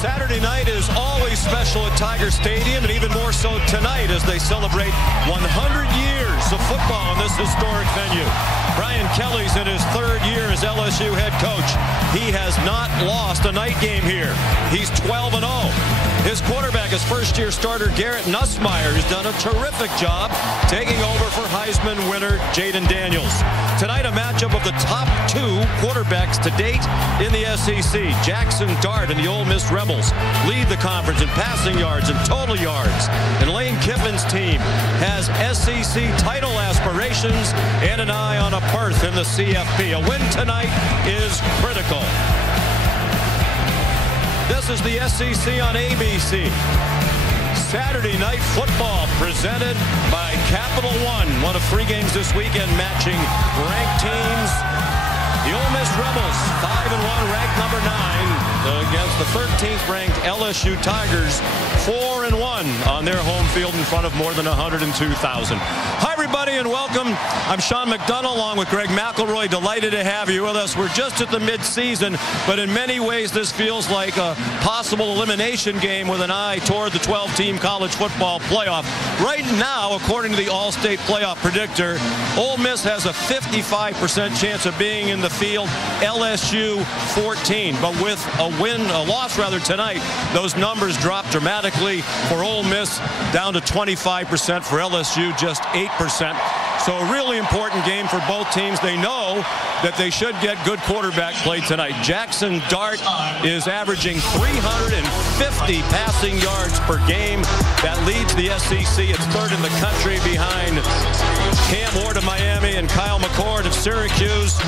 Saturday night is always special at Tiger Stadium, and even more so tonight as they celebrate 100 years of football in this historic venue. Brian Kelly's in his third year as LSU head coach. He has not lost a night game here. He's 12-0. His quarterback is first-year starter Garrett Nussmeier, who's done a terrific job taking over for Heisman winner Jaden Daniels. Tonight, a matchup of the top two quarterbacks to date in the SEC. Jackson Dart and the Ole Miss Rebels lead the conference in passing yards and total yards. And Lane Kiffin's team has SEC title aspirations and an eye on a berth in the CFP. A win tonight is critical. This is the SEC on ABC. Saturday Night Football presented by Capital One of 3 games this weekend matching ranked teams. The Ole Miss Rebels 5-1, ranked number 9 against the 13th ranked LSU Tigers, 4-1 on their home field in front of more than 102,000. Hi everybody and welcome. I'm Sean McDonough along with Greg McElroy. Delighted to have you with us. We're just at the mid-season, but in many ways this feels like a possible elimination game with an eye toward the 12-team college football playoff. Right now, according to the All-State Playoff Predictor, Ole Miss has a 55% chance of being in the field, LSU 14. But with a loss tonight, those numbers drop dramatically for Ole Miss down to 25%, for LSU just 8%. So a really important game for both teams. They know that they should get good quarterback play tonight. Jackson Dart is averaging 350 passing yards per game. That leads the SEC. It's third in the country behind Cam Ward of Miami and Kyle McCord of Syracuse.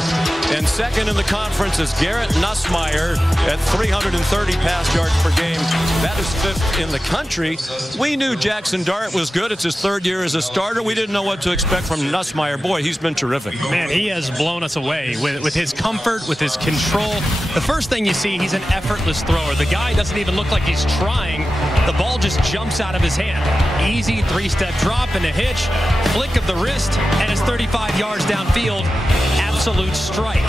And second in the conference is Garrett Nussmeier at 330 pass yards per game. That is fifth in the country. We knew Jackson Dart was good. It's his third year as a starter. We didn't know what to expect from Nussmeier. Boy, he's been terrific. Man, he has blown us away with his comfort, with his control. The first thing you see, he's an effortless thrower. The guy doesn't even look like he's trying. The ball just jumps out of his hand. Easy 3-step drop and a hitch, flick of the wrist, and it's 35 yards downfield. Absolute strike.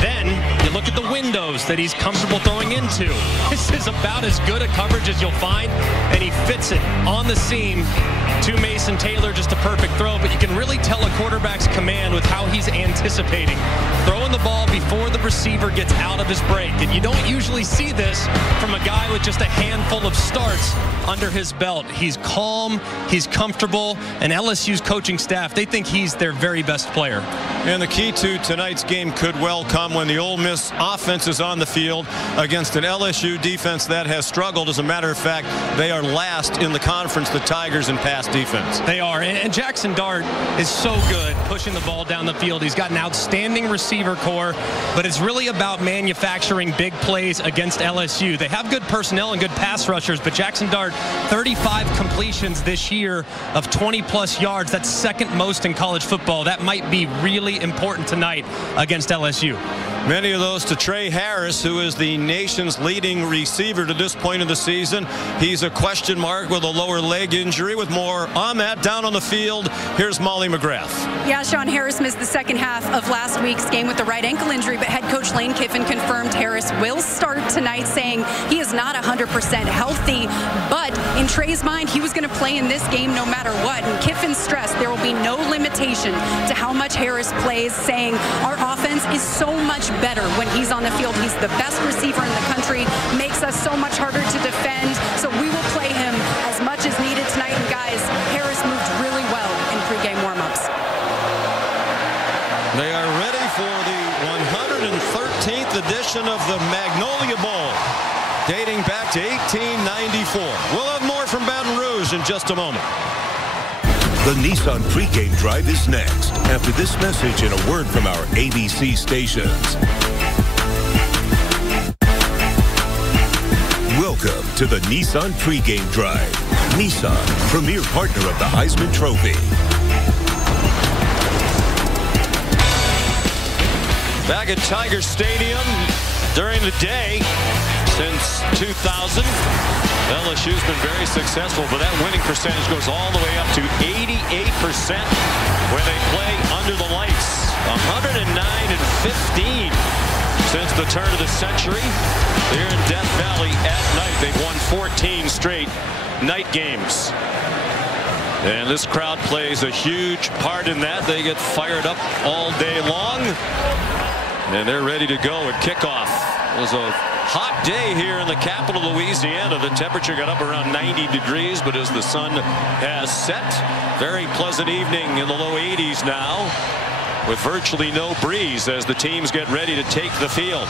Then you look at the windows that he's comfortable throwing into. This is about as good a coverage as you'll find, and he fits it on the seam to Mason Taylor. Just a perfect throw, but you can really tell a quarterback's command with how he's anticipating throwing the ball before the receiver gets out of his break. And you don't usually see this from a guy with just a handful of starts under his belt. He's calm, he's comfortable, and LSU's coaching staff, they think he's their very best player. And the key to tonight's game could well come when the Ole Miss offense is on the field against an LSU defense that has struggled. As a matter of fact, they are last in the conference, the Tigers, in pass defense. They are, and Jackson Dart is so good pushing the ball down the field. He's got an outstanding receiver core, but it's really about manufacturing big plays against LSU. They have good personnel and good pass rushers, but Jackson Dart, 35 completions this year of 20-plus yards. That's second most in college football. That might be really important tonight against LSU. Many of those to Trey Harris, who is the nation's leading receiver to this point of the season. He's a question mark with a lower leg injury. With more on that down on the field, here's Molly McGrath. Yeah, Sean, Harris missed the second half of last week's game with the right ankle injury, but head coach Lane Kiffin confirmed Harris will start tonight, saying he is not 100% healthy, but in Trey's mind, he was going to play in this game no matter what. And Kiffin stressed there will be no limitation to how much Harris plays, saying our offense is so much better when he's on the field. He's the best receiver in the country, makes us so much harder to defend, so we will play him as much as needed tonight. And guys, Harris moved really well in pregame warmups. They are ready for the 113th edition of the Magnolia Bowl, dating back to 1894. We'll have more from Baton Rouge in just a moment. The Nissan pregame drive is next, after this message and a word from our ABC stations. Welcome to the Nissan pregame drive. Nissan, premier partner of the Heisman Trophy. Back at Tiger Stadium during the day since 2000. LSU's been very successful, but that winning percentage goes all the way up to 88% when they play under the lights. 109-15 since the turn of the century here in Death Valley. Kelly at night. They've won 14 straight night games. And this crowd plays a huge part in that. They get fired up all day long. And they're ready to go at kickoff. It was a hot day here in the capital of Louisiana. The temperature got up around 90 degrees, but as the sun has set, very pleasant evening in the low 80s now, with virtually no breeze as the teams get ready to take the field.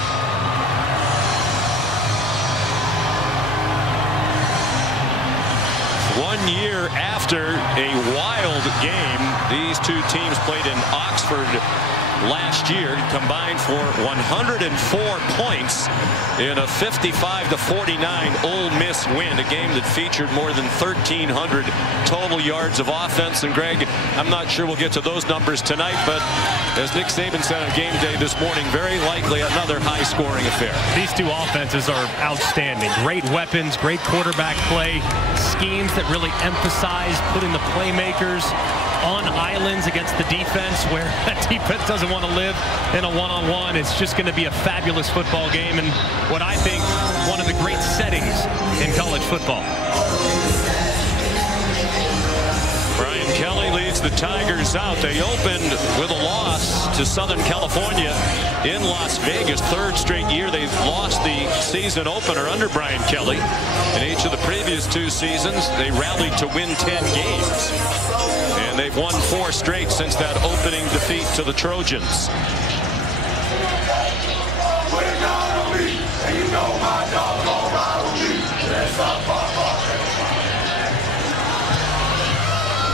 One year after a wild game, these two teams played in Oxford last year, combined for 104 points in a 55-49 Ole Miss win, a game that featured more than 1,300 total yards of offense. And Greg, I'm not sure we'll get to those numbers tonight, but as Nick Saban said on game day this morning, very likely another high-scoring affair. These two offenses are outstanding. Great weapons, great quarterback play, schemes that really emphasize putting the playmakers on islands against the defense, where that defense doesn't want to live in a one-on-one. It's just going to be a fabulous football game, and what I think one of the great settings in college football. Brian Kelly leads the Tigers out. They opened with a loss to Southern California in Las Vegas. Third straight year they've lost the season opener under Brian Kelly. In each of the previous two seasons, they rallied to win 10 games. And they've won 4 straight since that opening defeat to the Trojans.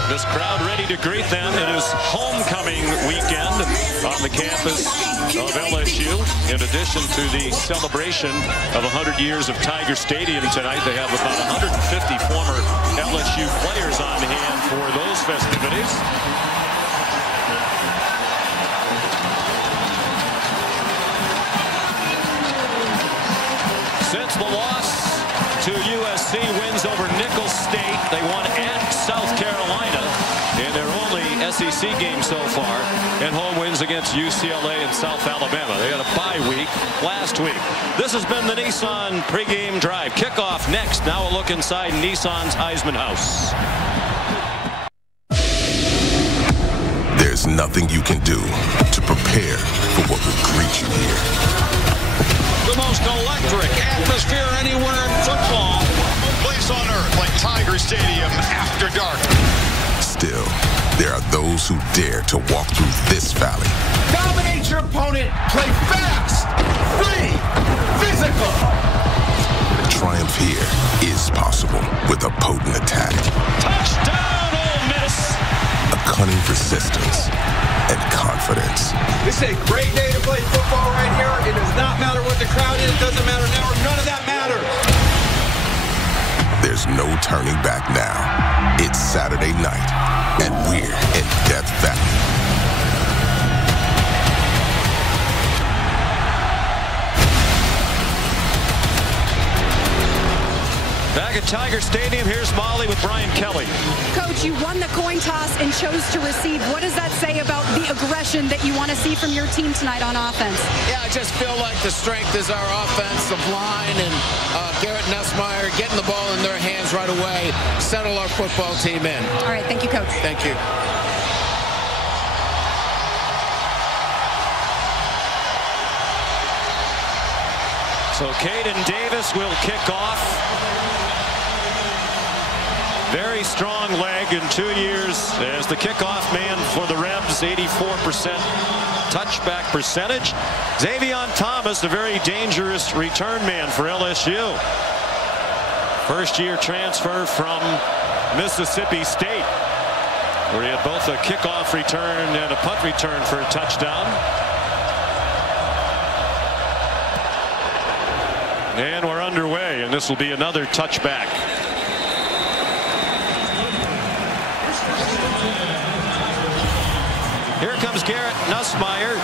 This crowd ready to greet them. It is homecoming weekend on the campus of LSU. In addition to the celebration of 100 years of Tiger Stadium tonight, they have about 150 former LSU players on hand for those festivities. Since the loss to USC, wins over Nicholls State, they won at South Carolina in their only SEC game so far, and home wins against UCLA and South Alabama. They had a bye week last week. This has been the Nissan pregame drive. Kickoff next. Now a look inside Nissan's Heisman House. There's nothing you can do to prepare for what will greet you here. The most electric atmosphere anywhere in football. Place on earth like Tiger Stadium after dark. Still, there are those who dare to walk through this valley. Dominate your opponent. Play fast, free, physical. Triumph here is possible with a potent attack. Touchdown, Ole Miss! A cunning persistence and confidence. This is a great day to play football right here. It does not matter what the crowd is. It doesn't matter now. None of that matters. There's no turning back now. It's Saturday night, and we're in Death Valley. Back at Tiger Stadium, here's Molly with Brian Kelly. Coach, you won the coin toss and chose to receive. What does that say about the aggression that you want to see from your team tonight on offense? Yeah, I just feel like the strength is our offensive line, and Garrett Nussmeier getting the ball in their hands right away, settle our football team in. All right, thank you, Coach. Thank you. So Caden Davis will kick off. Very strong leg in 2 years as the kickoff man for the Rebs, 84% touchback percentage. Xavion Thomas, a very dangerous return man for LSU. First-year transfer from Mississippi State, where he had both a kickoff return and a punt return for a touchdown. And we're underway, and this will be another touchback. Here comes Garrett Nussmeier,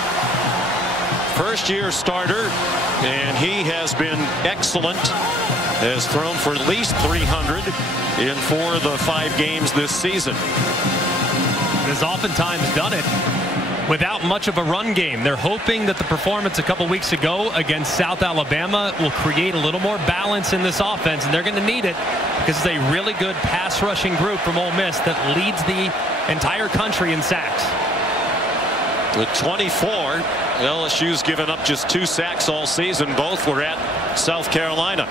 first-year starter, and he has been excellent. Has thrown for at least 300 in 4 of the 5 games this season. Has oftentimes done it without much of a run game. They're hoping that the performance a couple weeks ago against South Alabama will create a little more balance in this offense, and they're going to need it because it's a really good pass rushing group from Ole Miss that leads the entire country in sacks. With 24, LSU's given up just 2 sacks all season. Both were at South Carolina.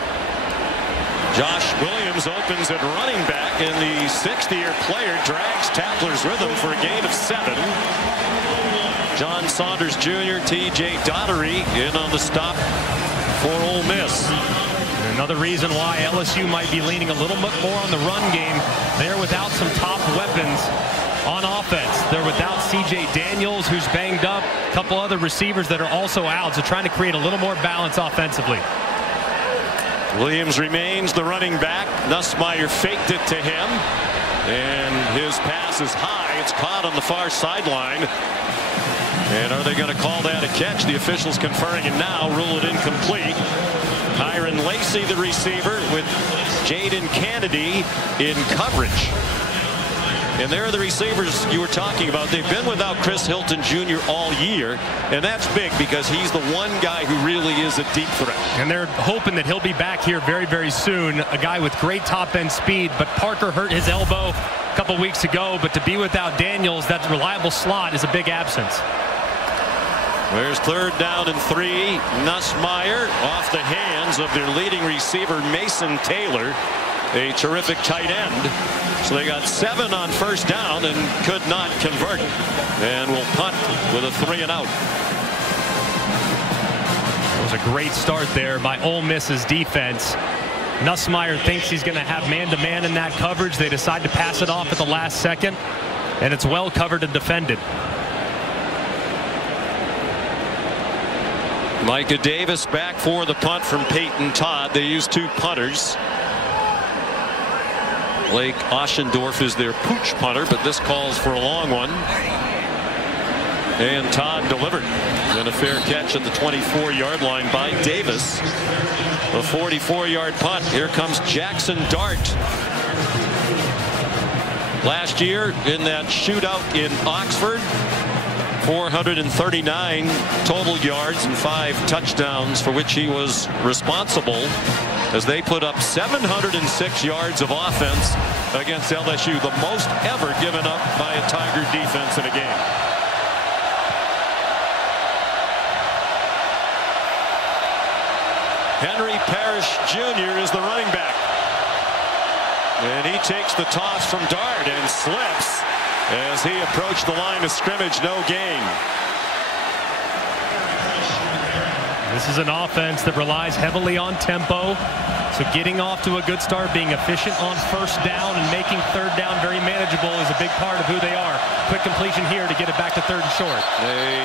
Josh Williams opens at running back, and the 60-year player drags tackler's rhythm for a gain of 7. John Saunders Jr., T.J. Daugherty in on the stop for Ole Miss. Another reason why LSU might be leaning a little bit more on the run game. They're without some top weapons on offense. They're without C.J. Daniels, who's banged up. A couple other receivers that are also out, so trying to create a little more balance offensively. Williams remains the running back. Nussmeier faked it to him, and his pass is high. It's caught on the far sideline. And are they going to call that a catch? The officials conferring and now rule it incomplete. Kyron Lacey, the receiver, with Jaden Kennedy in coverage. And there are the receivers you were talking about. They've been without Chris Hilton Jr. all year, and that's big because he's the one guy who really is a deep threat. And they're hoping that he'll be back here very, very soon. A guy with great top-end speed, but Parker hurt his elbow a couple weeks ago. But to be without Daniels, that reliable slot is a big absence. There's 3rd down and 3. Nussmeier off the hands of their leading receiver, Mason Taylor, a terrific tight end. So they got 7 on 1st down and could not convert, and will punt with a 3 and out. It was a great start there by Ole Miss's defense. Nussmeier thinks he's going to have man-to-man in that coverage. They decide to pass it off at the last second, and it's well covered and defended. Micah Davis back for the punt from Peyton Todd. They use 2 punters. Blake Oschendorf is their pooch punter, but this calls for a long one. And Todd delivered. And a fair catch at the 24-yard line by Davis. A 44-yard punt. Here comes Jackson Dart. Last year in that shootout in Oxford, 439 total yards and 5 touchdowns, for which he was responsible, as they put up 706 yards of offense against LSU, the most ever given up by a Tiger defense in a game. Henry Parrish Jr. is the running back, and he takes the toss from Dart and slips as he approached the line of scrimmage. No gain. This is an offense that relies heavily on tempo. So getting off to a good start, being efficient on 1st down, and making 3rd down very manageable is a big part of who they are. Quick completion here to get it back to 3rd and short. They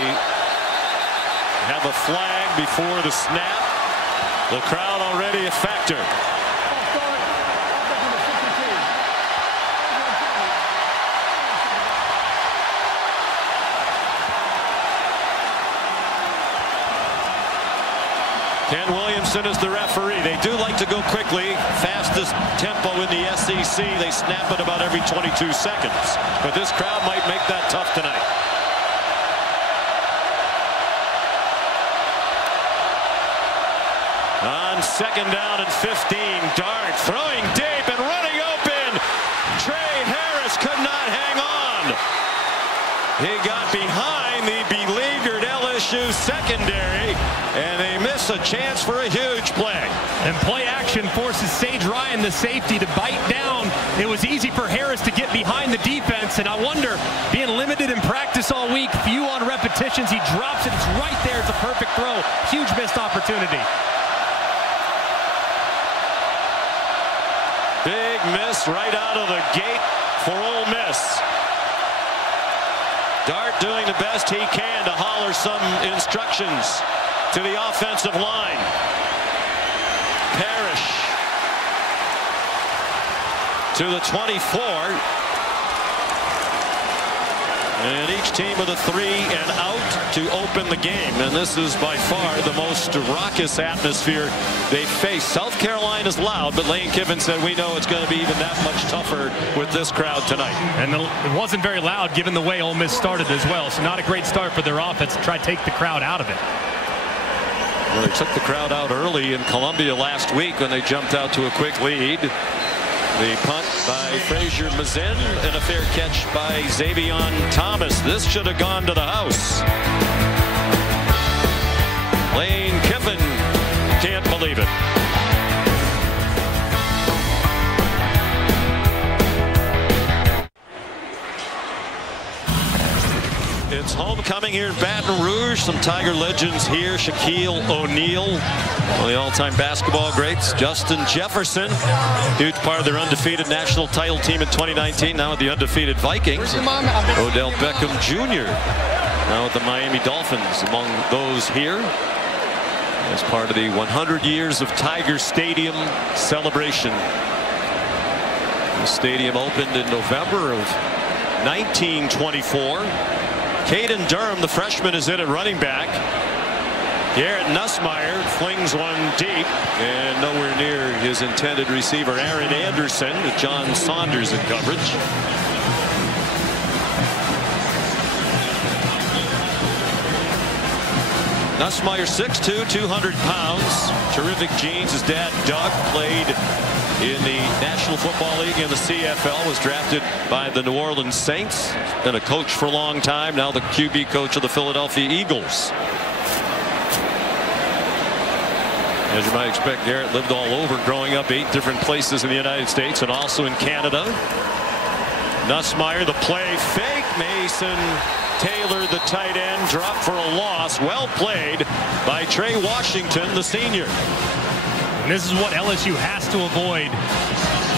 have a flag before the snap. The crowd already a factor. Ken Williamson is the referee. They do like to go quickly. Fastest tempo in the SEC. They snap it about every 22 seconds. But this crowd might make that tough tonight. On 2nd down and 15, Dart throwing deep and running open. Trey Harris could not hang on. He got behind the beleaguered LSU secondary, and they miss a chance for a huge play. And play action forces Sage Ryan, the safety, to bite down. It was easy for Harris to get behind the defense, and I wonder, being limited in practice all week, few on repetitions, he drops it. It's right there. It's a perfect throw. Huge missed opportunity. Big miss right out of the gate for Ole Miss. Dart doing the best he can to holler some instructions to the offensive line. Parrish to the 24. And each team with a 3 and out to open the game. And this is by far the most raucous atmosphere they face. South Carolina's loud, but Lane Kiffin said we know it's going to be even that much tougher with this crowd tonight. And it wasn't very loud given the way Ole Miss started as well. So not a great start for their offense to try to take the crowd out of it. Well, they took the crowd out early in Columbia last week when they jumped out to a quick lead. The punt by Frazier Mazin and a fair catch by Xavion Thomas. This should have gone to the house. Lane Kiffin can't believe it. It's homecoming here in Baton Rouge. Some Tiger legends here. Shaquille O'Neal, one of the all-time basketball greats. Justin Jefferson, huge part of their undefeated national title team in 2019. Now with the undefeated Vikings. Odell Beckham Jr. now with the Miami Dolphins, among those here as part of the 100 years of Tiger Stadium celebration. The stadium opened in November of 1924. Caden Durham, the freshman, is in at running back. Garrett Nussmeier flings one deep and nowhere near his intended receiver Aaron Anderson, with John Saunders in coverage. Nussmeier 6'2", 200 pounds. Terrific genes. His dad, Doug, played in the National Football League and the CFL, was drafted by the New Orleans Saints. Been a coach for a long time, now the QB coach of the Philadelphia Eagles. As you might expect, Garrett lived all over, growing up 8 different places in the United States and also in Canada. Nussmeier, the play fake. Mason Taylor, the tight end, dropped for a loss. Well played by Trey Washington, the senior. And this is what LSU has to avoid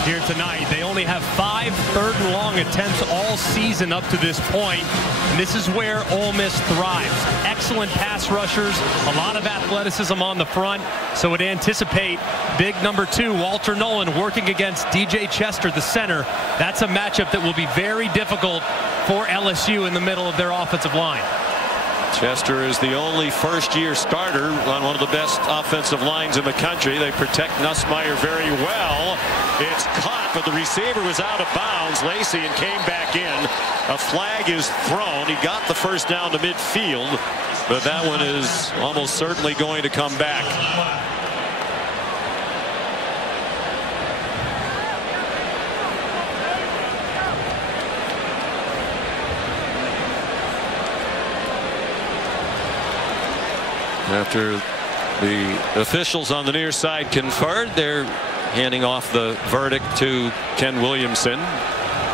here tonight. They only have 5 third-and-long attempts all season up to this point. And this is where Ole Miss thrives. Excellent pass rushers, a lot of athleticism on the front. So would anticipate big number 2, Walter Nolan, working against DJ Chester, the center. That's a matchup that will be very difficult for LSU in the middle of their offensive line. Chester is the only first-year starter on one of the best offensive lines in the country. They protect Nussmeier very well. It's caught, but the receiver was out of bounds, Lacey, and came back in. A flag is thrown. He got the first down to midfield, but that one is almost certainly going to come back. After the officials on the near side conferred, they're handing off the verdict to Ken Williamson.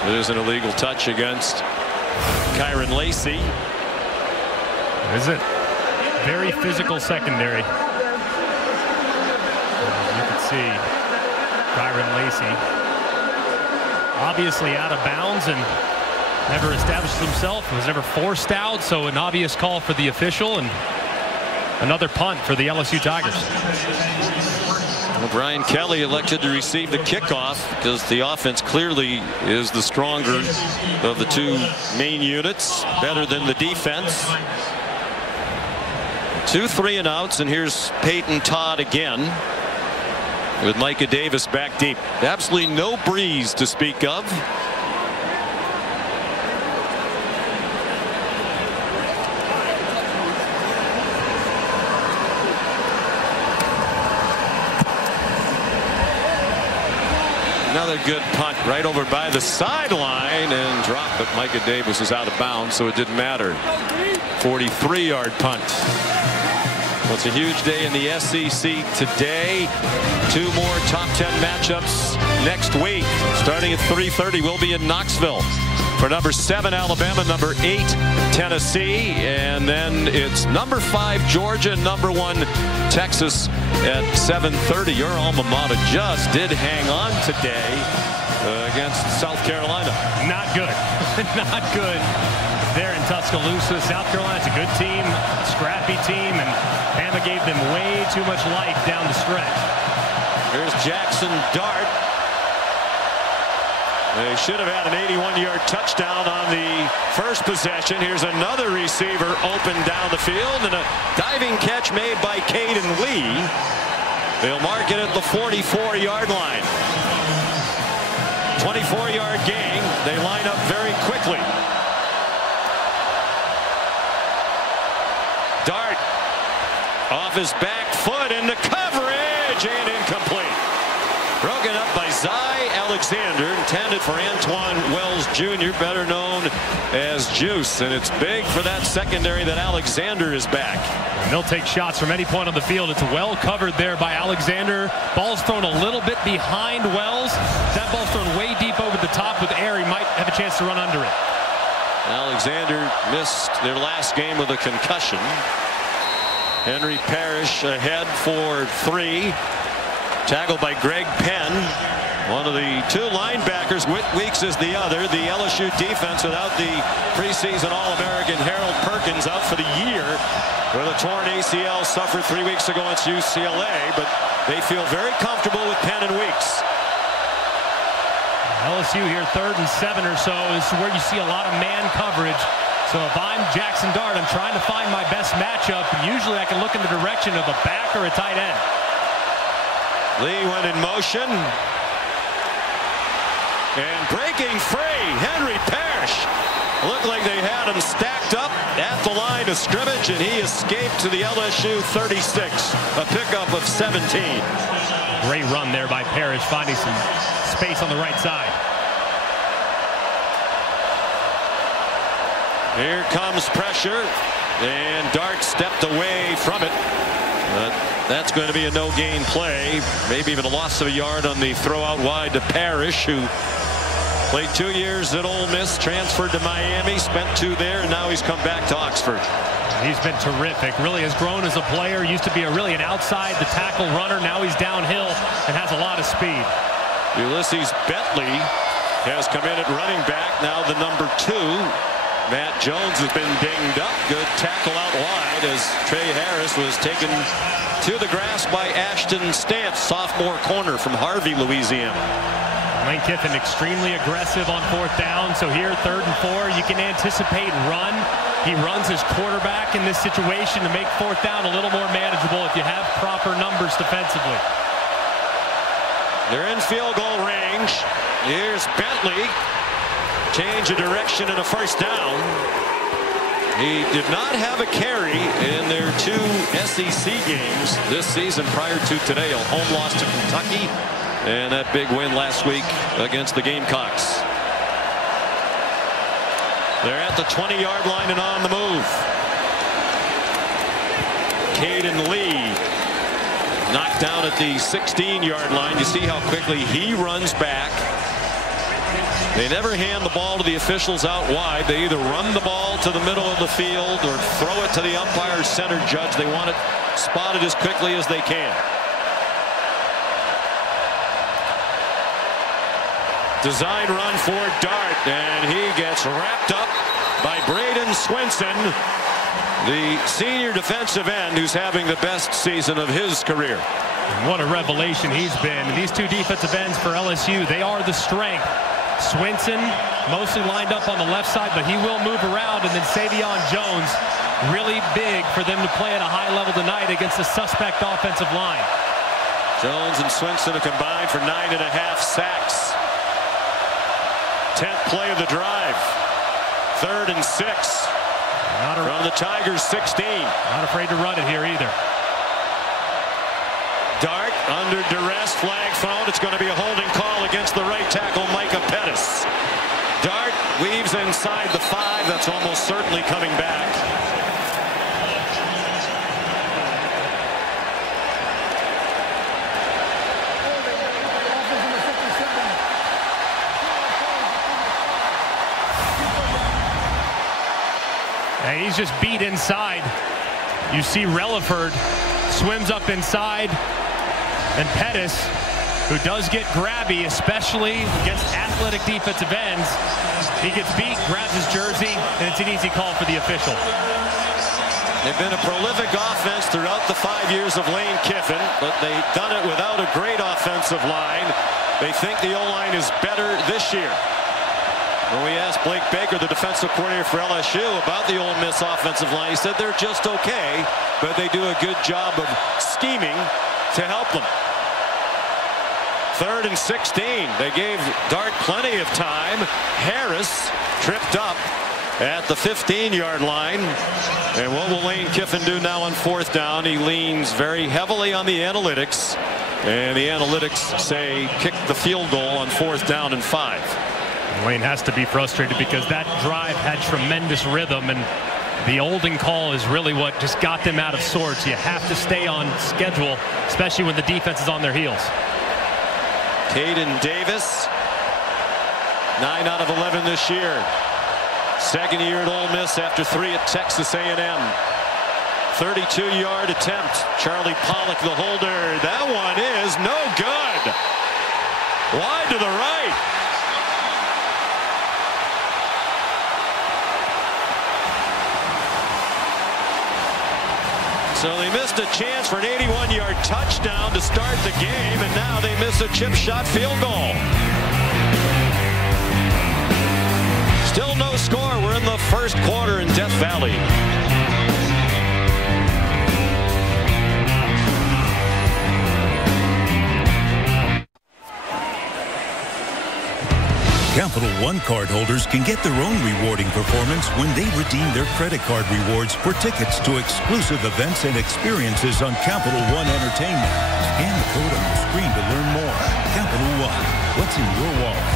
It is an illegal touch against Kyron Lacey. Is it? Very physical secondary. As you can see, Kyron Lacey obviously out of bounds and never established himself, was never forced out, so an obvious call for the official, and another punt for the LSU Tigers. Well, Brian Kelly elected to receive the kickoff because the offense clearly is the stronger of the 2 main units, better than the defense. 2 3-and-outs, and here's Peyton Todd again with Micah Davis back deep. Absolutely no breeze to speak of. Another good punt right over by the sideline and dropped, but Micah Davis is out of bounds, so it didn't matter. 43-yard punt. Well, it's a huge day in the SEC today. 2 more top 10 matchups next week. Starting at 3:30, we'll be in Knoxville for number 7 Alabama, number 8 Tennessee, and then it's number 5 Georgia, number 1 Texas at 7:30. Your alma mater just did hang on today against South Carolina. Not good. Not good there in Tuscaloosa. South Carolina's a good team, scrappy team, and Bama gave them way too much life down the stretch. Here's Jackson Dart. They should have had an 81-yard touchdown on the first possession. Here's another receiver open down the field, and a diving catch made by Caden Lee. They'll mark it at the 44-yard line. 24-yard gain. They line up very quickly. Dart off his back foot into coverage and incomplete. Broken up by Zy Alexander, intended for Antoine Wells Jr., better known as Juice. And it's big for that secondary that Alexander is back. And they'll take shots from any point on the field. It's well covered there by Alexander. Ball's thrown a little bit behind Wells. That ball's thrown way deep over the top with air. He might have a chance to run under it. Alexander missed their last game with a concussion. Henry Parrish ahead for 3. Tackled by Greg Penn, one of the 2 linebackers. Whit Weeks is the other. The LSU defense without the preseason All-American Harold Perkins out for the year with a torn ACL suffered 3 weeks ago against UCLA, but they feel very comfortable with Penn and Weeks. LSU here 3rd and 7 or so. This is where you see a lot of man coverage. So if I'm Jackson Dart, I'm trying to find my best matchup. Usually I can look in the direction of a back or a tight end. Lee went in motion. And breaking free, Henry Parrish. Looked like they had him stacked up at the line of scrimmage, and he escaped to the LSU 36. A pickup of 17. Great run there by Parrish, finding some space on the right side. Here comes pressure, and Dart stepped away from it. But that's going to be a no-gain play. Maybe even a loss of a yard on the throw out wide to Parrish, who played 2 years at Ole Miss, transferred to Miami, spent 2 there, and now he's come back to Oxford. He's been terrific. Really has grown as a player. Used to be an outside the tackle runner. Now he's downhill and has a lot of speed. Ulysses Bentley has come in at running back. Now the number 2. Matt Jones has been dinged up. Good tackle out wide as Trey Harris was taken to the grass by Ashton Stantz, sophomore corner from Harvey, Louisiana. Lane Kiffin extremely aggressive on 4th down. So here 3rd and 4, you can anticipate run. He runs his quarterback in this situation to make 4th down a little more manageable if you have proper numbers defensively. They're in field goal range. Here's Bentley. Change of direction and a 1st down. He did not have a carry in their 2 SEC games this season prior to today. A home loss to Kentucky and that big win last week against the Gamecocks. They're at the 20-yard line and on the move. Caden Lee knocked down at the 16-yard line. You see how quickly he runs back. They never hand the ball to the officials out wide. They either run the ball to the middle of the field or throw it to the umpire's center judge. They want it spotted as quickly as they can. Design run for Dart, and he gets wrapped up by Braden Swinson, the senior defensive end who's having the best season of his career. What a revelation he's been. These 2 defensive ends for LSU, they are the strength. Swinson mostly lined up on the left side, but he will move around. And then Savion Jones, really big for them to play at a high level tonight against a suspect offensive line. Jones and Swinson have combined for 9.5 sacks. 10th play of the drive. 3rd and 6 from the Tigers 16. Not afraid to run it here either. Dart under duress, flag thrown. It's going to be a holding call against the right tackle, Micah Pettis. Dart weaves inside the 5. That's almost certainly coming back. And he's just beat inside. You see Relaford swims up inside. And Pettis, who does get grabby, especially against athletic defensive ends, he gets beat, grabs his jersey, and it's an easy call for the official. They've been a prolific offense throughout the 5 years of Lane Kiffin, but they've done it without a great offensive line. They think the O-line is better this year. When we asked Blake Baker, the defensive coordinator for LSU, about the Ole Miss offensive line, he said they're just okay, but they do a good job of scheming to help them. 3rd and 16. They gave Dart plenty of time. Harris tripped up at the 15-yard line. And what will Lane Kiffin do now on 4th down? He leans very heavily on the analytics. And the analytics say kick the field goal on 4th down and 5. Lane has to be frustrated because that drive had tremendous rhythm, and the holding call is really what just got them out of sorts. You have to stay on schedule, especially when the defense is on their heels. Caden Davis, 9 out of 11 this year. 2nd year at Ole Miss after 3 at Texas A&M. 32-yard attempt. Charlie Pollock, the holder. That one is no good. Wide to the right. So they missed a chance for an 81-yard touchdown to start the game, and now they miss a chip shot field goal. Still no score. We're in the 1st quarter in Death Valley. Capital One cardholders can get their own rewarding performance when they redeem their credit card rewards for tickets to exclusive events and experiences on Capital One Entertainment. Scan the code on the screen to learn more. Capital One, what's in your wallet?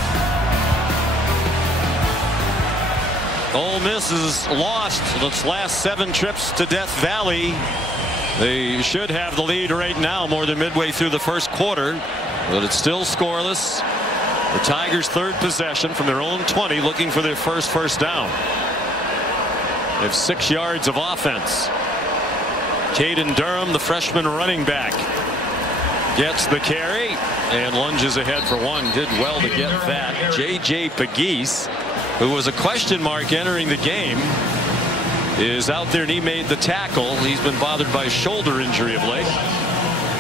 Ole Miss has lost its last 7 trips to Death Valley. They should have the lead right now, more than midway through the 1st quarter, but it's still scoreless. The Tigers' 3rd possession from their own 20, looking for their first down. They have 6 yards of offense. Caden Durham, the freshman running back, gets the carry and lunges ahead for 1. Did well to get that. J.J. Pegues, who was a question mark entering the game, is out there, and he made the tackle. He's been bothered by a shoulder injury of late.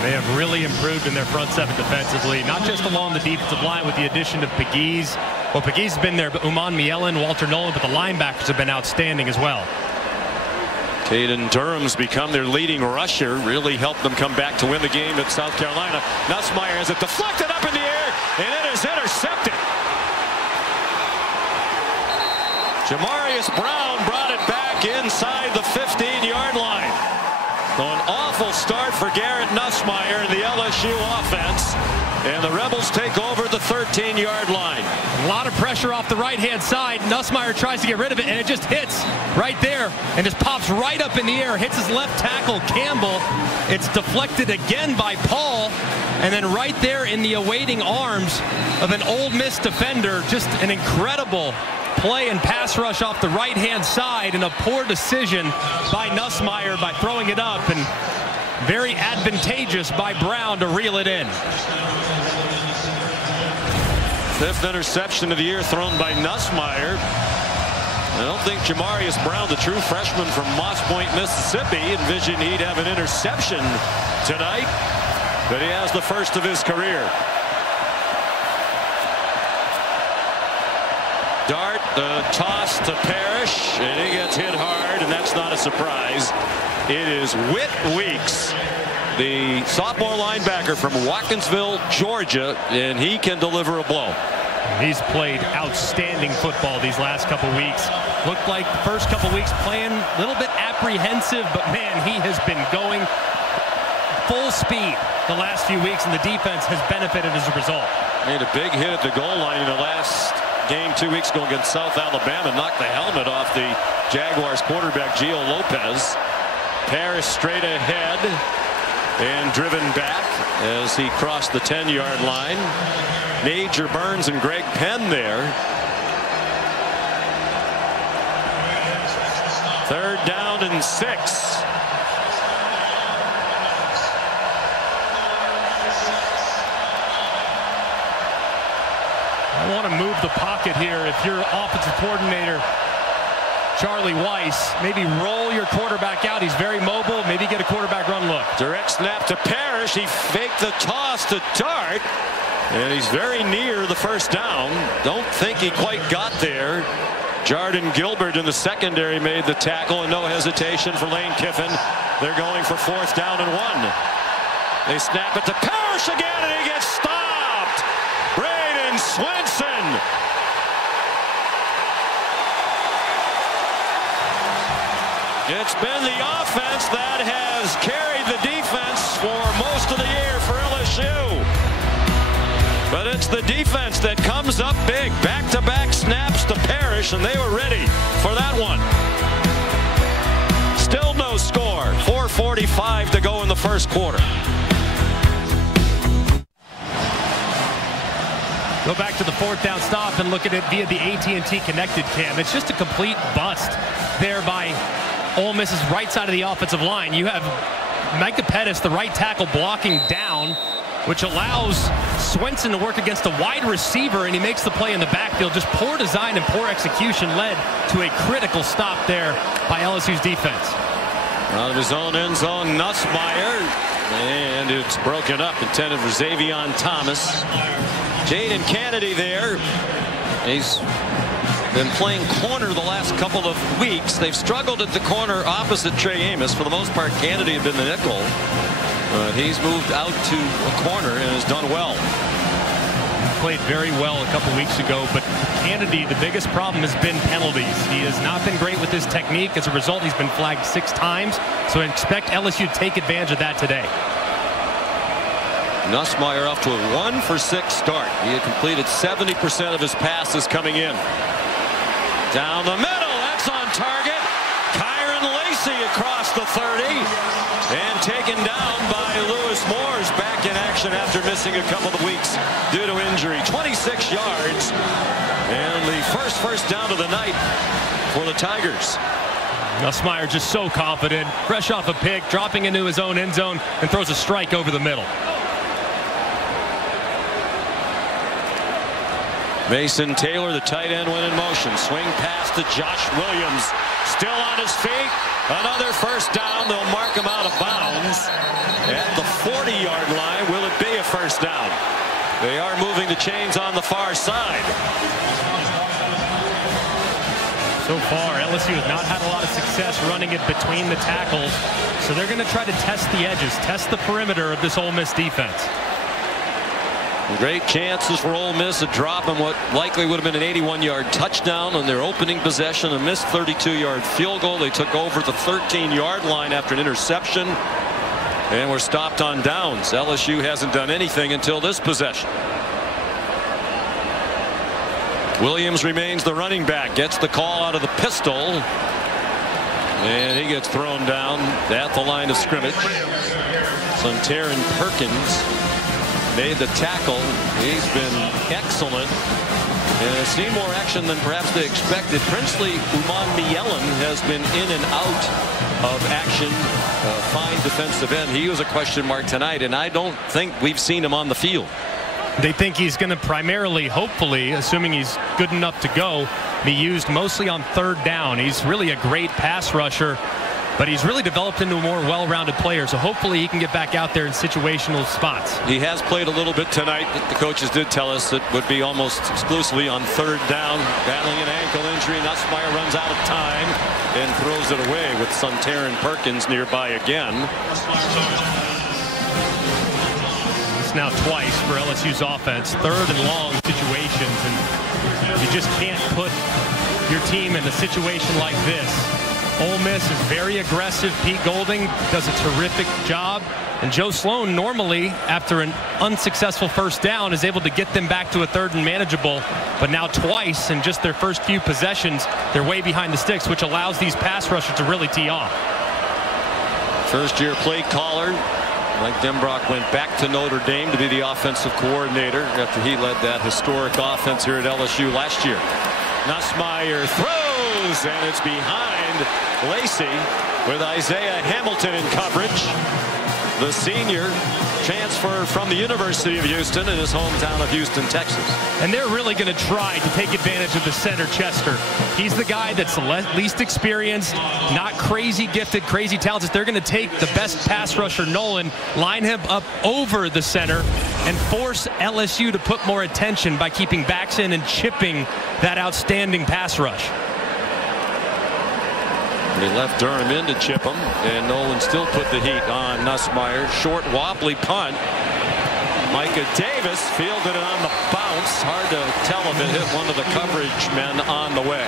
They have really improved in their front 7 defensively, not just along the defensive line with the addition of Pegues. Well, Pegues has been there, but Uman Mielen, Walter Nolan, but the linebackers have been outstanding as well. Caden Durham's become their leading rusher, really helped them come back to win the game at South Carolina. Nussmeier has it deflected up in the air, and it is intercepted. Jamarius Brown brought it back inside the 15-yard line. So an awful start for Garrett Nussmeier and the LSU offense. And the Rebels take over the 13-yard line. A lot of pressure off the right-hand side. Nussmeier tries to get rid of it, and it just hits right there and just pops right up in the air. Hits his left tackle, Campbell. It's deflected again by Paul. And then right there in the awaiting arms of an Ole Miss defender. Just an incredible play and pass rush off the right-hand side, and a poor decision by Nussmeier by throwing it up, and very advantageous by Brown to reel it in. 5th interception of the year thrown by Nussmeier. I don't think Jamarius Brown, the true freshman from Moss Point, Mississippi, envisioned he'd have an interception tonight, but he has the first of his career. Dart, toss to Parrish, and he gets hit hard, and that's not a surprise. It is Whit Weeks, the sophomore linebacker from Watkinsville, Georgia, and he can deliver a blow. He's played outstanding football these last couple weeks. Looked like the first couple weeks playing a little bit apprehensive, but man, he has been going full speed the last few weeks, and the defense has benefited as a result. Made a big hit at the goal line in the last game 2 weeks ago against South Alabama, knocked the helmet off the Jaguars quarterback Gio Lopez. Parrish straight ahead and driven back as he crossed the 10-yard line. Major Burns and Greg Penn there. 3rd down and 6. I want to move the pocket here. If you're offensive coordinator Charlie Weiss, maybe roll your quarterback out. He's very mobile. Maybe get a quarterback run look. Direct snap to Parrish. He faked the toss to Dart, and he's very near the first down. Don't think he quite got there. Jardin Gilbert in the secondary made the tackle, and no hesitation for Lane Kiffin. They're going for 4th down and 1. They snap it to Parrish again, and he gets stopped. Braden Swenson. It's been the offense that has carried the defense for most of the year for LSU. But it's the defense that comes up big. Back-to-back snaps to Parrish, and they were ready for that one. Still no score. 4:45 to go in the first quarter. Go back to the fourth down stop and look at it via the AT&T connected cam. It's just a complete bust there by Ole Miss's right side of the offensive line. You have Micah Pettis, the right tackle, blocking down, which allows Swenson to work against a wide receiver, and he makes the play in the backfield. Just poor design and poor execution led to a critical stop there by LSU's defense. Out of his own end zone, Nussmeier, and it's broken up, intended for Xavion Thomas. Jaden Kennedy there. He's been playing corner the last couple of weeks. They've struggled at the corner opposite Trey Amos. For the most part, Kennedy had been the nickel. But he's moved out to a corner and has done well. Played very well a couple weeks ago, but Kennedy, the biggest problem has been penalties. He has not been great with his technique. As a result, he's been flagged 6 times. So I expect LSU to take advantage of that today. Nussmeier off to a 1-for-6 start. He had completed 70% of his passes coming in. Down the middle, that's on target. Kyron Lacey across the 30 and taken down by Lewis Moores, back in action after missing a couple of weeks due to injury. 26 yards and the first down of the night for the Tigers. Nussmeier just so confident, fresh off a pick, dropping into his own end zone, and throws a strike over the middle. Mason Taylor, the tight end, went in motion. Swing pass to Josh Williams. Still on his feet. Another first down. They'll mark him out of bounds at the 40-yard line. Will it be a first down? They are moving the chains on the far side. So far, LSU has not had a lot of success running it between the tackles. So they're going to try to test the edges, test the perimeter of this Ole Miss defense. Great chances for Ole Miss to drop in what likely would have been an 81-yard touchdown on their opening possession. A missed 32-yard field goal. They took over the 13-yard line after an interception and were stopped on downs. LSU hasn't done anything until this possession. Williams remains the running back. Gets the call out of the pistol. And he gets thrown down at the line of scrimmage. Sontaran Perkins made the tackle. He's been excellent and has seen more action than perhaps they expected. Princely Uman-Mielen has been in and out of action. A fine defensive end. He was a question mark tonight, and I don't think we've seen him on the field. They think he's going to primarily, hopefully, assuming he's good enough to go, be used mostly on third down. He's really a great pass rusher, but he's really developed into a more well-rounded player, so hopefully he can get back out there in situational spots. He has played a little bit tonight. The coaches did tell us it would be almost exclusively on third down. Battling an ankle injury, Nussmeier runs out of time and throws it away with Sontaran Perkins nearby again. It's now twice for LSU's offense, third and long situations, and you just can't put your team in a situation like this. Ole Miss is very aggressive. Pete Golding does a terrific job. And Joe Sloan normally, after an unsuccessful first down, is able to get them back to a third and manageable. But now twice in just their first few possessions, they're way behind the sticks, which allows these pass rushers to really tee off. First-year play caller Mike Denbrock went back to Notre Dame to be the offensive coordinator after he led that historic offense here at LSU last year. Nussmeier throws, and it's behind Lacey with Isaiah Hamilton in coverage. The senior transfer from the University of Houston in his hometown of Houston, Texas. And they're really going to try to take advantage of the center, Chester. He's the guy that's least experienced, not crazy gifted, crazy talented. They're going to take the best pass rusher, Nolan, line him up over the center, and force LSU to put more attention by keeping backs in and chipping that outstanding pass rush. He left Durham in to chip him, and Nolan still put the heat on Nussmeier. Short wobbly punt. Micah Davis fielded it on the bounce. Hard to tell if it hit one of the coverage men on the way.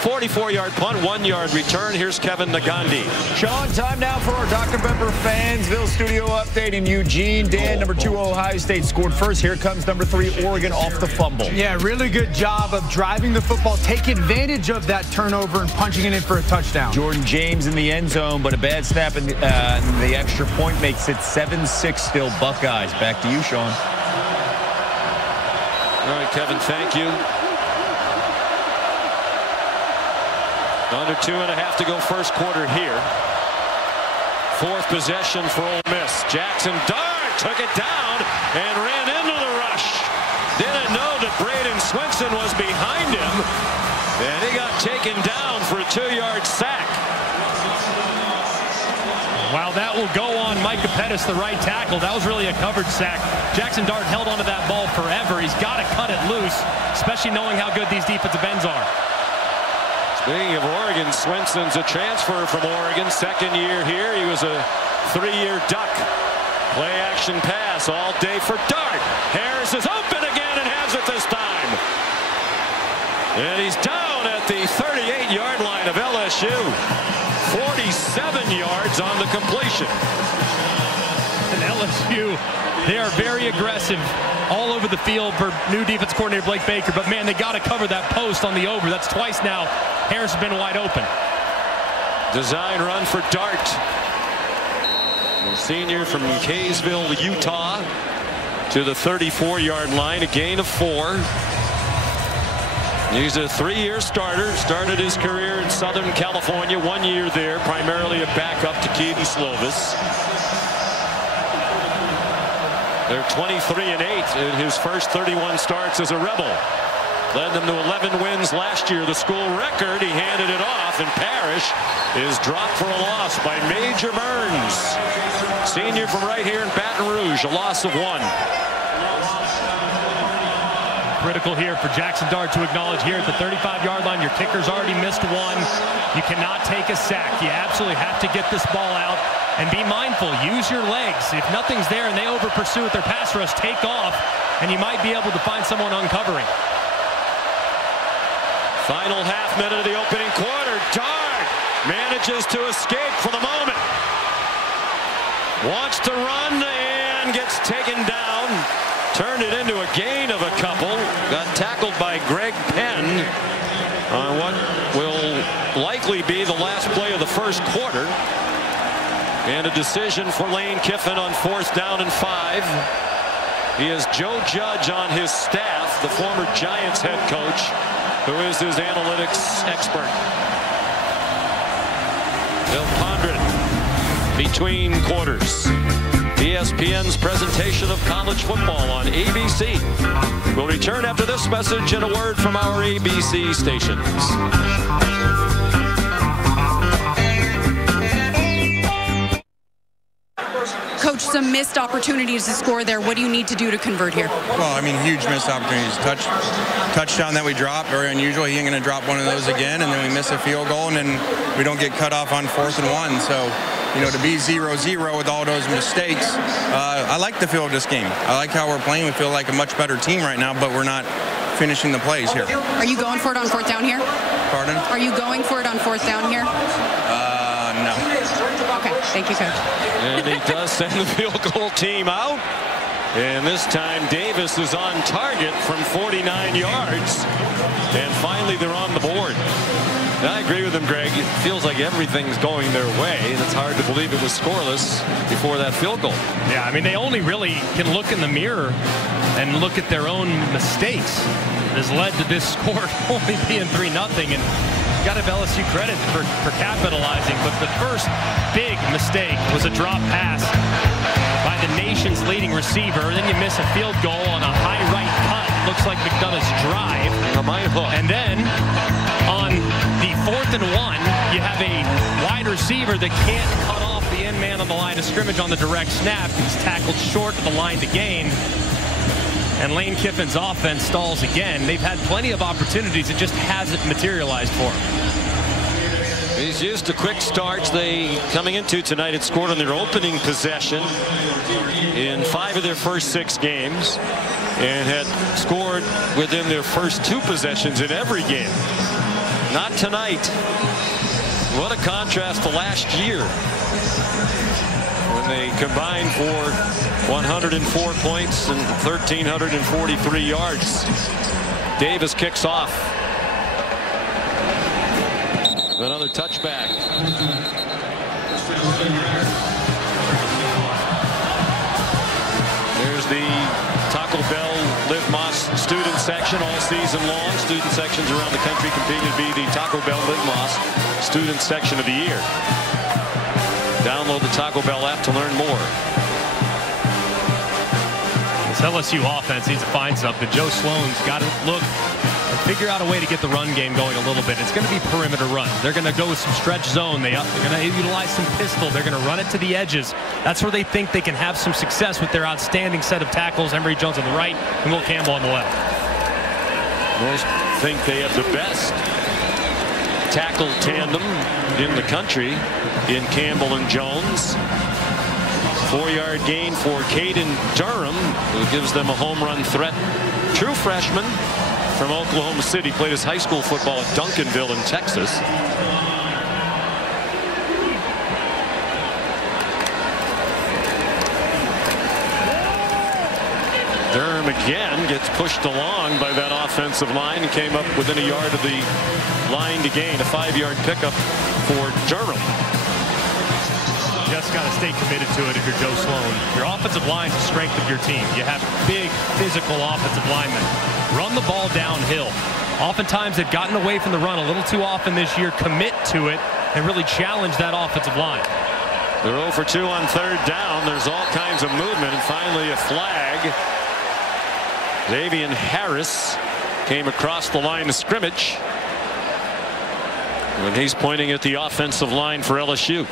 44-yard punt, 1-yard return. Here's Kevin Nagandi. Sean, time now for our Dr. Pepper Fansville studio update in Eugene. Dan, number 2 Ohio State scored first. Here comes number 3 Oregon off the fumble. Yeah, really good job of driving the football, take advantage of that turnover and punching it in for a touchdown. Jordan James in the end zone, but a bad snap in the extra point makes it 7-6 still Buckeyes. Back to you, Sean. All right, Kevin, thank you. Under 2.5 to go first quarter here. 4th possession for Ole Miss. Jackson Dart took it down and ran into the rush. Didn't know that Braden Swinson was behind him, and he got taken down for a 2-yard sack. Wow, that will go on Micah Pettis, the right tackle. That was really a coverage sack. Jackson Dart held onto that ball forever. He's got to cut it loose, especially knowing how good these defensive ends are. Speaking of Oregon, Swinson's a transfer from Oregon. 2nd year here. He was a 3-year Duck. Play action pass all day for Dart. Harris is open again and has it this time. And he's down at the 38-yard line of LSU. 47 yards on the completion. And LSU, they are very aggressive all over the field for new defense coordinator Blake Baker. But, man, they got to cover that post on the over. That's twice now. Harris has been wide open. Design run for Dart. The senior from Kaysville, Utah, to the 34-yard line. A gain of 4. He's a 3-year starter. Started his career in Southern California. 1 year there, primarily a backup to Keaton Slovis. They're 23-8 in his first 31 starts as a Rebel. Led them to 11 wins last year, the school record. He handed it off, and Parrish is dropped for a loss by Major Burns. Senior from right here in Baton Rouge, a loss of 1. Critical here for Jackson Dart to acknowledge here at the 35-yard line. Your kicker's already missed 1. You cannot take a sack. You absolutely have to get this ball out and be mindful. Use your legs. If nothing's there and they over pursue with their pass rush, take off, and you might be able to find someone uncovering. Final half minute of the opening quarter. Dart manages to escape for the moment. Wants to run and gets taken down. Turned it into a gain of a couple. Got tackled by Greg Penn on what will likely be the last play of the first quarter. And a decision for Lane Kiffin on 4th down and 5. He has Joe Judge on his staff, the former Giants head coach, who is his analytics expert. They'll ponder it between quarters. ESPN's presentation of college football on ABC. We'll return after this message and a word from our ABC stations. Coach, some missed opportunities to score there. What do you need to do to convert here? Well, I mean, huge missed opportunities. Touchdown that we dropped, very unusual. He ain't going to drop one of those again, and then we miss a field goal, and then we don't get cut off on 4th and 1. So, you know, to be 0-0 with all those mistakes, I like the feel of this game. I like how we're playing. We feel like a much better team right now, but we're not finishing the plays here. Are you going for it on 4th down here? Pardon? Are you going for it on 4th down here? No. Okay, thank you, Coach. And he does send the field goal team out. And this time Davis is on target from 49 yards. And finally they're on the board. And I agree with him, Greg. It feels like everything's going their way, and it's hard to believe it was scoreless before that field goal. Yeah, I mean, they only really can look in the mirror and look at their own mistakes. It has led to this score only being 3-0, and got to give LSU credit for capitalizing. But the first big mistake was a drop pass by the nation's leading receiver. Then you miss a field goal on a high right cut. Looks like McDonough's drive. And then on the 4th and 1, you have a wide receiver that can't cut off the end man on the line of scrimmage on the direct snap. He's tackled short of the line to gain. And Lane Kiffin's offense stalls again. They've had plenty of opportunities. It just hasn't materialized for them. He's used to quick starts. They, coming into tonight, had scored on their opening possession in 5 of their first 6 games and had scored within their first 2 possessions in every game. Not tonight. What a contrast to last year when they combined for 104 points and 1,343 yards. Davis kicks off. Another touchback. There's the Taco Bell Liv Moss student section all season long. Student sections around the country competing to be the Taco Bell Liv Moss student section of the year. Download the Taco Bell app to learn more. This LSU offense needs to find something. Joe Sloan's got to look and figure out a way to get the run game going a little bit. It's going to be perimeter runs. They're going to go with some stretch zone. They're going to utilize some pistol. They're going to run it to the edges. That's where they think they can have some success with their outstanding set of tackles. Emory Jones on the right and Will Campbell on the left. Most think they have the best tackle tandem in the country in Campbell and Jones. 4-yard gain for Caden Durham, who gives them a home run threat. True freshman from Oklahoma City, played his high school football at Duncanville in Texas. Durham again gets pushed along by that offensive line and came up within a yard of the line to gain. A 5-yard pickup for Durham. Just got to stay committed to it if you're Joe Sloan. Your offensive line is the strength of your team. You have big physical offensive linemen. Run the ball downhill. Oftentimes they've gotten away from the run a little too often this year. Commit to it and really challenge that offensive line. They're 0 for 2 on 3rd down. There's all kinds of movement and finally a flag. Davian Harris came across the line of scrimmage. And he's pointing at the offensive line for LSU.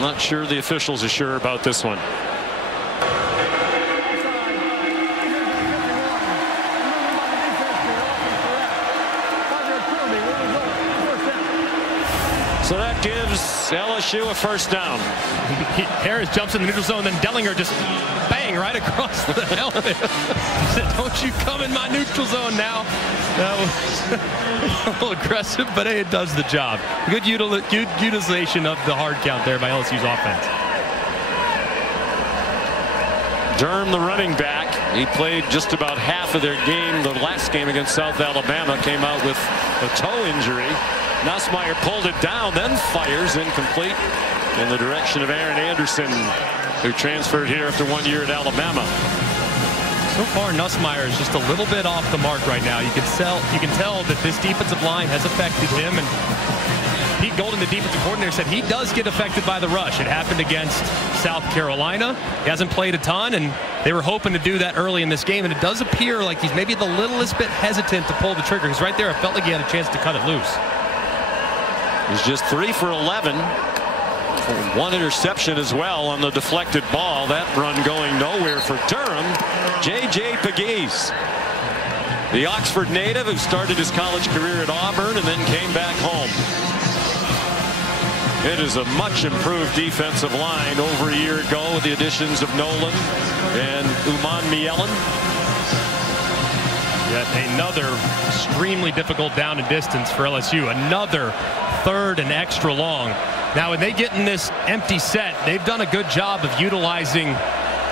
Not sure the officials are sure about this one. So that gives LSU a 1st down. Harris jumps in the neutral zone, then Dellinger just bang right across the helmet. He said, "Don't you come in my neutral zone now." That was a little aggressive, but hey, it does the job. Good utilization of the hard count there by LSU's offense. Durham, the running back, he played just about half of their game. The last game against South Alabama, came out with a toe injury. Nussmeier pulled it down, then fires incomplete in the direction of Aaron Anderson, who transferred here after 1 year at Alabama. So far, Nussmeier is just a little bit off the mark right now. You can tell that this defensive line has affected him. And Pete Golden, the defensive coordinator, said he does get affected by the rush. It happened against South Carolina. He hasn't played a ton, and they were hoping to do that early in this game. And it does appear like he's maybe the littlest bit hesitant to pull the trigger, because right there it felt like he had a chance to cut it loose. He's just 3 for 11. 1 interception as well on the deflected ball. That run going nowhere for Durham. J.J. Pegues, the Oxford native who started his college career at Auburn and then came back home. It is a much improved defensive line over a year ago with the additions of Nolan and Uman Mielen. Yet another extremely difficult down and distance for LSU. Another 3rd and extra long. Now, when they get in this empty set, they've done a good job of utilizing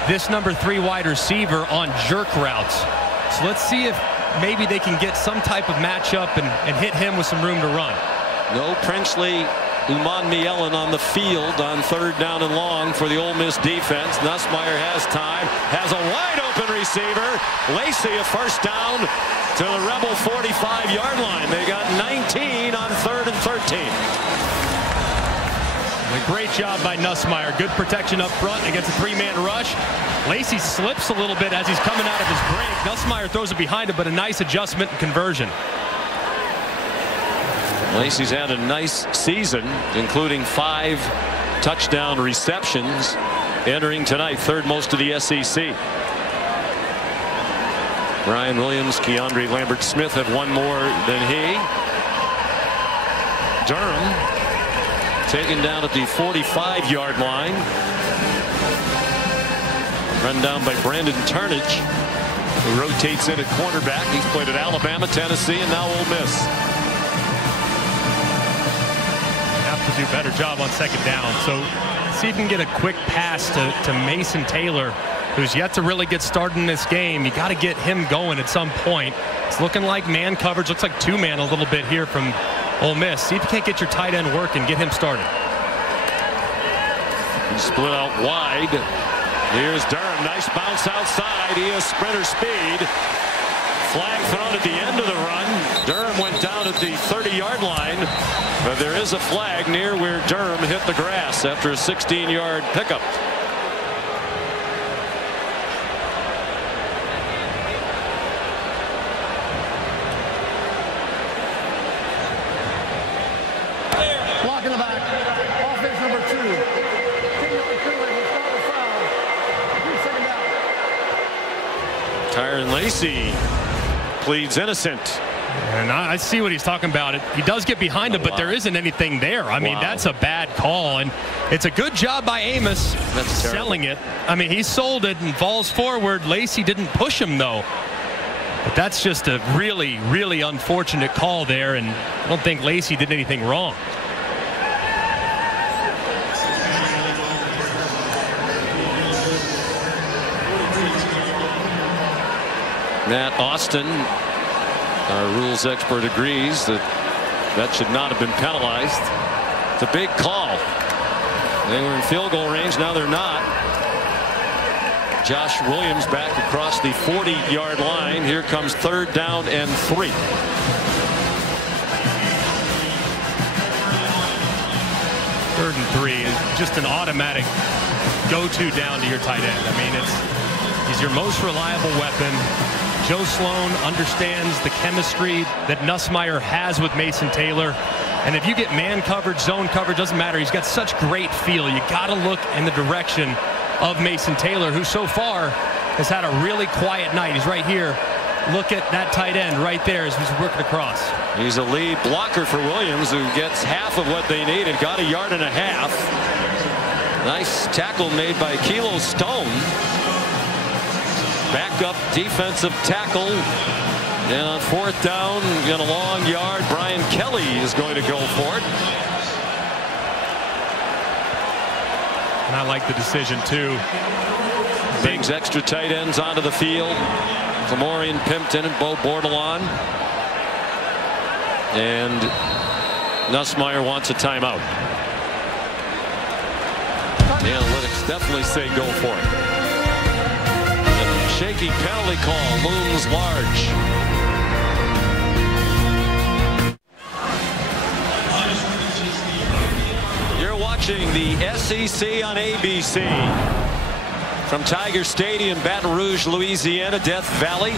this number 3 wide receiver on jerk routes. So let's see if maybe they can get some type of matchup and hit him with some room to run. No Princely, Uman Mielen on the field on 3rd down and long for the Ole Miss defense. Nussmeier has time, has a wide open receiver. Lacey a 1st down to the Rebel 45-yard line. They got 19 on 3rd and 13. A great job by Nussmeier. Good protection up front against a 3-man rush. Lacey slips a little bit as he's coming out of his break. Nussmeier throws it behind him, but a nice adjustment and conversion. Lacey's had a nice season, including 5 touchdown receptions entering tonight, third most of the SEC. Brian Williams, Keandre Lambert-Smith have one more than he. Durham taken down at the 45-yard line. Run down by Brandon Turnage, who rotates in at cornerback. He's played at Alabama, Tennessee, and now Ole Miss. Have to do a better job on second down. So see if you can get a quick pass to Mason Taylor, who's yet to really get started in this game. You got to get him going at some point. It's looking like man coverage. Looks like two-man a little bit here from Ole Miss. See if you can't get your tight end working. Get him started. And split out wide. Here's Durham. Nice bounce outside. He has sprinter speed. Flag thrown at the end of the run. Durham went down at the 30-yard line. But there is a flag near where Durham hit the grass after a 16-yard pickup. Block in the back. Offense number 2. Tyron Lacey pleads innocent. And I see what he's talking about. He does get behind him, but there isn't anything there. I mean, that's a bad call, and it's a good job by Amos selling it. I mean, he sold it and falls forward. Lacey didn't push him, though. But that's just a really, really unfortunate call there, and I don't think Lacey did anything wrong. Matt Austin, our rules expert, agrees that that should not have been penalized. It's a big call. They were in field goal range. Now they're not. Josh Williams back across the 40-yard line. Here comes 3rd down and 3. Third and 3 is just an automatic go-to down to your tight end. I mean, he's your most reliable weapon. Joe Sloan understands the chemistry that Nussmeier has with Mason Taylor. And if you get man coverage, zone coverage, doesn't matter. He's got such great feel. You got to look in the direction of Mason Taylor, who so far has had a really quiet night. He's right here. Look at that tight end right there as he's working across. He's a lead blocker for Williams, who gets half of what they needed. Got a yard and a half. Nice tackle made by Kilo Stone. Backup defensive tackle. And on 4th down, in a long yard, Brian Kelly is going to go for it. And I like the decision, too. Brings extra tight ends onto the field. Flamorian Pimpton and Bo Bordelon. And Nussmeier wants a timeout. The analytics definitely say go for it. Shaky penalty call looms large. You're watching the SEC on ABC from Tiger Stadium, Baton Rouge, Louisiana, Death Valley,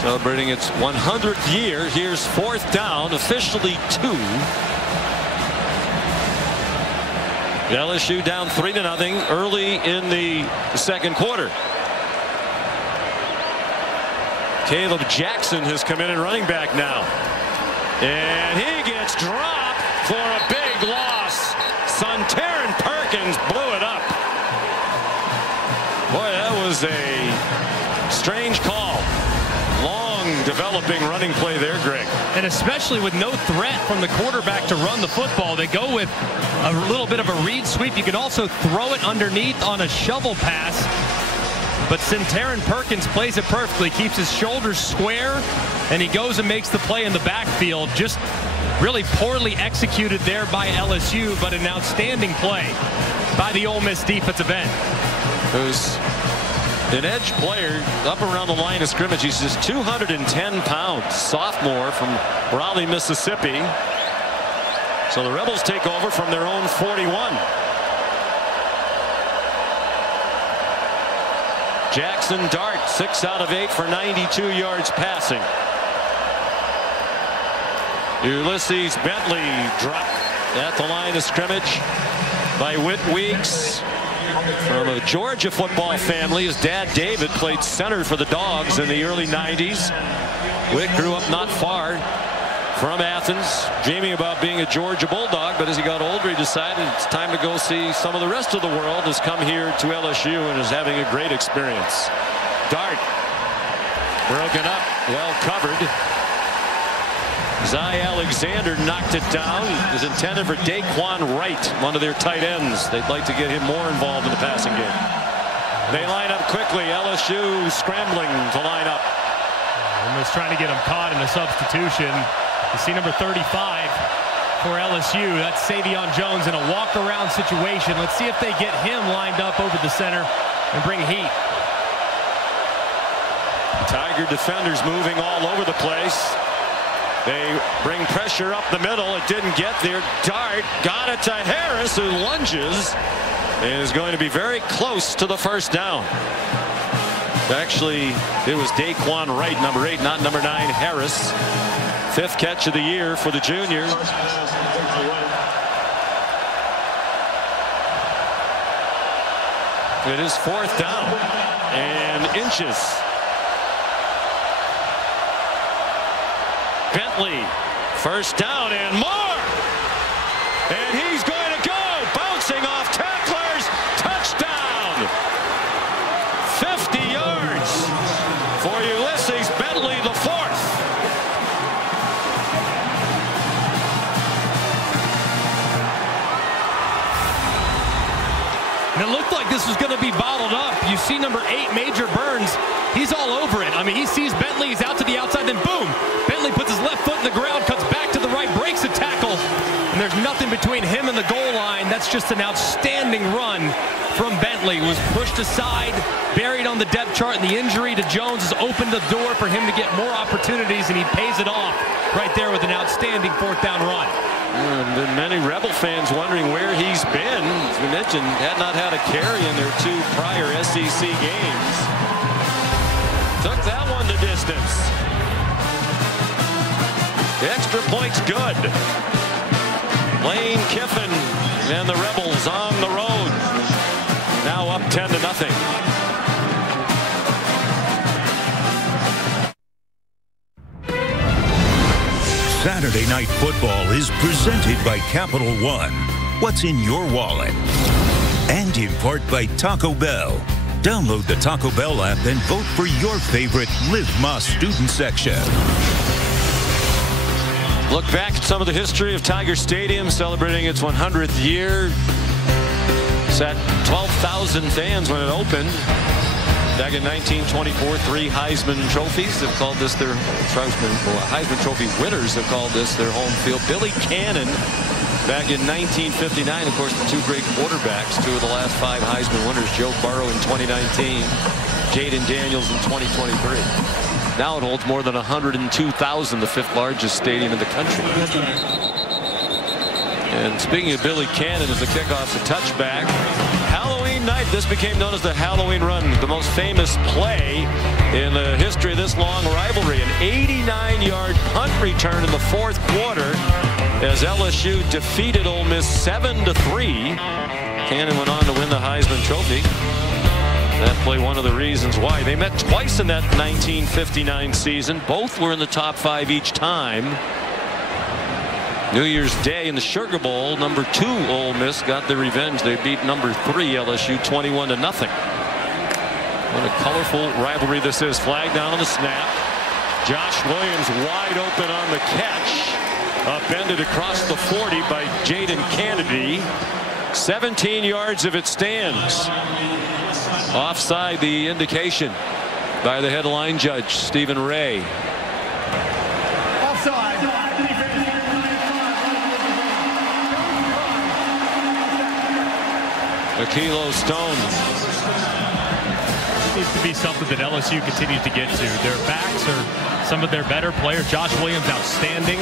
celebrating its 100th year. Here's 4th down, officially 2. LSU down 3-0 early in the second quarter. Caleb Jackson has come in and running back now. And he gets dropped for a big loss. Sontaran Perkins blew it up. Boy, that was a strange call. Long developing running play there, Greg. And especially with no threat from the quarterback to run the football. They go with a little bit of a read sweep. You can also throw it underneath on a shovel pass. But Sontaran Perkins plays it perfectly, keeps his shoulders square, and he goes and makes the play in the backfield. Just really poorly executed there by LSU, but an outstanding play by the Ole Miss defensive end. Who's an edge player up around the line of scrimmage. He's just 210 pounds, sophomore from Raleigh, Mississippi. So the Rebels take over from their own 41. Jackson Dart, 6 out of 8 for 92 yards passing. Ulysses Bentley dropped at the line of scrimmage. by Whit Weeks from a Georgia football family. His dad, David, played center for the Dogs in the early 90s. Whit grew up not far from Athens, dreaming about being a Georgia Bulldog, but as he got older, he decided it's time to go see some of the rest of the world. Has come here to LSU and is having a great experience. Dart broken up, well covered. Zy Alexander knocked it down. It was intended for Daquan Wright, one of their tight ends. They'd like to get him more involved in the passing game. They line up quickly. LSU scrambling to line up. Almost trying to get him caught in a substitution. You see number 35 for LSU. That's Savion Jones in a walk-around situation. Let's see if they get him lined up over the center and bring heat. Tiger defenders moving all over the place. They bring pressure up the middle. It didn't get there. Dart got it to Harris, who lunges and is going to be very close to the first down. Actually, it was Daquan Wright, number 8, not number 9, Harris. 5th catch of the year for the junior. It is 4th down and inches. Bentley, first down and more. And he's going to go, bouncing off tacklers, touchdown. 50 yards for Ulysses Bentley, the 4th. And it looked like this was going to be bottled up. You see number 8, Major Burns. He's all over it. I mean, he sees Bentley. He's out to the outside. Then boom. Bentley puts his left foot in the ground, cuts back to the right, breaks a tackle. And there's nothing between him and the goal line. That's just an outstanding run from Bentley. Was pushed aside, buried on the depth chart. And the injury to Jones has opened the door for him to get more opportunities. And he pays it off right there with an outstanding 4th down run. And then many Rebel fans wondering where he's been. As we mentioned, had not had a carry in their 2 prior SEC games. Took that one the distance. The extra point's good. Lane Kiffin and the Rebels on the road. Now up 10-0. Saturday Night Football is presented by Capital One. What's in your wallet? And in part by Taco Bell. Download the Taco Bell app and vote for your favorite Live Más student section. Look back at some of the history of Tiger Stadium, celebrating its 100th year. Sat 12,000 fans when it opened. Back in 1924, 3 Heisman trophies. They've called this their Heisman Trophy winners have called this their home field. Billy Cannon back in 1959, of course, the 2 great quarterbacks, 2 of the last 5 Heisman winners, Joe Burrow in 2019, Jaden Daniels in 2023. Now it holds more than 102,000, the 5th largest stadium in the country. And speaking of Billy Cannon, as the kickoff's a touchback. Halloween night, this became known as the Halloween Run, the most famous play in the history of this long rivalry. An 89-yard punt return in the 4th quarter as LSU defeated Ole Miss 7-3. Cannon went on to win the Heisman Trophy. That play, one of the reasons why. They met twice in that 1959 season. Both were in the top 5 each time. New Year's Day in the Sugar Bowl, number 2 Ole Miss got their revenge. They beat number 3 LSU 21-0. What a colorful rivalry this is. Flag down on the snap. Josh Williams wide open on the catch. Upended across the 40 by Jaden Kennedy. 17 yards if it stands. Offside, the indication by the headline judge, Stephen Ray. Offside. Akilo Stone. It needs to be something that LSU continues to get to. Their backs are some of their better players. Josh Williams, outstanding.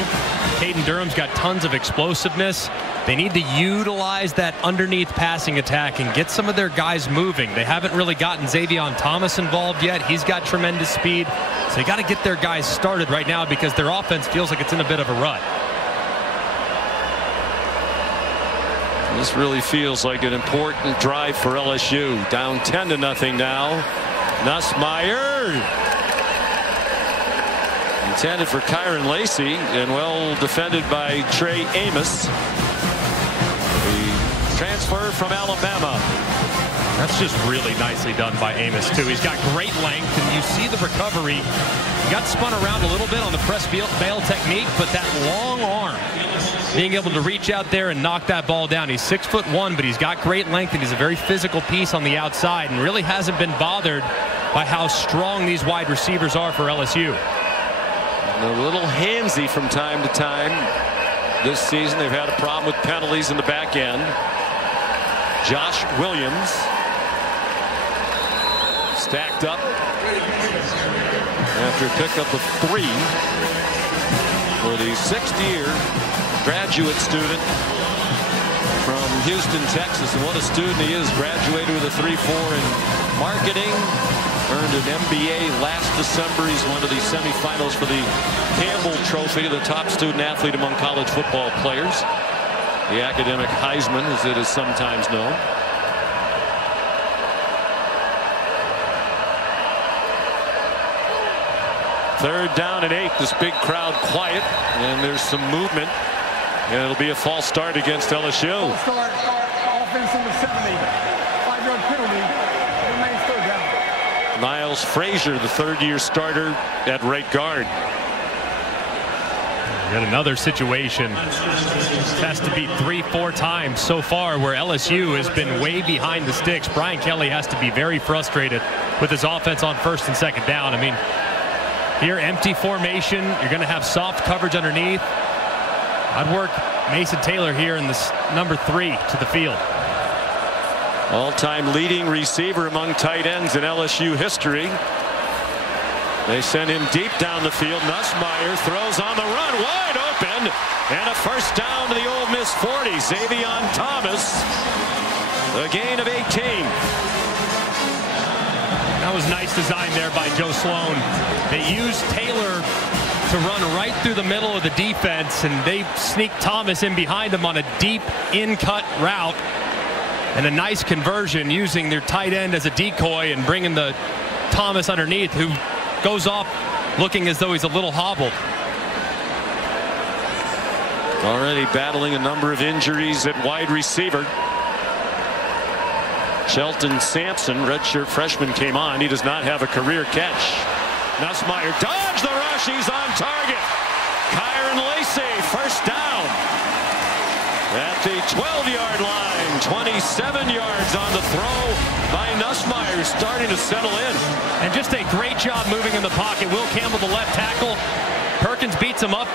Caden Durham's got tons of explosiveness. They need to utilize that underneath passing attack and get some of their guys moving. They haven't really gotten Xavion Thomas involved yet. He's got tremendous speed. So they got to get their guys started right now because their offense feels like it's in a bit of a rut. This really feels like an important drive for LSU. Down 10-0 now. Nussmeier. Intended for Kyron Lacey and well defended by Trey Amos. The transfer from Alabama. That's just really nicely done by Amos, too. He's got great length, and you see the recovery. He got spun around a little bit on the press bail technique, but that long arm, being able to reach out there and knock that ball down. He's 6'1", but he's got great length, and he's a very physical piece on the outside, and really hasn't been bothered by how strong these wide receivers are for LSU. And a little handsy from time to time. This season, they've had a problem with penalties in the back end. Josh Williams. Stacked up after a pickup of 3 for the 6th-year graduate student from Houston, Texas. And what a student he is. Graduated with a 3.4 in marketing. Earned an MBA last December. He's one of the semifinals for the Campbell Trophy, the top student athlete among college football players. The academic Heisman, as it is sometimes known. Third down and 8. This big crowd quiet, and there's some movement. And it'll be a false start against LSU. False start, offense in the 70. 5-yard penalty. Remains third down. Miles Frazier, the 3rd-year starter at right guard. Got another situation. Has to beat 3-4 times so far where LSU has been way behind the sticks. Brian Kelly has to be very frustrated with his offense on 1st and 2nd down. I mean, here, empty formation. You're going to have soft coverage underneath. I'd work Mason Taylor here in this number 3 to the field. All-time leading receiver among tight ends in LSU history. They send him deep down the field. Nussmeier throws on the run, wide open, and a first down to the Ole Miss 40. Xavion Thomas, a gain of 18. That was nice design there by Joe Sloan. They used Taylor to run right through the middle of the defense, and they sneaked Thomas in behind him on a deep in-cut route. And a nice conversion using their tight end as a decoy and bringing the Thomas underneath, who goes off looking as though he's a little hobbled. Already battling a number of injuries at wide receiver. Shelton Sampson, redshirt freshman, came on. He does not have a career catch. Nussmeier dodged the rush. He's on target. Kyron Lacey, first down at the 12-yard line. 27 yards on the throw by Nussmeier, starting to settle in. And just a great job moving in the pocket. Will Campbell, the left tackle. Perkins beats him up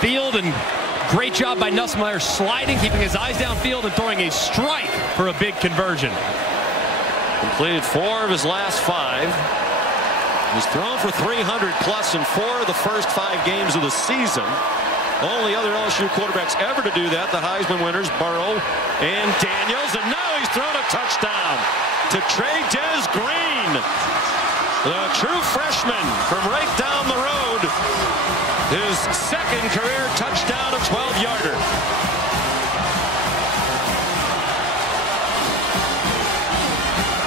field, and great job by Nussmeier sliding, keeping his eyes downfield, and throwing a strike for a big conversion. Completed 4 of his last 5. He's thrown for 300 plus in 4 of the first 5 games of the season. Only other LSU quarterbacks ever to do that, the Heisman winners, Burrow and Daniels. And now he's thrown a touchdown to Trey Des Green, the true freshman from right down the road. His 2nd career touchdown, a 12-yarder.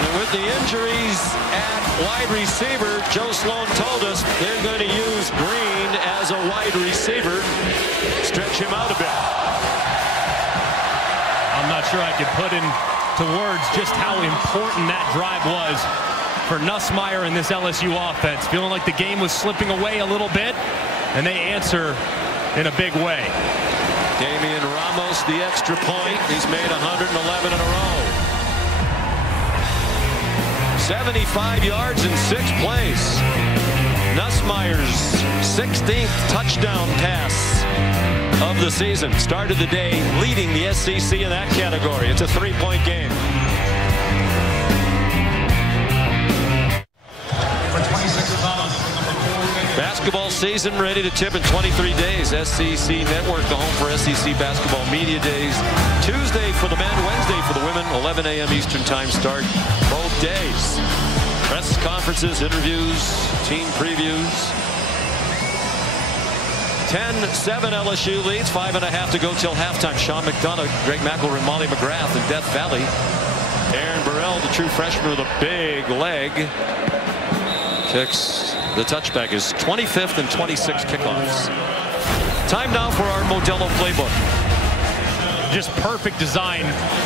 And with the injuries at wide receiver, Joe Sloan told us they're going to use Green as a wide receiver, stretch him out a bit. I'm not sure I could put into words just how important that drive was for Nussmeier and this LSU offense. Feeling like the game was slipping away a little bit, and they answer in a big way. Damian Ramos, the extra point. He's made 111 in a row. 75 yards in 6 plays. Nussmeier's 16th touchdown pass of the season. Started the day leading the SEC in that category. It's a 3-point game. Basketball season ready to tip in 23 days. SEC Network, the home for SEC Basketball Media Days. Tuesday for the men, Wednesday for the women. 11 a.m. Eastern Time start both days. Press conferences, interviews, team previews. 10-7 LSU leads. 5.5 to go till halftime. Sean McDonough, Greg McElroy, Molly McGrath in Death Valley. Aaron Burrell, the true freshman with a big leg, kicks the touchback. His 25th and 26 kickoffs. Time now for our Modelo playbook. Just perfect design.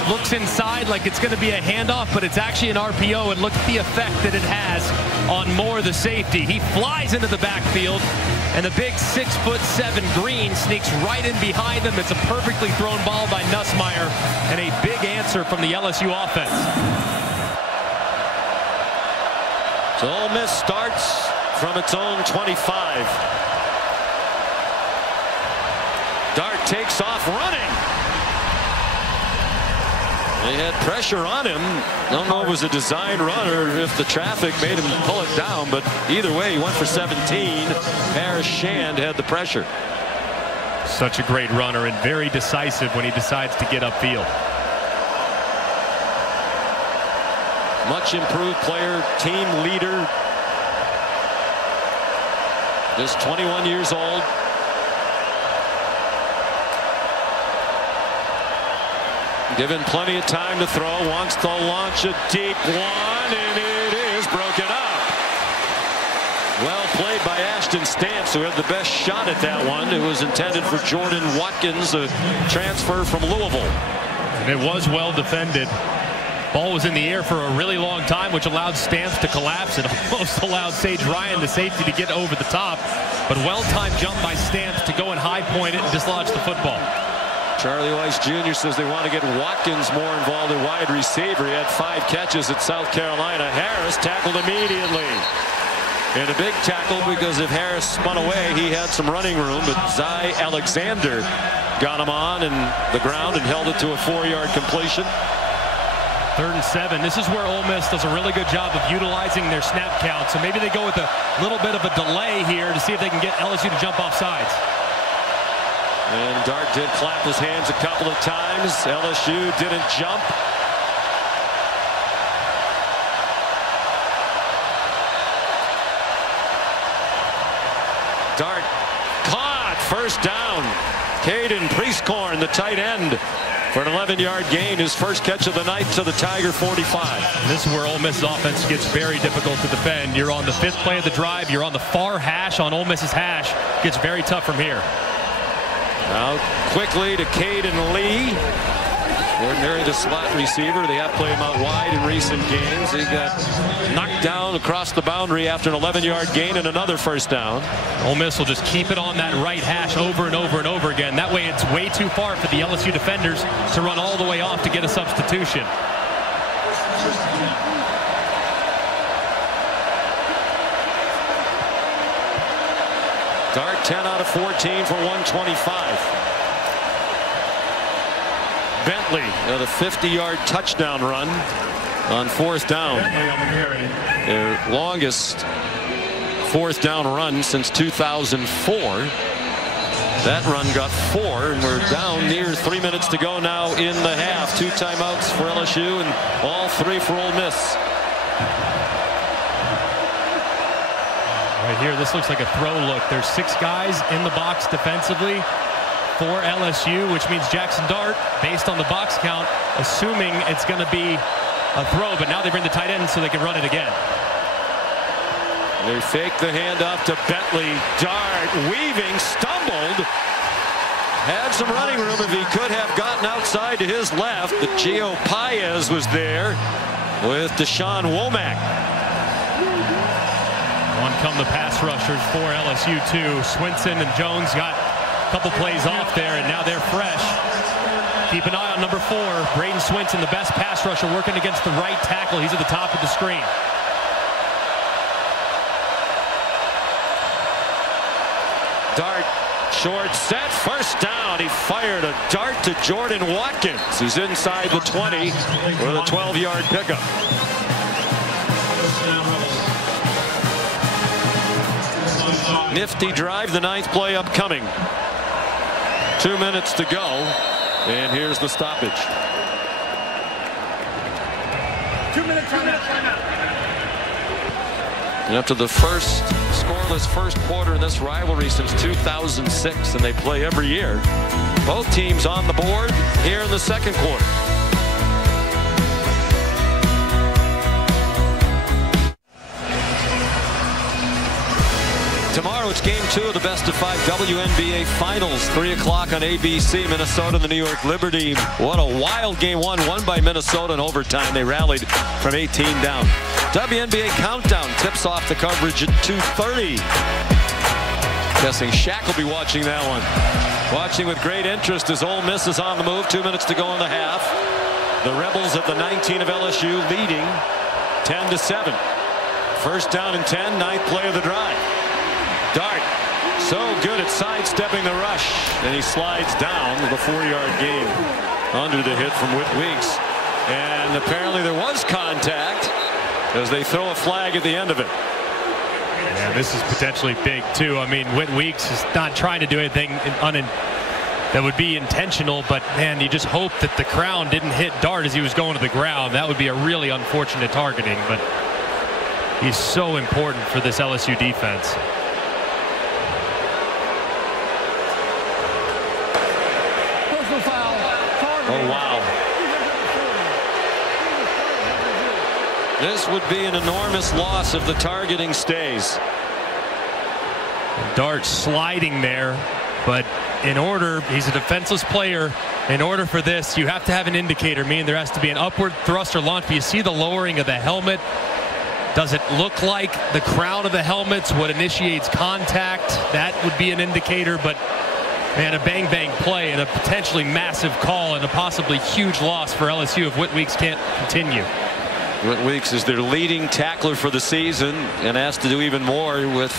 Looks inside like it's going to be a handoff, but it's actually an RPO, and look at the effect that it has on Moore, the safety. He flies into the backfield, and the big 6'7" Green sneaks right in behind him. It's a perfectly thrown ball by Nussmeier, and a big answer from the LSU offense. So Ole Miss starts from its own 25. Dart takes off running. They had pressure on him. Don't know if it was a design run or if the traffic made him pull it down, but either way, he went for 17. Paris Shand had the pressure. Such a great runner and very decisive when he decides to get upfield. Much improved player, team leader. Just 21 years old. Given plenty of time to throw, wants to launch a deep one, and it is broken up. Well played by Ashton Stamps, who had the best shot at that one. It was intended for Jordan Watkins, a transfer from Louisville. And it was well defended. Ball was in the air for a really long time, which allowed Stamps to collapse. It almost allowed Sage Ryan, the safety, to get over the top. But well-timed jump by Stamps to go and high point it and dislodge the football. Charlie Weiss Jr. says they want to get Watkins more involved in wide receiver. He had 5 catches at South Carolina. Harris tackled immediately. And a big tackle, because if Harris spun away, he had some running room, but Zy Alexander got him on and the ground and held it to a 4-yard completion. 3rd and 7. This is where Ole Miss does a really good job of utilizing their snap count. So maybe they go with a little bit of a delay here to see if they can get LSU to jump off sides. And Dart did clap his hands a couple of times. LSU didn't jump. Dart caught. First down. Caden Priestcorn, the tight end, for an 11-yard gain. His first catch of the night to the Tiger 45. This is where Ole Miss's offense gets very difficult to defend. You're on the 5th play of the drive. You're on the far hash on Ole Miss's hash. Gets very tough from here. Now quickly to Caden Lee. Ordinarily the slot receiver. They have played him out wide in recent games. He got knocked down across the boundary after an 11-yard gain and another first down. Ole Miss will just keep it on that right hash over and over and over again. That way it's way too far for the LSU defenders to run all the way off to get a substitution. Dart 10 out of 14 for 125. Bentley, the 50-yard touchdown run on 4th down. Their longest 4th down run since 2004. That run got 4, and we're down near 3 minutes to go now in the half. 2 timeouts for LSU and all 3 for Ole Miss. Right here, this looks like a throw look. There's 6 guys in the box defensively for LSU, which means Jackson Dart, based on the box count, assuming it's going to be a throw, but now they bring the tight end so they can run it again. They fake the handoff to Bentley. Dart weaving, stumbled. Had some running room if he could have gotten outside to his left. But Gio Paez was there with Deshaun Womack. On come the pass rushers for LSU too. Swinson and Jones got a couple plays off there, and now they're fresh. Keep an eye on number 4, Braden Swinson, the best pass rusher, working against the right tackle. He's at the top of the screen. Dart, short set, first down. He fired a dart to Jordan Watkins, who's inside the 20 with a 12-yard pickup. Nifty drive, the 9th play upcoming. 2 minutes to go, and here's the stoppage. 2 minute timeout. And after the first scoreless first quarter in this rivalry since 2006, and they play every year, both teams on the board here in the second quarter. Tomorrow it's game 2 of the best of 5 WNBA Finals, 3 o'clock on ABC. Minnesota and the New York Liberty. What a wild game 1 won by Minnesota in overtime. They rallied from 18 down. WNBA Countdown tips off the coverage at 2:30. Guessing Shaq will be watching that one. Watching with great interest as Ole Miss is on the move. 2 minutes to go in the half. The Rebels at the 19 of LSU leading 10-7. First down and 10, 9th play of the drive. Dart, so good at sidestepping the rush, and he slides down the 4-yard gain under the hit from Whit Weeks. And apparently there was contact as they throw a flag at the end of it. Yeah, this is potentially big too. I mean, Whit Weeks is not trying to do anything that would be intentional, but man, you just hope that the crown didn't hit Dart as he was going to the ground. That would be a really unfortunate targeting, but he's so important for this LSU defense. Oh, wow. This would be an enormous loss if the targeting stays. Dart sliding there, but in order, he's a defenseless player. In order for this, you have to have an indicator, meaning there has to be an upward thrust or launch. But you see the lowering of the helmet. Does it look like the crown of the helmet's what initiates contact? That would be an indicator, but man, a bang-bang play and a potentially massive call and a possibly huge loss for LSU if Whit Weeks can't continue. Whit Weeks is their leading tackler for the season and has to do even more with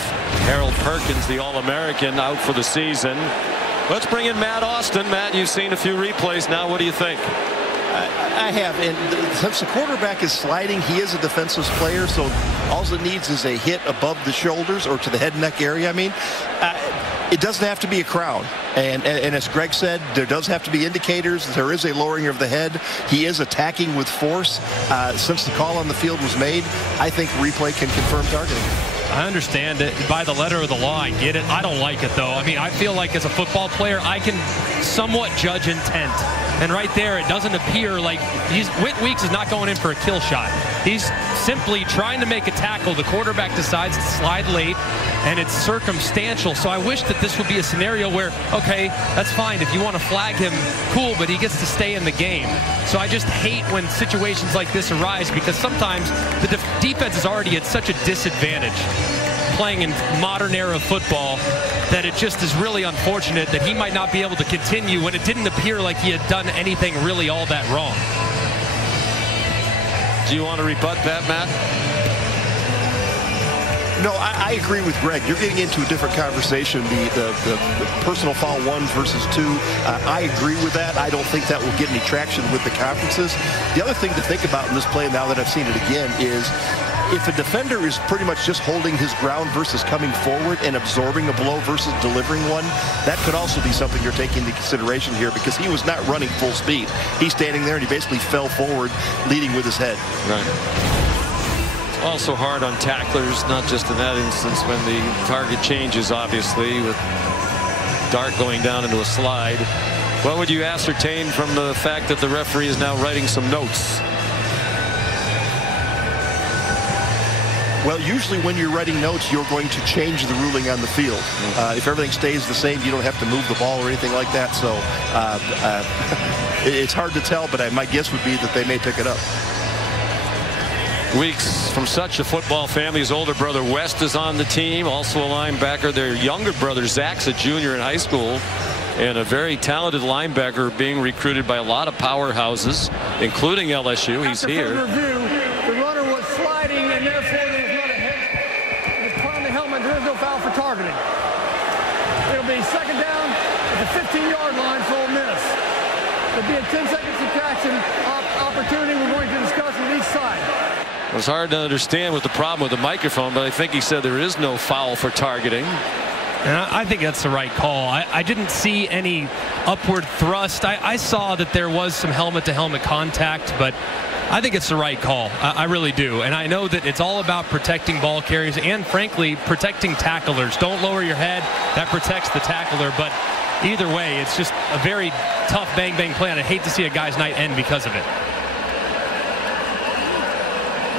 Harold Perkins, the All-American, out for the season. Let's bring in Matt Austin. Matt, you've seen a few replays now. What do you think? I have, and since the quarterback is sliding, he is a defensive player, so all it needs is a hit above the shoulders or to the head and neck area. I mean, it doesn't have to be a crown, and as Greg said, there does have to be indicators. There is a lowering of the head. He is attacking with force. Since the call on the field was made, I think replay can confirm targeting. I understand it by the letter of the law. I get it. I don't like it, though. I mean, I feel like as a football player, I can somewhat judge intent. And right there, it doesn't appear like Whit Weeks is not going in for a kill shot. He's simply trying to make a tackle. The quarterback decides to slide late, and it's circumstantial. So I wish that this would be a scenario where, okay, that's fine. If you want to flag him, cool, but he gets to stay in the game. So I just hate when situations like this arise because sometimes the defense is already at such a disadvantage playing in modern era football that it just is really unfortunate that he might not be able to continue when it didn't appear like he had done anything really all that wrong. Do you want to rebut that, Matt? No, I agree with Greg. You're getting into a different conversation, the personal foul 1 versus 2. I agree with that. I don't think that will get any traction with the conferences. The other thing to think about in this play, now that I've seen it again, is if a defender is pretty much just holding his ground versus coming forward and absorbing a blow versus delivering one, that could also be something you're taking into consideration here because he was not running full speed. He's standing there and he basically fell forward, leading with his head. Right. It's also hard on tacklers, not just in that instance when the target changes, obviously, with Dart going down into a slide. What would you ascertain from the fact that the referee is now writing some notes? Well, usually when you're writing notes, you're going to change the ruling on the field. If everything stays the same, you don't have to move the ball or anything like that. So it's hard to tell, but my guess would be that they may pick it up. Weeks from such a football family. His older brother West is on the team, also a linebacker. Their younger brother Zach's a junior in high school and a very talented linebacker being recruited by a lot of powerhouses, including LSU. He's here. Review, the runner was sliding, and therefore there was not a hit. It's on the helmet. There is no foul for targeting. It'll be second down at the 15-yard line for Ole Miss. There'll be a 10-second subtraction opportunity we're going to discuss with each side. It was hard to understand with the problem with the microphone, but I think he said there is no foul for targeting. And I think that's the right call. I didn't see any upward thrust. I saw that there was some helmet-to-helmet contact, but I think it's the right call. I really do. And I know that it's all about protecting ball carriers and, frankly, protecting tacklers. Don't lower your head. That protects the tackler. But either way, it's just a very tough bang-bang play, and I hate to see a guy's night end because of it.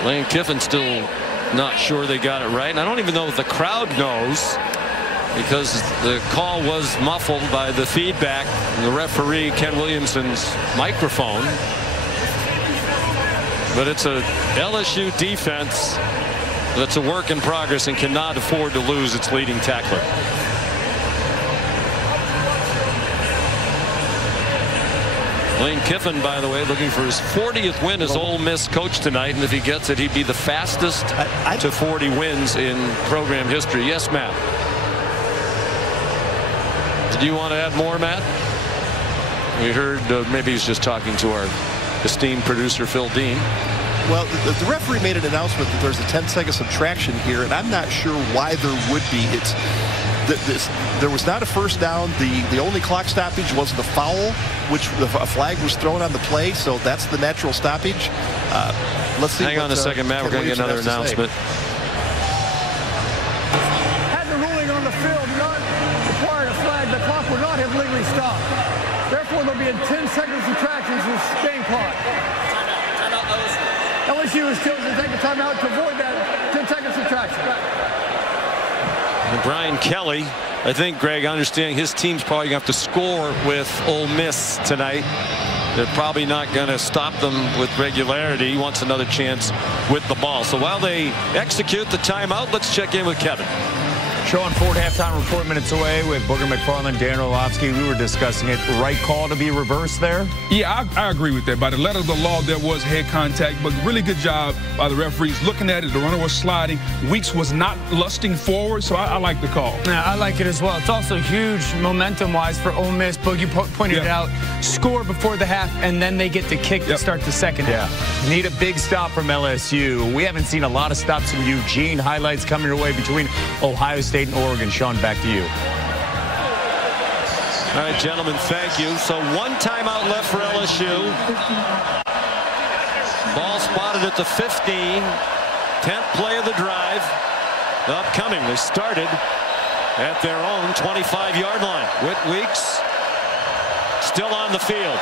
Lane Kiffin still not sure they got it right. And I don't even know if the crowd knows, because the call was muffled by the feedback from the referee, Ken Williamson's microphone. But it's a LSU defense that's a work in progress and cannot afford to lose its leading tackler. Lane Kiffin, by the way, looking for his 40th win as Ole Miss coach tonight, and if he gets it, he'd be the fastest to 40 wins in program history. Yes, Matt. Did you want to add more, Matt? We heard maybe he's just talking to our esteemed producer Phil Dean. Well, the referee made an announcement that there's a 10-second subtraction here, and I'm not sure why there would be. There was not a first down. The only clock stoppage was the foul, which a flag was thrown on the play, so that's the natural stoppage. Let's see. Hang on a second, Matt. We're going to get another announcement. Had the ruling on the field not required a flag, the clock would not have legally stopped. Therefore, there'll be a 10-second subtraction to this game clock. LSU is chosen to take a timeout to avoid that 10-second subtraction. And Brian Kelly, I think, Greg, understanding his team's probably going to have to score with Ole Miss tonight. They're probably not going to stop them with regularity. He wants another chance with the ball. So while they execute the timeout, let's check in with Kevin. Showing Ford halftime report minutes away with Booger McFarland, Dan Orlovsky. We were discussing it. Right call to be reversed there? Yeah, I agree with that. By the letter of the law, there was head contact, but really good job by the referees looking at it. The runner was sliding. Weeks was not lusting forward, so I like the call. Yeah, I like it as well. It's also huge momentum-wise for Ole Miss. Boogie pointed it out. Score before the half, and then they get to kick to start the second half. Need a big stop from LSU. We haven't seen a lot of stops in Eugene. Highlights coming your way between Ohio State and Oregon. Sean, back to you. All right, gentlemen, thank you. So one timeout left for LSU. Ball spotted at the 15. 10th play of the drive. Upcoming. They started at their own 25-yard line. Whit Weeks still on the field.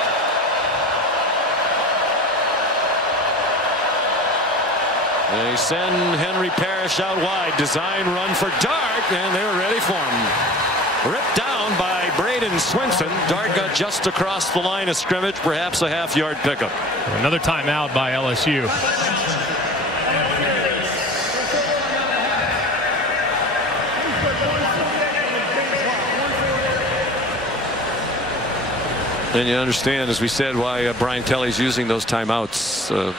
They send Henry Parrish out wide. Design run for Dart, and they were ready for him. Ripped down by Braden Swinson. Dart got just across the line of scrimmage, perhaps a half-yard pickup. Another timeout by LSU. And you understand, as we said, why Brian Kelly's using those timeouts.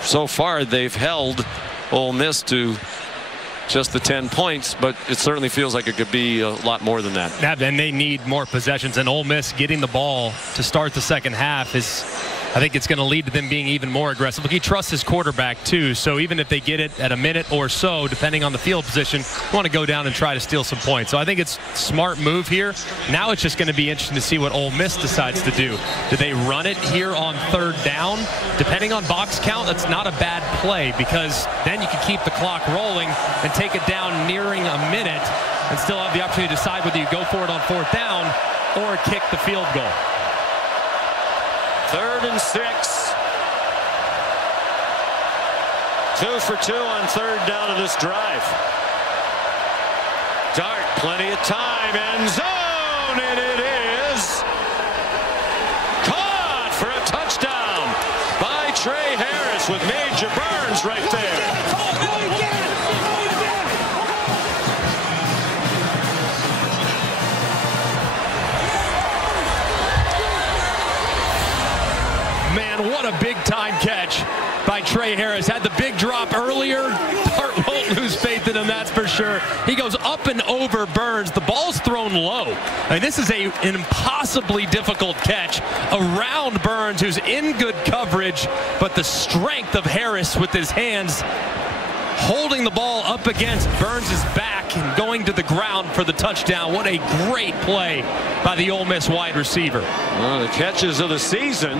So far they've held Ole Miss to just the 10 points, but it certainly feels like it could be a lot more than that. Yeah, and they need more possessions, and Ole Miss getting the ball to start the second half is, I think it's going to lead to them being even more aggressive. Look, he trusts his quarterback too, so even if they get it at a minute or so, depending on the field position, want to go down and try to steal some points. So I think it's a smart move here. Now it's just going to be interesting to see what Ole Miss decides to do. Do they run it here on third down? Depending on box count, that's not a bad play, because then you can keep the clock rolling and take it down nearing a minute and still have the opportunity to decide whether you go for it on fourth down or kick the field goal. 3rd and 6. 2 for 2 on third down of this drive. Dart, plenty of time, end zone, and it is caught for a touchdown by Trey Harris with Major Burns right there. Man, what a big-time catch by Trey Harris. Had the big drop earlier. Dart won't lose faith in him, that's for sure. He goes up and over Burns. The ball's thrown low. I mean, this is an impossibly difficult catch around Burns, who's in good coverage, but the strength of Harris with his hands holding the ball up against Burns' back and going to the ground for the touchdown. What a great play by the Ole Miss wide receiver. One of the catches of the season.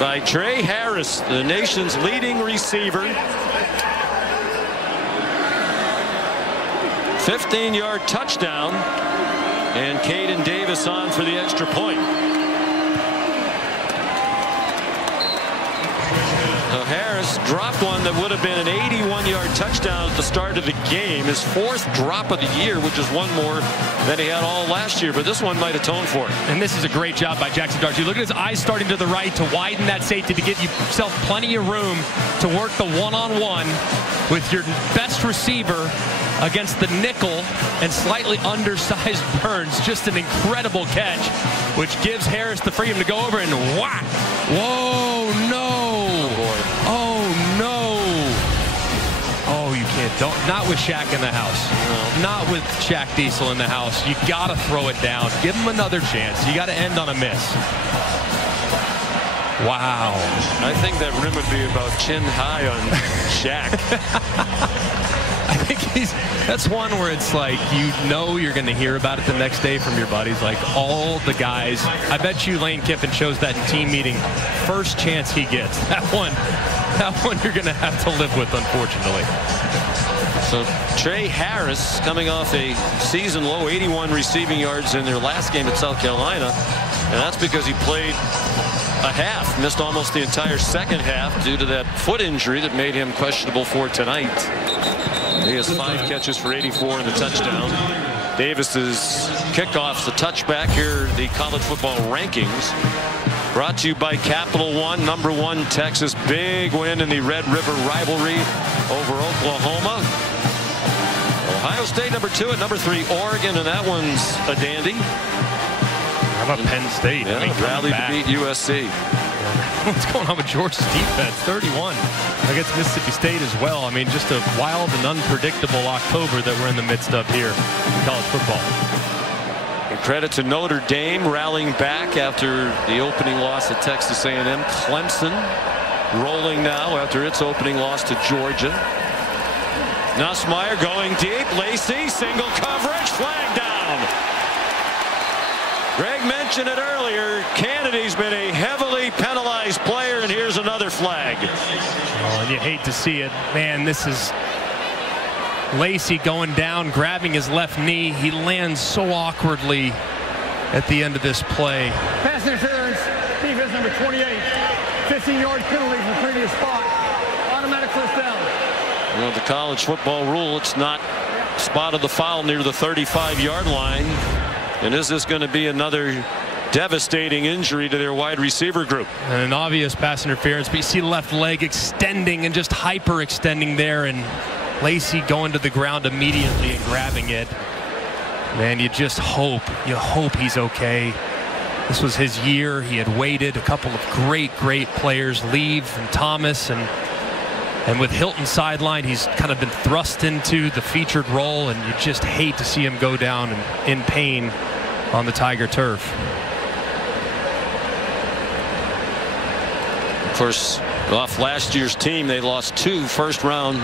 by Trey Harris, the nation's leading receiver. 15-yard touchdown, and Caden Davis on for the extra point. So Harris dropped one that would have been an 81-yard touchdown at the start of the game. His 4th drop of the year, which is one more than he had all last year, but this one might atone for it. And this is a great job by Jackson Darcy. Look at his eyes starting to the right to widen that safety to give yourself plenty of room to work the one-on-one with your best receiver against the nickel and slightly undersized Burns. Just an incredible catch, which gives Harris the freedom to go over and whack. Whoa, no. Oh, boy. Oh, no. Oh, you can't. Not with Shaq in the house. No. Not with Shaq Diesel in the house. You got to throw it down. Give him another chance. You got to end on a miss. Wow. I think that rim would be about chin high on Shaq. I think that's one where it's like, you know, you're going to hear about it the next day from your buddies. Like all the guys, I bet you Lane Kiffin shows that in team meeting. First chance he gets, that one you're going to have to live with, unfortunately. So Trey Harris coming off a season low 81 receiving yards in their last game at South Carolina, and that's because he played a half, missed almost the entire second half due to that foot injury that made him questionable for tonight. He has 5 catches for 84 in the touchdown. Davis's kickoff's the touchback. Here are the college football rankings. Brought to you by Capital One. Number 1 Texas. Big win in the Red River rivalry over Oklahoma. Ohio State number 2. At number 3 Oregon, and that one's a dandy. How about Penn State? Yeah, rallied to beat USC. What's going on with Georgia's defense? 31 against Mississippi State as well. I mean, just a wild and unpredictable October that we're in the midst of here in college football. And credit to Notre Dame rallying back after the opening loss at Texas A&M. Clemson rolling now after its opening loss to Georgia. Nussmeier going deep. Lacey, single coverage, flag down. Greg mentioned it earlier. Kennedy's been a heavily penalized player, and here's another flag. Oh, and you hate to see it. Man, this is Lacey going down, grabbing his left knee. He lands so awkwardly at the end of this play. Pass interference, defense number 28. 15-yard penalty from the previous spot. Automatic first down. Well, the college football rule, it's not spotted the foul near the 35-yard line. And is this going to be another devastating injury to their wide receiver group? And an obvious pass interference, but you see left leg extending and just hyper-extending there, and Lacey going to the ground immediately and grabbing it. Man, you just hope he's okay. This was his year. He had waited. A couple of great players leave, and Thomas, and with Hilton sidelined, he's kind of been thrust into the featured role, and you just hate to see him go down in pain on the Tiger turf. Of course, off last year's team, they lost 2 first-round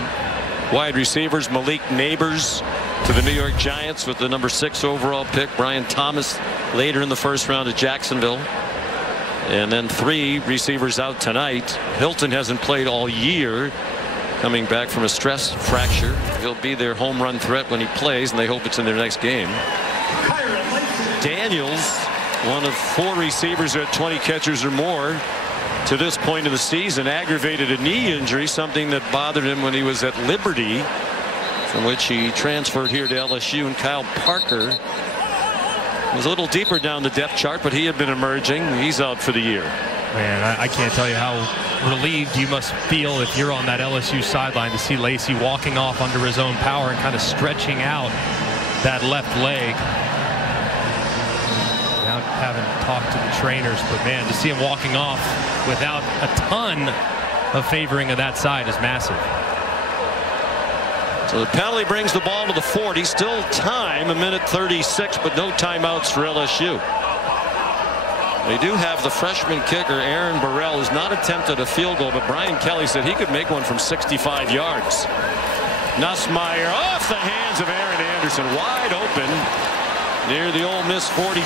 wide receivers. Malik Neighbors to the New York Giants with the number 6 overall pick. Brian Thomas later in the first round at Jacksonville. And then 3 receivers out tonight. Hilton hasn't played all year, coming back from a stress fracture. He'll be their home run threat when he plays, and they hope it's in their next game. Daniels, one of 4 receivers who had 20 catches or more to this point of the season, aggravated a knee injury, something that bothered him when he was at Liberty, from which he transferred here to LSU. And Kyle Parker was a little deeper down the depth chart, but he had been emerging. He's out for the year. Man, I can't tell you how relieved you must feel if you're on that LSU sideline to see Lacey walking off under his own power and kind of stretching out that left leg. Without having talked to the trainers, but man, to see him walking off without a ton of favoring of that side is massive. So the penalty brings the ball to the 40. Still time, 1:36, but no timeouts for LSU. They do have the freshman kicker, Aaron Burrell, who's not attempted a field goal, but Brian Kelly said he could make one from 65 yards. Nussmeier off the hands of Aaron Anderson, wide open near the Ole Miss 42.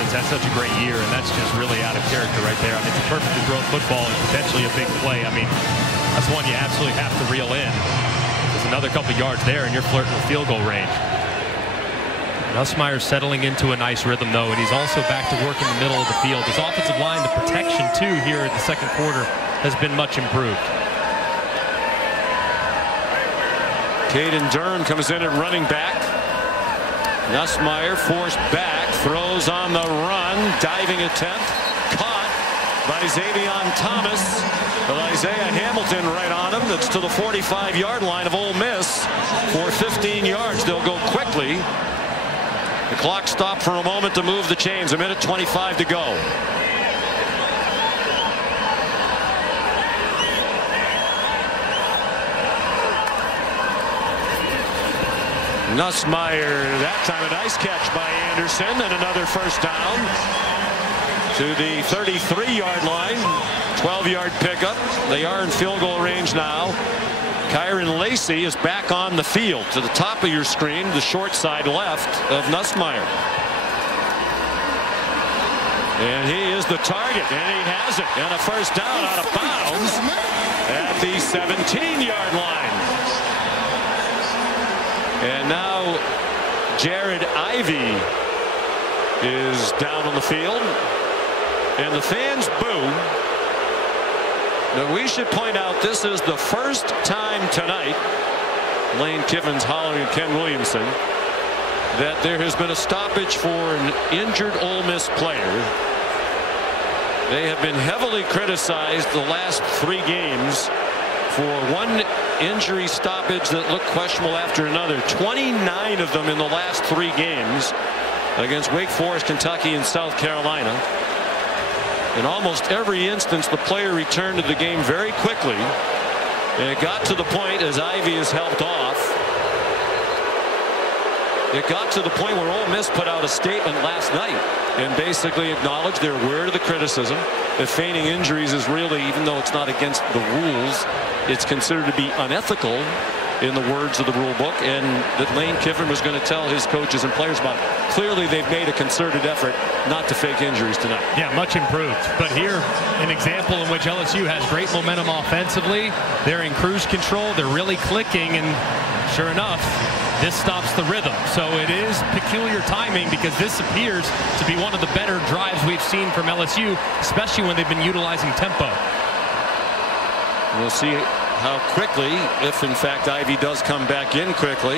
Williamson's had such a great year, and that's just really out of character right there. I mean, it's a perfectly thrown football and potentially a big play. I mean, that's one you absolutely have to reel in. There's another couple yards there, and you're flirting with field goal range. Nussmeier's settling into a nice rhythm, though, and he's also back to work in the middle of the field. His offensive line, the protection, too, here in the second quarter has been much improved. Caden Durham comes in at running back. Nussmeier forced back, throws on the run, diving attempt, caught by Xavion Thomas. Isaiah Hamilton right on him. That's to the 45-yard line of Ole Miss for 15 yards. They'll go quickly. The clock stopped for a moment to move the chains. 1:25 to go. Nussmeier, that time a nice catch by Anderson, and another first down to the 33-yard line. 12-yard pickup. They are in field goal range now. Kyron Lacey is back on the field. To the top of your screen, the short side left of Nussmeier. And he is the target, and he has it. And a first down out of bounds at the 17-yard line. And now Jared Ivey is down on the field. And the fans boo. Now we should point out this is the first time tonight, Lane Kiffin's hollering at Ken Williamson, that there has been a stoppage for an injured Ole Miss player. They have been heavily criticized the last 3 games for one injury stoppage that looked questionable after another. 29 of them in the last 3 games against Wake Forest, Kentucky, and South Carolina. In almost every instance, the player returned to the game very quickly. And it got to the point, as Ivey is helped off, it got to the point where Ole Miss put out a statement last night and basically acknowledged they're aware of the criticism that feigning injuries is really, even though it's not against the rules, it's considered to be unethical in the words of the rule book, and that Lane Kiffin was going to tell his coaches and players about it. Clearly they've made a concerted effort not to fake injuries tonight. Yeah, much improved. But here, an example in which LSU has great momentum offensively. They're in cruise control. They're really clicking, and sure enough, this stops the rhythm. So it is peculiar timing, because this appears to be one of the better drives we've seen from LSU, especially when they've been utilizing tempo. We'll see how quickly, if in fact Ivey does come back in quickly.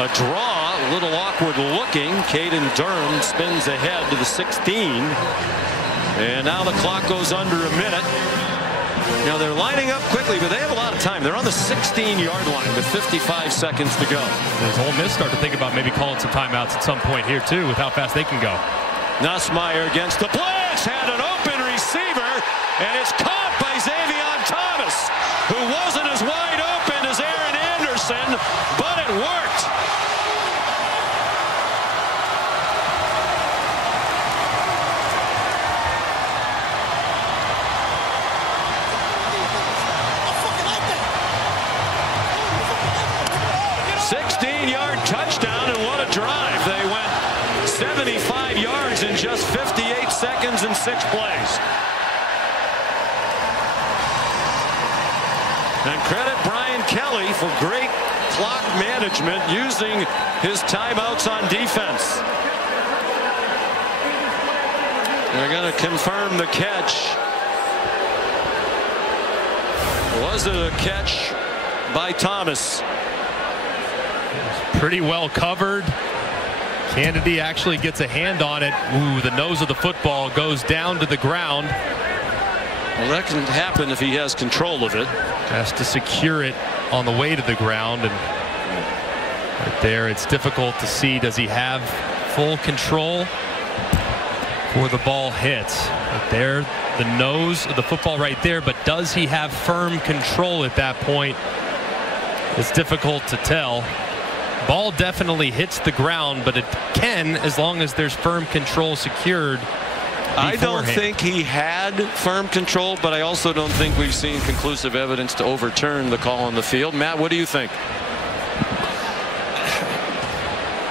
A draw, a little awkward looking. Caden Durham spins ahead to the 16. And now the clock goes under a minute. Now they're lining up quickly, but they have a lot of time. They're on the 16-yard line with 55 seconds to go. Does Ole Miss start to think about maybe calling some timeouts at some point here too, with how fast they can go? Nussmeier against the blitz, had an open receiver, and it's caught by Xavion Thomas, who wasn't as wide open as Aaron Anderson, but it worked. Touchdown, and what a drive. They went 75 yards in just 58 seconds and 6 plays. And credit Brian Kelly for great clock management, using his timeouts on defense. They're going to confirm the catch. Was it a catch by Thomas? Pretty well covered. Kennedy actually gets a hand on it. Ooh, the nose of the football goes down to the ground. Well, that can happen if he has control of it. Has to secure it on the way to the ground, and right there it's difficult to see. Does he have full control before the ball hits? Right there, the nose of the football right there, but does he have firm control at that point? It's difficult to tell. Ball definitely hits the ground, but it can, as long as there's firm control secured beforehand. I don't think he had firm control, but I also don't think we've seen conclusive evidence to overturn the call on the field. Matt, what do you think?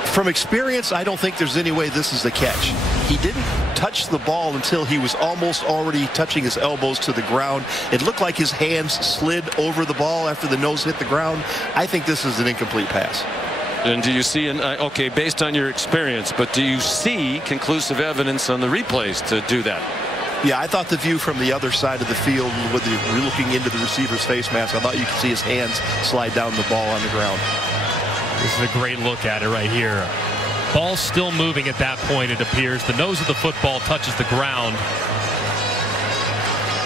From experience, I don't think there's any way this is a catch. He didn't touch the ball until he was almost already touching his elbows to the ground. It looked like his hands slid over the ball after the nose hit the ground. I think this is an incomplete pass. And do you see, okay, based on your experience, but do you see conclusive evidence on the replays to do that? Yeah, I thought the view from the other side of the field, with looking into the receiver's face mask, I thought you could see his hands slide down the ball on the ground. This is a great look at it right here. Ball's still moving at that point, it appears. The nose of the football touches the ground.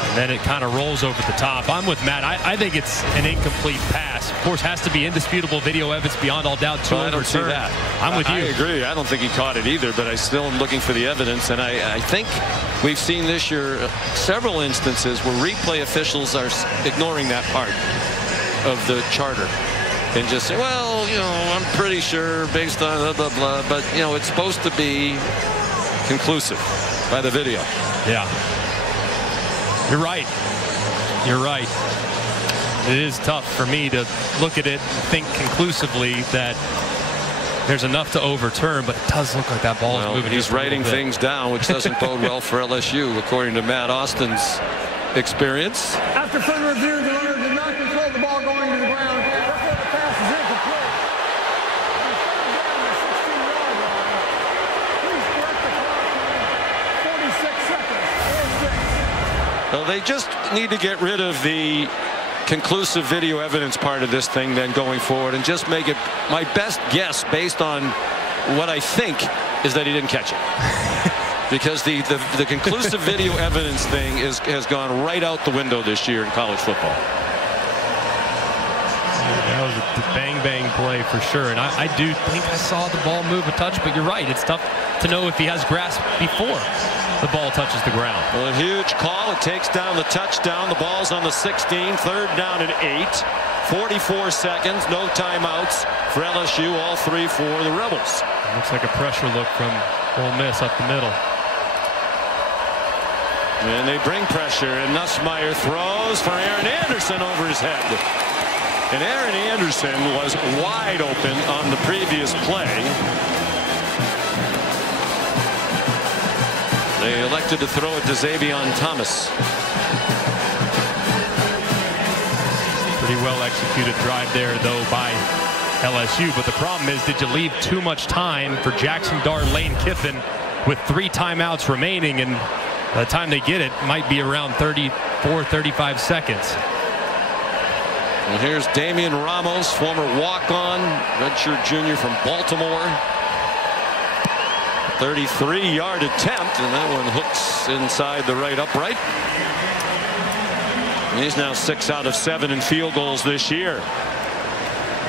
And then it kind of rolls over the top. I'm with Matt. I think it's an incomplete pass. Of course, has to be indisputable video evidence beyond all doubt to I don't see that. I'm with you. I agree. I don't think he caught it either, but I still am looking for the evidence. And I think we've seen this year several instances where replay officials are ignoring that part of the charter and just say, well, you know, I'm pretty sure based on blah, blah, blah. But, you know, it's supposed to be conclusive by the video. Yeah. You're right. You're right. It is tough for me to look at it and think conclusively that there's enough to overturn, but it does look like that ball is moving. He's writing things down, which doesn't bode well for LSU, according to Matt Austin's experience. After further review, the runner did not control the ball going to the ground. Therefore, the pass is incomplete. Please correct the clock. 46 seconds. Well, they just need to get rid of the conclusive video evidence part of this thing then going forward and just make it my best guess based on what I think is that he didn't catch it. Because the conclusive video evidence thing has gone right out the window this year in college football. That was a bang play for sure, and I do think I saw the ball move a touch, but you're right, it's tough to know if he has grasp before the ball touches the ground. Well, a huge call. It takes down the touchdown. The ball's on the 16, third down and 8. 44 seconds, no timeouts for LSU, all 3 for the Rebels. It looks like a pressure look from Ole Miss up the middle. And they bring pressure, and Nussmeier throws for Aaron Anderson over his head. And Aaron Anderson was wide open on the previous play. They elected to throw it to Xavion Thomas. Pretty well executed drive there, though, by LSU. But the problem is, did you leave too much time for Jackson Dart, Lane Kiffin with 3 timeouts remaining? And by the time they get it, might be around 34, 35 seconds. And here's Damian Ramos, former walk-on, redshirt junior from Baltimore. 33-yard attempt, and that one hooks inside the right upright. And he's now 6 out of 7 in field goals this year.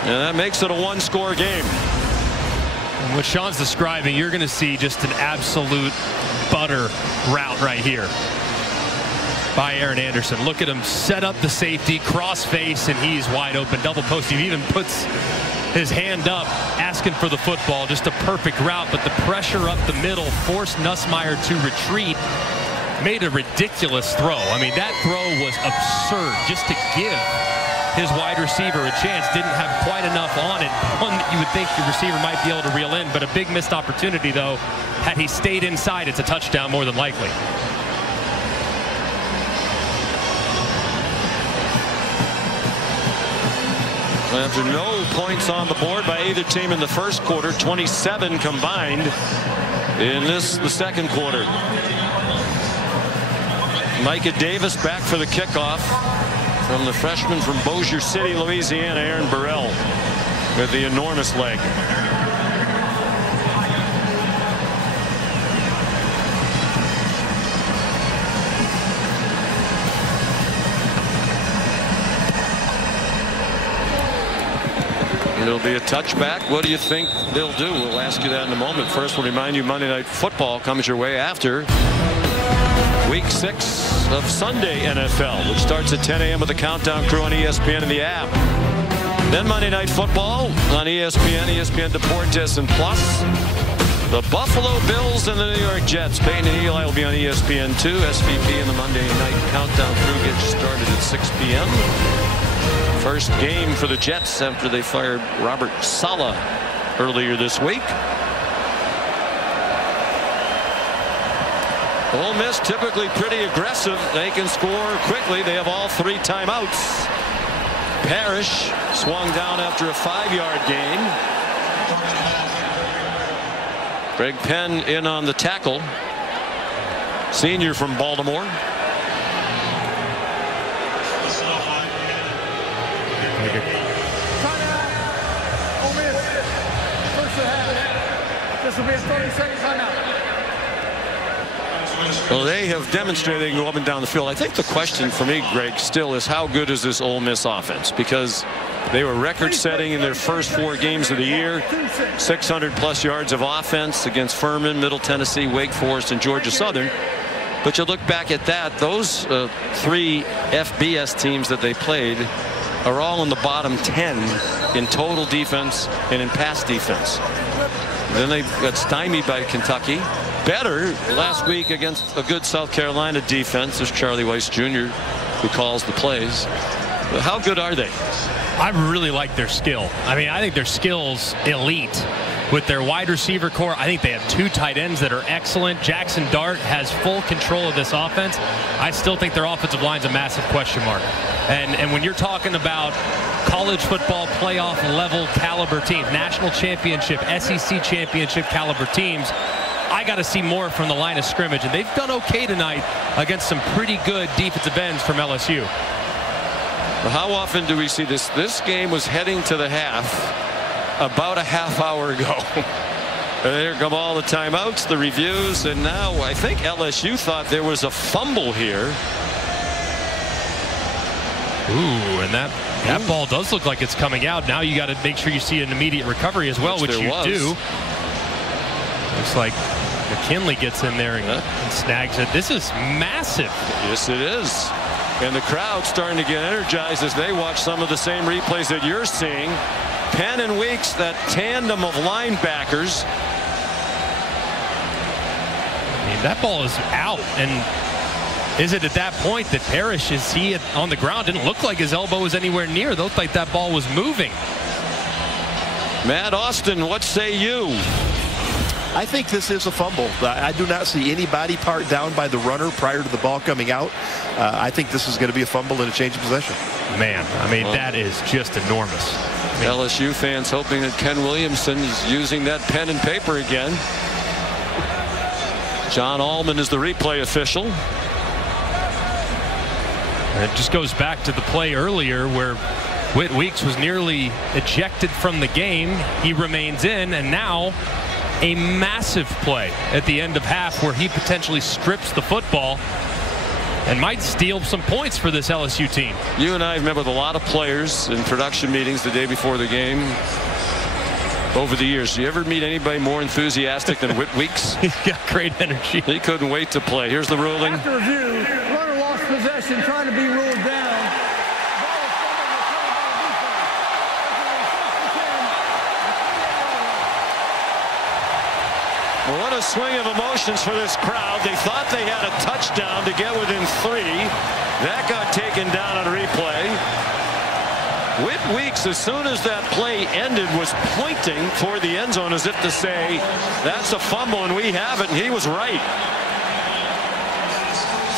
And that makes it a 1-score game. And what Sean's describing, you're going to see just an absolute butter route right here by Aaron Anderson. Look at him set up the safety, cross face, and he's wide open. Double post. He even puts his hand up asking for the football. Just a perfect route, but the pressure up the middle forced Nussmeier to retreat. Made a ridiculous throw. I mean, that throw was absurd just to give his wide receiver a chance. Didn't have quite enough on it. One that you would think the receiver might be able to reel in, but a big missed opportunity, though. Had he stayed inside, it's a touchdown more than likely. After no points on the board by either team in the first quarter, 27 combined in the second quarter. Micah Davis back for the kickoff from the freshman from Bossier City, Louisiana, Aaron Burrell, with the enormous leg. It'll be a touchback. What do you think they'll do? We'll ask you that in a moment. First, we'll remind you Monday Night Football comes your way after Week 6 of Sunday NFL, which starts at 10 a.m. with the Countdown Crew on ESPN and the app. Then Monday Night Football on ESPN, ESPN Deportes, and Plus. The Buffalo Bills and the New York Jets. Peyton and Eli will be on ESPN2. SVP and the Monday Night Countdown Crew gets started at 6 p.m. First game for the Jets after they fired Robert Saleh earlier this week. Ole Miss typically pretty aggressive. They can score quickly. They have all 3 timeouts. Parrish swung down after a 5-yard gain. Greg Penn in on the tackle. Senior from Baltimore. This will be a 30-second timeout. Well, they have demonstrated they can go up and down the field. I think the question for me, Greg, still is how good is this Ole Miss offense? Because they were record-setting in their first 4 games of the year. 600-plus yards of offense against Furman, Middle Tennessee, Wake Forest, and Georgia Southern. But you look back at that, those 3 FBS teams that they played are all in the bottom 10 in total defense and in pass defense. Then they got stymied by Kentucky. Better last week against a good South Carolina defense. There's Charlie Weiss Jr. who calls the plays. But how good are they? I really like their skill. I mean, I think their skill's elite. With their wide receiver core, I think they have 2 tight ends that are excellent. Jackson Dart has full control of this offense. I still think their offensive line's a massive question mark. And when you're talking about college football playoff level caliber teams, national championship, SEC championship caliber teams, I got to see more from the line of scrimmage. And they've done okay tonight against some pretty good defensive ends from LSU. Well, how often do we see this? This game was heading to the half about a half hour ago. And here come all the timeouts, the reviews, and now I think LSU thought there was a fumble here. Ooh, and that ball does look like it's coming out. Now you got to make sure you see an immediate recovery as well, which you do. Looks like McKinley gets in there and snags it. This is massive. Yes, it is. And the crowd starting to get energized as they watch some of the same replays that you're seeing. Penn and Weeks, that tandem of linebackers. I mean, that ball is out. And is it at that point that Parrish, is he on the ground? Didn't look like his elbow was anywhere near. It looked like that ball was moving. Matt Austin, what say you? I think this is a fumble. I do not see any body part down by the runner prior to the ball coming out. I think this is going to be a fumble and a change of possession. Man, I mean, that is just enormous. LSU fans hoping that Ken Williamson is using that pen and paper again. John Allman is the replay official. And it just goes back to the play earlier where Whit Weeks was nearly ejected from the game. He remains in, and now a massive play at the end of half where he potentially strips the football and might steal some points for this LSU team. You and I have met with a lot of players in production meetings the day before the game over the years. Do you ever meet anybody more enthusiastic than Whit Weeks? He's got great energy. He couldn't wait to play. Here's the ruling. After review, runner lost possession, trying to be ruled down. Well, what a swing of emotions for this crowd. They thought they had a touchdown to get within 3. That got taken down on replay. Whit Weeks, as soon as that play ended, was pointing toward the end zone as if to say, that's a fumble and we have it, and he was right.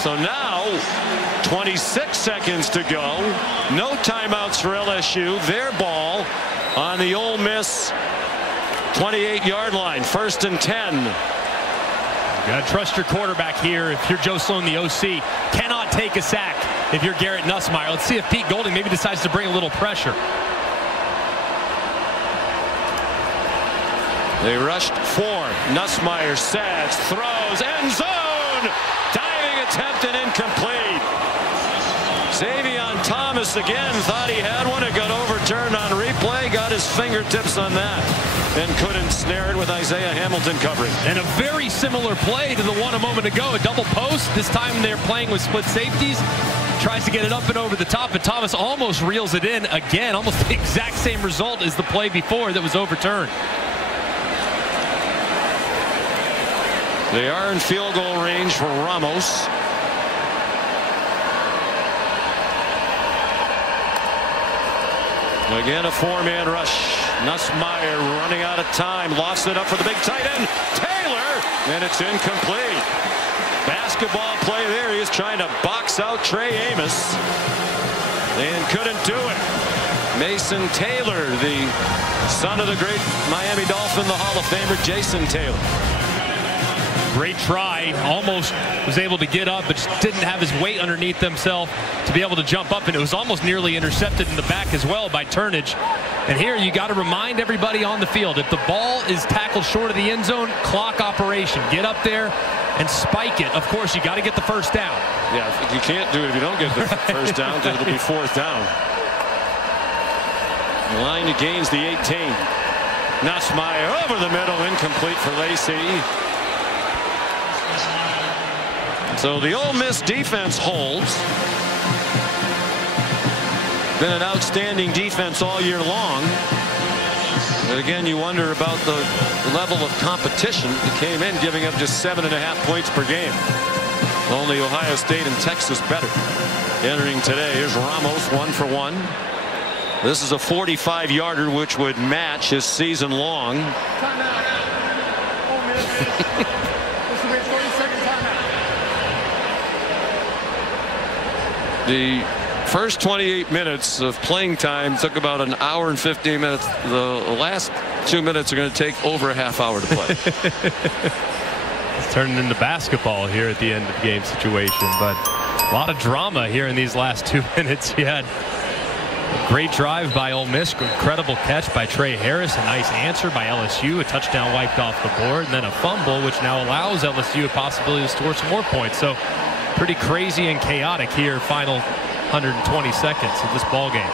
So now, 26 seconds to go. No timeouts for LSU. Their ball on the Ole Miss 28-yard line, 1st and 10. You got to trust your quarterback here. If you're Joe Sloan, the OC, cannot take a sack if you're Garrett Nussmeier. Let's see if Pete Golding maybe decides to bring a little pressure. They rushed 4. Nussmeier sets, throws, end zone! Diving attempt and incomplete. Xavion Thomas again thought he had one. It got overturned on replay. Got his fingertips on that and couldn't snare it with Isaiah Hamilton covering. And a very similar play to the one a moment ago. A double post. This time they're playing with split safeties. Tries to get it up and over the top, but Thomas almost reels it in again. Almost the exact same result as the play before that was overturned. They are in field goal range for Ramos. Again, a 4-man rush. Nussmeier running out of time. Lost it up for the big tight end, Taylor, and it's incomplete. Basket basketball play there. He was trying to box out Trey Amos and couldn't do it. Mason Taylor, the son of the great Miami Dolphin, the Hall of Famer Jason Taylor. Great try, almost was able to get up, but just didn't have his weight underneath himself to be able to jump up, and it was almost nearly intercepted in the back as well by Turnage. And here you got to remind everybody on the field, if the ball is tackled short of the end zone, clock operation. Get up there and spike it. Of course, you got to get the first down. Yeah, you can't do it if you don't get the first down, because it'll be fourth down. The line gains the 18. Nussmeier over the middle, incomplete for Lacey. So the Ole Miss defense holds. Been an outstanding defense all year long. But again, you wonder about the level of competition. It came in giving up just 7.5 points per game. Only Ohio State and Texas better. Entering today, here's Ramos 1 for 1. This is a 45-yarder, which would match his season long. The first 28 minutes of playing time took about an hour and 15 minutes. The last 2 minutes are going to take over a half hour to play. It's turning into basketball here at the end of the game situation, but a lot of drama here in these last 2 minutes. You had a great drive by Ole Miss, incredible catch by Trey Harris, a nice answer by LSU, a touchdown wiped off the board, and then a fumble, which now allows LSU a possibility to score some more points. So pretty crazy and chaotic here, final 120 seconds of this ball game.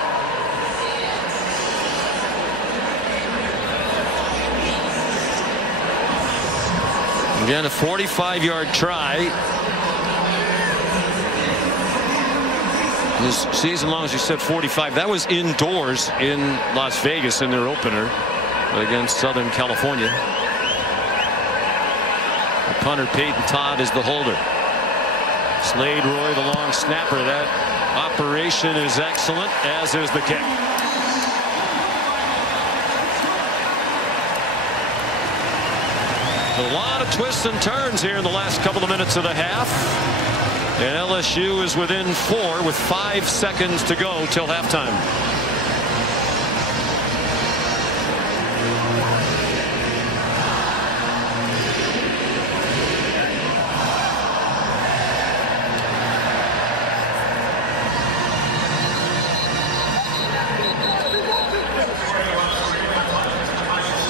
Again, a 45-yard try. This season long, as you said, 45. That was indoors in Las Vegas in their opener against Southern California. The punter Peyton Todd is the holder. Slade Roy, the long snapper. That operation is excellent, as is the kick. A lot of twists and turns here in the last couple of minutes of the half. And LSU is within 4 with 5 seconds to go till halftime.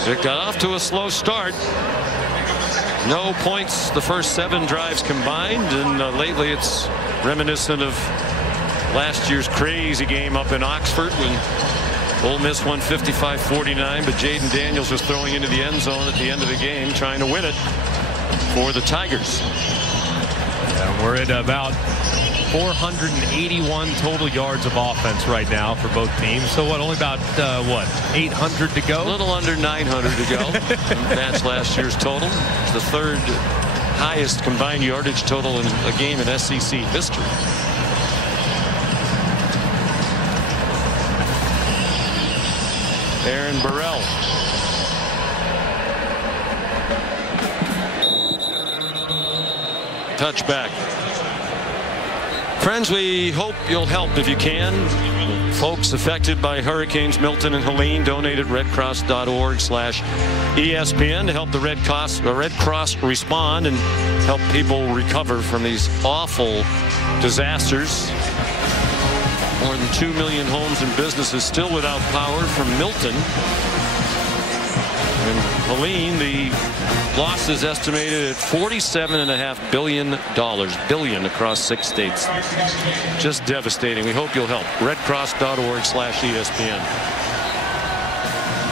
It got off to a slow start. No points the first 7 drives combined, and lately it's reminiscent of last year's crazy game up in Oxford when Ole Miss won 55-49, but Jaden Daniels was throwing into the end zone at the end of the game trying to win it for the Tigers. And we're at about 481 total yards of offense right now for both teams. So what, only about 800 to go? A little under 900 to go. That's last year's total. It's the 3rd highest combined yardage total in a game in SEC history. Aaron Burrell. Touchback. Friends, we hope you'll help if you can. Folks affected by Hurricanes Milton and Helene donate at redcross.org/ESPN to help the Red Cross respond and help people recover from these awful disasters. More than 2 million homes and businesses still without power from Milton. And Helene, the loss is estimated at $47.5 billion across 6 states. Just devastating. We hope you'll help. redcross.org/ESPN.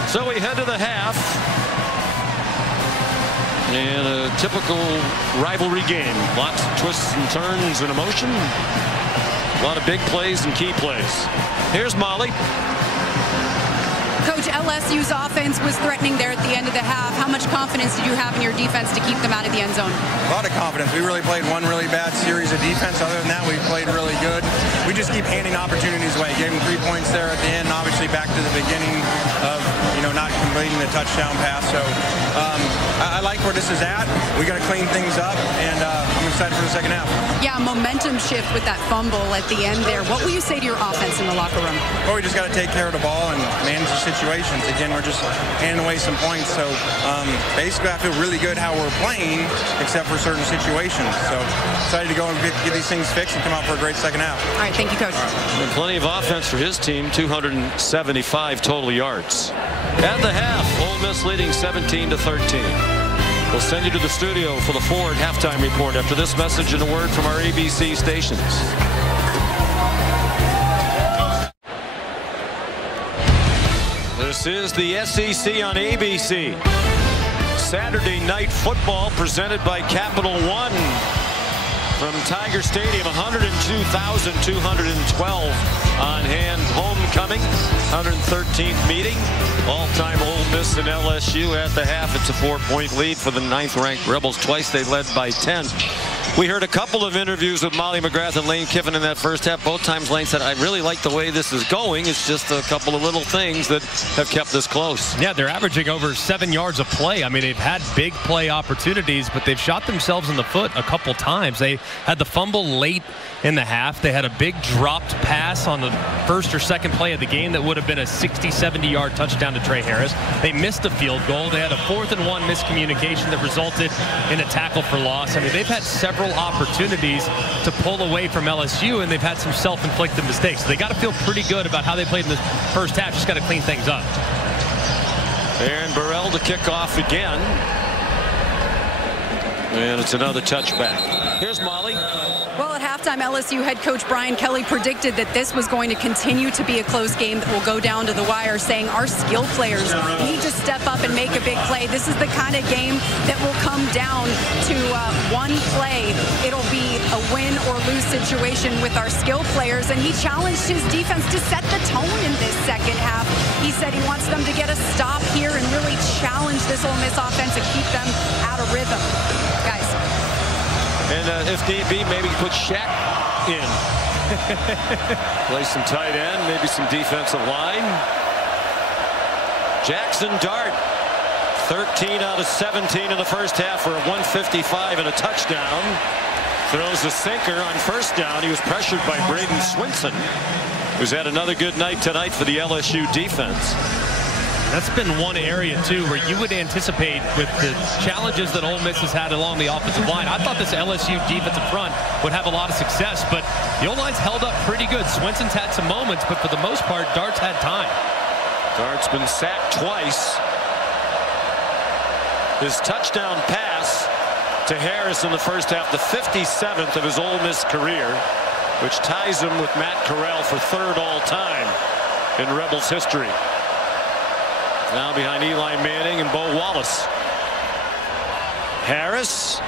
So we head to the half. And a typical rivalry game. Lots of twists and turns and emotion. A lot of big plays and key plays. Here's Molly. Coach, LSU's offense was threatening there at the end of the half. How much confidence did you have in your defense to keep them out of the end zone? A lot of confidence. We really played one really bad series of defense. Other than that, we played really good. We just keep handing opportunities away. Gave them 3 points there at the end. Obviously, back to the beginning of, not completing the touchdown pass. So I like where this is at. We got to clean things up, and I'm excited for the second half. Yeah, momentum shift with that fumble at the end there. What will you say to your offense in the locker room? Well, we just got to take care of the ball and manage the situations. Again, we're just handing away some points. So basically, I feel really good how we're playing, except for certain situations. So excited to go and get these things fixed and come out for a great second half. All right, thank you, Coach. And plenty of offense for his team, 275 total yards. At the half, Ole Miss leading 17-13. We'll send you to the studio for the Ford halftime report after this message and a word from our ABC stations. This is the SEC on ABC. Saturday night football presented by Capital One from Tiger Stadium. 102,212 on hand. Homecoming, 113th meeting. All-time Ole Miss and LSU at the half. It's a 4-point lead for the 9th-ranked Rebels. Twice they led by 10. We heard a couple of interviews with Molly McGrath and Lane Kiffin in that first half. Both times Lane said, I really like the way this is going. It's just a couple of little things that have kept this close. Yeah, they're averaging over 7 yards a play. I mean, they've had big play opportunities, but they've shot themselves in the foot a couple times. They had the fumble late in the half. They had a big dropped pass on the first or second play of the game that would have been a 60-70-yard touchdown to Trey Harris. They missed a field goal. They had a 4th and 1 miscommunication that resulted in a tackle for loss. I mean, they've had several opportunities to pull away from LSU, and they've had some self-inflicted mistakes. So they got to feel pretty good about how they played in the first half. Just got to clean things up. Aaron Burrell to kick off again. And it's another touchback. Here's Molly. Well, at halftime, LSU head coach Brian Kelly predicted that this was going to continue to be a close game that will go down to the wire, saying our skill players need to step up and make a big play. This is the kind of game that will come down to one play. It'll be a win or lose situation with our skill players, and he challenged his defense to set the tone in this second half. He said he wants them to get a stop here and really challenge this Ole Miss offense and keep them out of rhythm. Guys. And if need be, maybe put Shaq in. Play some tight end, maybe some defensive line. Jackson Dart, 13 out of 17 in the first half for a 155 and a touchdown. Throws a sinker on first down. He was pressured by Braden Swinson, who's had another good night tonight for the LSU defense. That's been one area, too, where you would anticipate with the challenges that Ole Miss has had along the offensive line. I thought this LSU defensive front would have a lot of success, but the O-line's held up pretty good. Swinson's had some moments, but for the most part, Dart's had time. Dart's been sacked twice. His touchdown pass to Harris in the first half, the 57th of his Ole Miss career, which ties him with Matt Corral for 3rd all-time in Rebels history. Now behind Eli Manning and Bo Wallace. Harris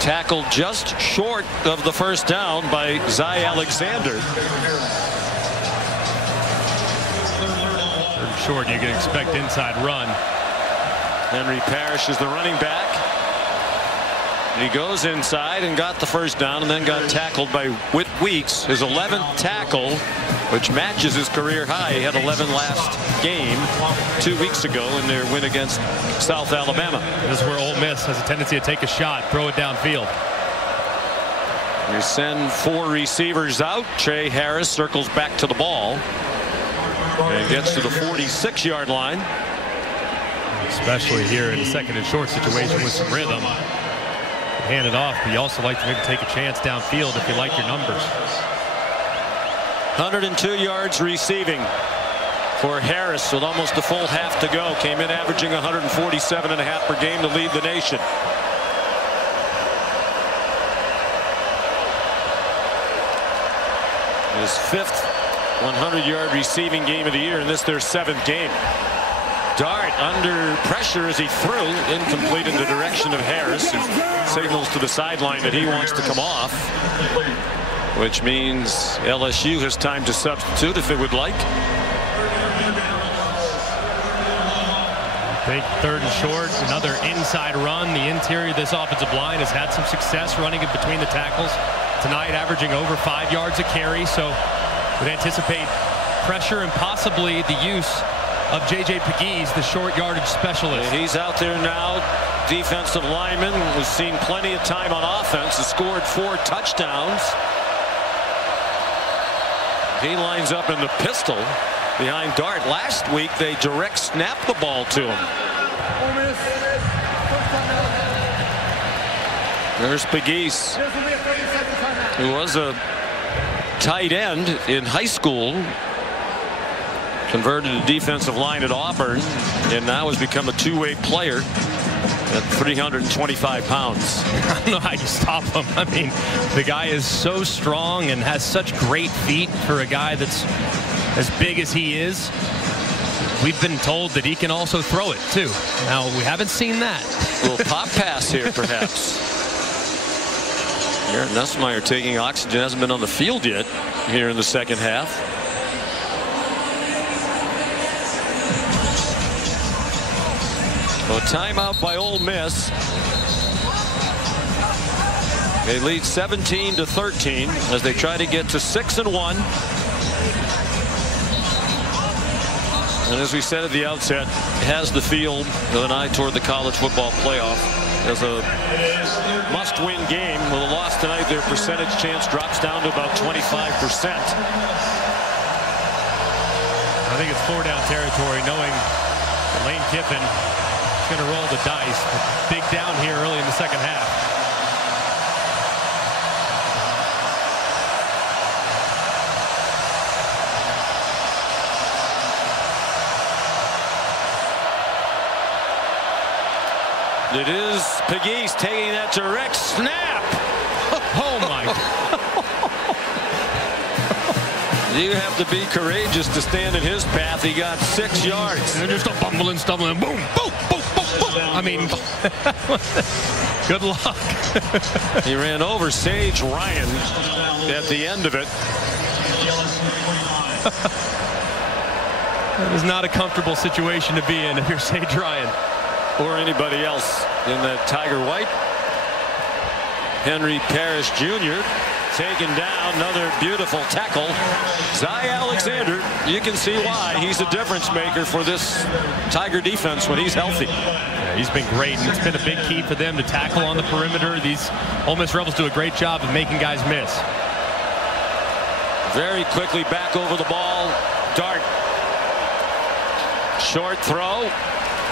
tackled just short of the first down by Zy Alexander. Short, you can expect inside run. Henry Parrish is the running back. And he goes inside and got the first down and then got tackled by Whit Weeks, his 11th tackle, which matches his career high. He had 11 last game 2 weeks ago in their win against South Alabama. This is where Ole Miss has a tendency to take a shot, throw it downfield. You send 4 receivers out. Trey Harris circles back to the ball and gets to the 46-yard line. Especially here in a second and short situation with some rhythm. Hand it off, but you also like to maybe take a chance downfield if you like your numbers. 102 yards receiving for Harris with almost a full half to go. Came in averaging 147.5 per game to lead the nation. His 5th 100-yard receiving game of the year, and this their 7th game. Dart under pressure as he threw, incomplete in the direction of Harris, who signals to the sideline that he wants to come off, which means LSU has time to substitute if it would like. Big 3rd and short, another inside run. The interior of this offensive line has had some success running it between the tackles tonight, averaging over 5 yards a carry, so would anticipate pressure and possibly the use of J.J. Pegues, the short yardage specialist. And he's out there now. Defensive lineman who's seen plenty of time on offense, has scored 4 touchdowns. He lines up in the pistol behind Dart. Last week they direct snapped the ball to him. There's Pegues, who was a tight end in high school, converted to defensive line at Auburn, and now has become a two-way player at 325 pounds. I don't know how you stop him. I mean, the guy is so strong and has such great feet for a guy that's as big as he is. We've been told that he can also throw it too. Now, we haven't seen that. A little pop pass here, perhaps. Garrett Nussmeier taking oxygen, hasn't been on the field yet here in the second half. A timeout by Ole Miss. They lead 17-13 as they try to get to 6-1. And as we said at the outset, has the field with an eye toward the college football playoff. As a must-win game, with a loss tonight, their percentage chance drops down to about 25%. I think it's 4-down territory, knowing that Lane Kiffin is going to roll the dice. Big down here early in the second half. It is Pegues taking that direct snap. Oh my. You have to be courageous to stand in his path. He got 6 yards. And just a bumbling, stumbling, boom, boom, boom, boom, boom. I mean, good luck. He ran over Sage Ryan at the end of it. That is not a comfortable situation to be in if you're Sage Ryan. Or anybody else in that Tiger White. Henry Parrish Jr. taken down. Another beautiful tackle. Zy Alexander, you can see why he's a difference maker for this Tiger defense when he's healthy. Yeah, he's been great, and it's been a big key for them to tackle on the perimeter. These Ole Miss Rebels do a great job of making guys miss. Very quickly back over the ball. Dart. Short throw.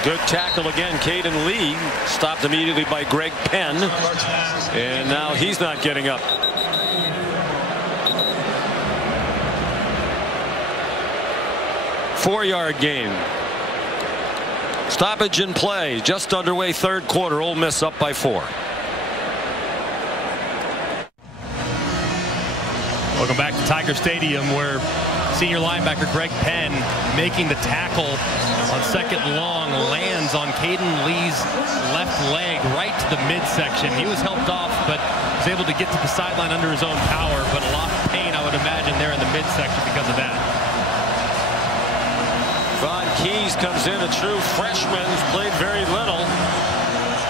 Good tackle again. Caden Lee stopped immediately by Greg Penn. And now he's not getting up. Four-yard gain. Stoppage in play. Just underway third quarter. Ole Miss up by 4. Welcome back to Tiger Stadium, where senior linebacker Greg Penn making the tackle on second long, lands on Caden Lee's left leg right to the midsection. He was helped off, but was able to get to the sideline under his own power, but a lot of pain, I would imagine, there in the midsection because of that. Von Keys comes in, a true freshman, who's played very little,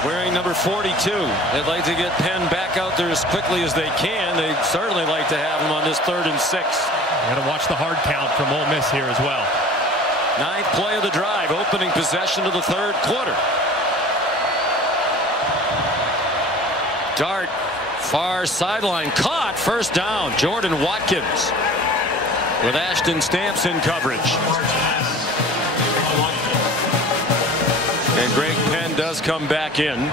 wearing number 42. They'd like to get Penn back out there as quickly as they can. They'd certainly like to have him on this 3rd and 6. Got to watch the hard count from Ole Miss here as well. 9th play of the drive, opening possession of the third quarter. Dart, far sideline, caught, first down. Jordan Watkins with Ashton Stamps in coverage. And Greg Penn does come back in.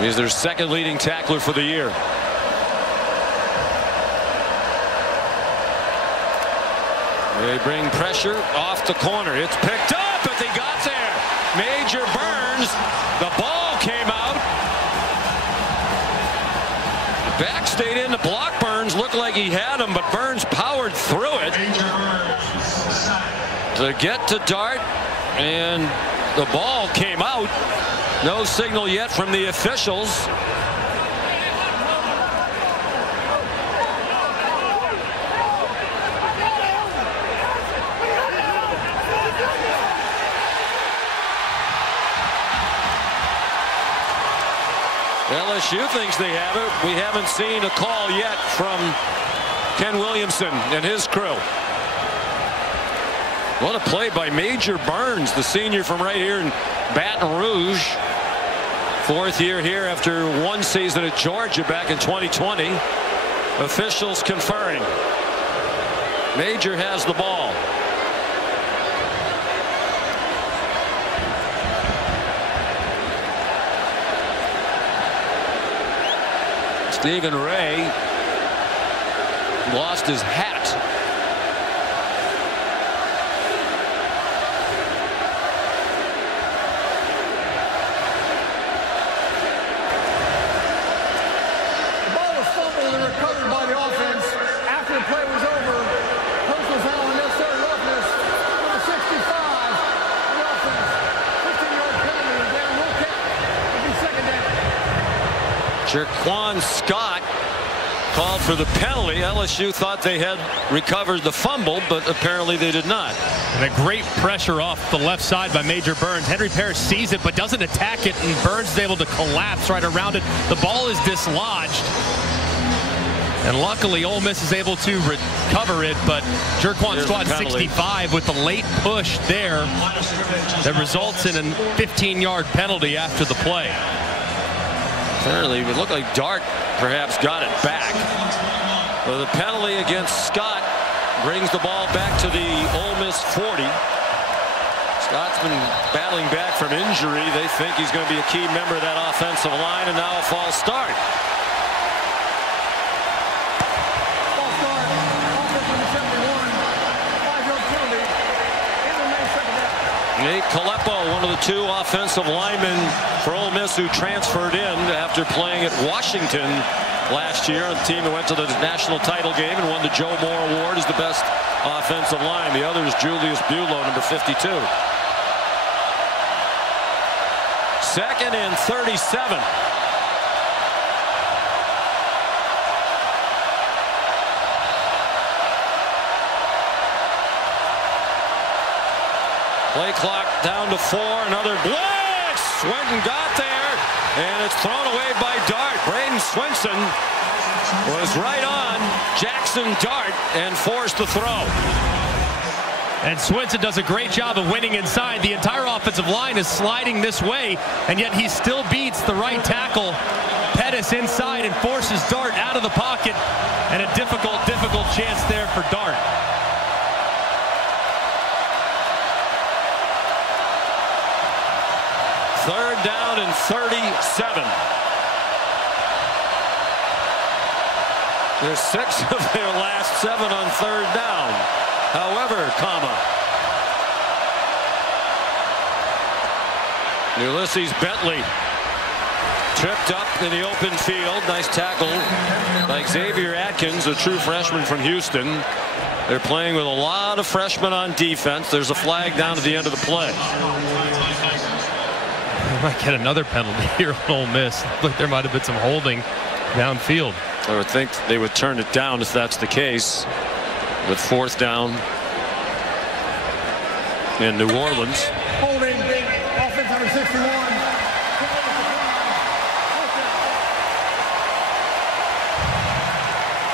He's their second leading tackler for the year. They bring pressure off the corner. It's picked up, but they got there. Major Burns. The ball came out. Back stayed in to block Burns. Looked like he had him, but Burns powered through it to get to Dart, and the ball came out. No signal yet from the officials. LSU thinks they have it. We haven't seen a call yet from Ken Williamson and his crew. What a play by Major Burns, the senior from right here in Baton Rouge. 4th year here after 1 season at Georgia back in 2020. Officials conferring. Major has the ball. Stephen Ray lost his hat. The ball was fumbled and recovered by the offense after the play was over. Personal foul and necessary roughness. Number 65, the offense. 15-yard penalty and Dan will kick. It'll be second down. Jerquan Scott called for the penalty. LSU thought they had recovered the fumble, but apparently they did not. And a great pressure off the left side by Major Burns. Henry Parrish sees it but doesn't attack it, and Burns is able to collapse right around it. The ball is dislodged. And luckily Ole Miss is able to recover it, but Jerquan Scott 65 with the late push there that results in a 15-yard penalty after the play. Apparently it looked like Dart perhaps got it back. So the penalty against Scott brings the ball back to the Ole Miss 40. Scott's been battling back from injury. They think he's going to be a key member of that offensive line, and now a false start. False start. Offense number 71. 5-yard penalty. And remains second down. Nate Kalepo, one of the 2 offensive linemen for Ole Miss who transferred in after playing at Washington last year, the team that went to the national title game and won the Joe Moore Award as the best offensive line. The other is Julius Bulow, number 52. 2nd and 37. Play clock down to 4. Another blitz. Swinton got there, and it's thrown away by Dart. Braden Swinson was right on Jackson Dart and forced the throw. And Swinson does a great job of winning inside. The entire offensive line is sliding this way, and yet he still beats the right tackle. Pettis inside and forces Dart out of the pocket, and a difficult chance there for Dart. Third down and 37. There's 6 of their last 7 on 3rd down. However, Ulysses Bentley tripped up in the open field. Nice tackle by Xavier Atkins, a true freshman from Houston. They're playing with a lot of freshmen on defense. There's a flag down at the end of the play. They might get another penalty here on Ole Miss. Look, there might have been some holding downfield. I would think they would turn it down if that's the case, with 4th down in New Orleans. Holding, offense number 61.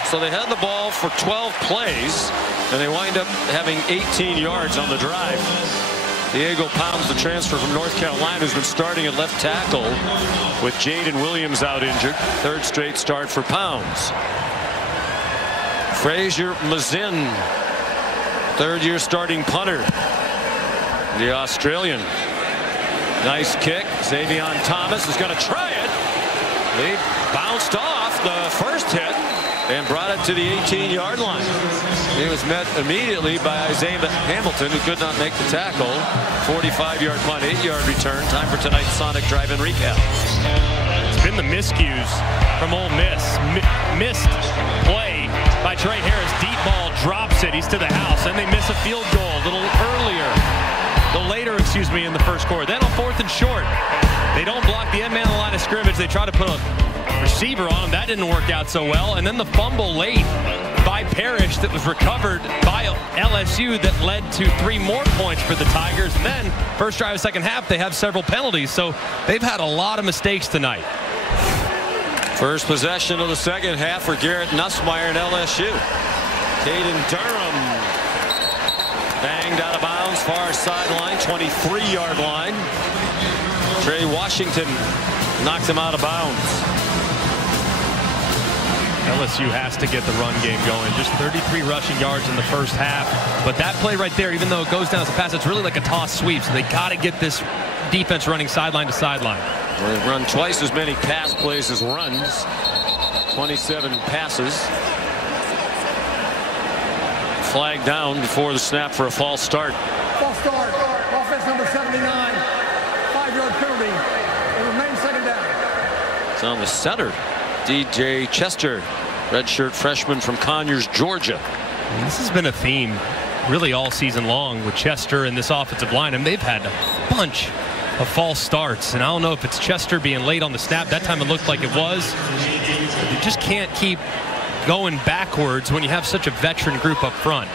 So they had the ball for 12 plays, and they wind up having 18 yards on the drive. Diego Pounds, the transfer from North Carolina, who's been starting at left tackle with Jaden Williams out injured. 3rd straight start for Pounds. Frazier Mazin, 3rd-year starting punter. The Australian. Nice kick. Xavion Thomas is going to try it. He bounced off the first hit and brought it to the 18-yard line. He was met immediately by Isaiah Hamilton, who could not make the tackle. 45-yard punt, 8-yard return. Time for tonight's Sonic Drive-In Recap. It's been the miscues from Ole Miss. Missed play by Trey Harris. Deep ball, drops it. He's to the house. And they miss a field goal a little later, in the first quarter. Then on 4th and short, they don't block the end man on the line of scrimmage. They try to put a receiver on him. That didn't work out so well. And then the fumble late by Parrish that was recovered by LSU that led to 3 more points for the Tigers. And then first drive of second half, they have several penalties. So they've had a lot of mistakes tonight. First possession of the second half for Garrett Nussmeier and LSU. Caden Durham banged out of bounds. far sideline, 23-yard line. Trey Washington knocked him out of bounds. LSU has to get the run game going. Just 33 rushing yards in the first half. But that play right there, even though it goes down as a pass, it's really like a toss sweep. So they got to get this defense running sideline to sideline. They've run twice as many pass plays as runs. 27 passes. Flag down before the snap for a false start. False start. Offense number 79. 5-yard penalty. It remains second down. It's on the center. DJ Chester, redshirt freshman from Conyers, Georgia. And this has been a theme really all season long with Chester and this offensive line. And they've had a bunch of false starts. And I don't know if it's Chester being late on the snap. That time it looked like it was. You just can't keep going backwards when you have such a veteran group up front.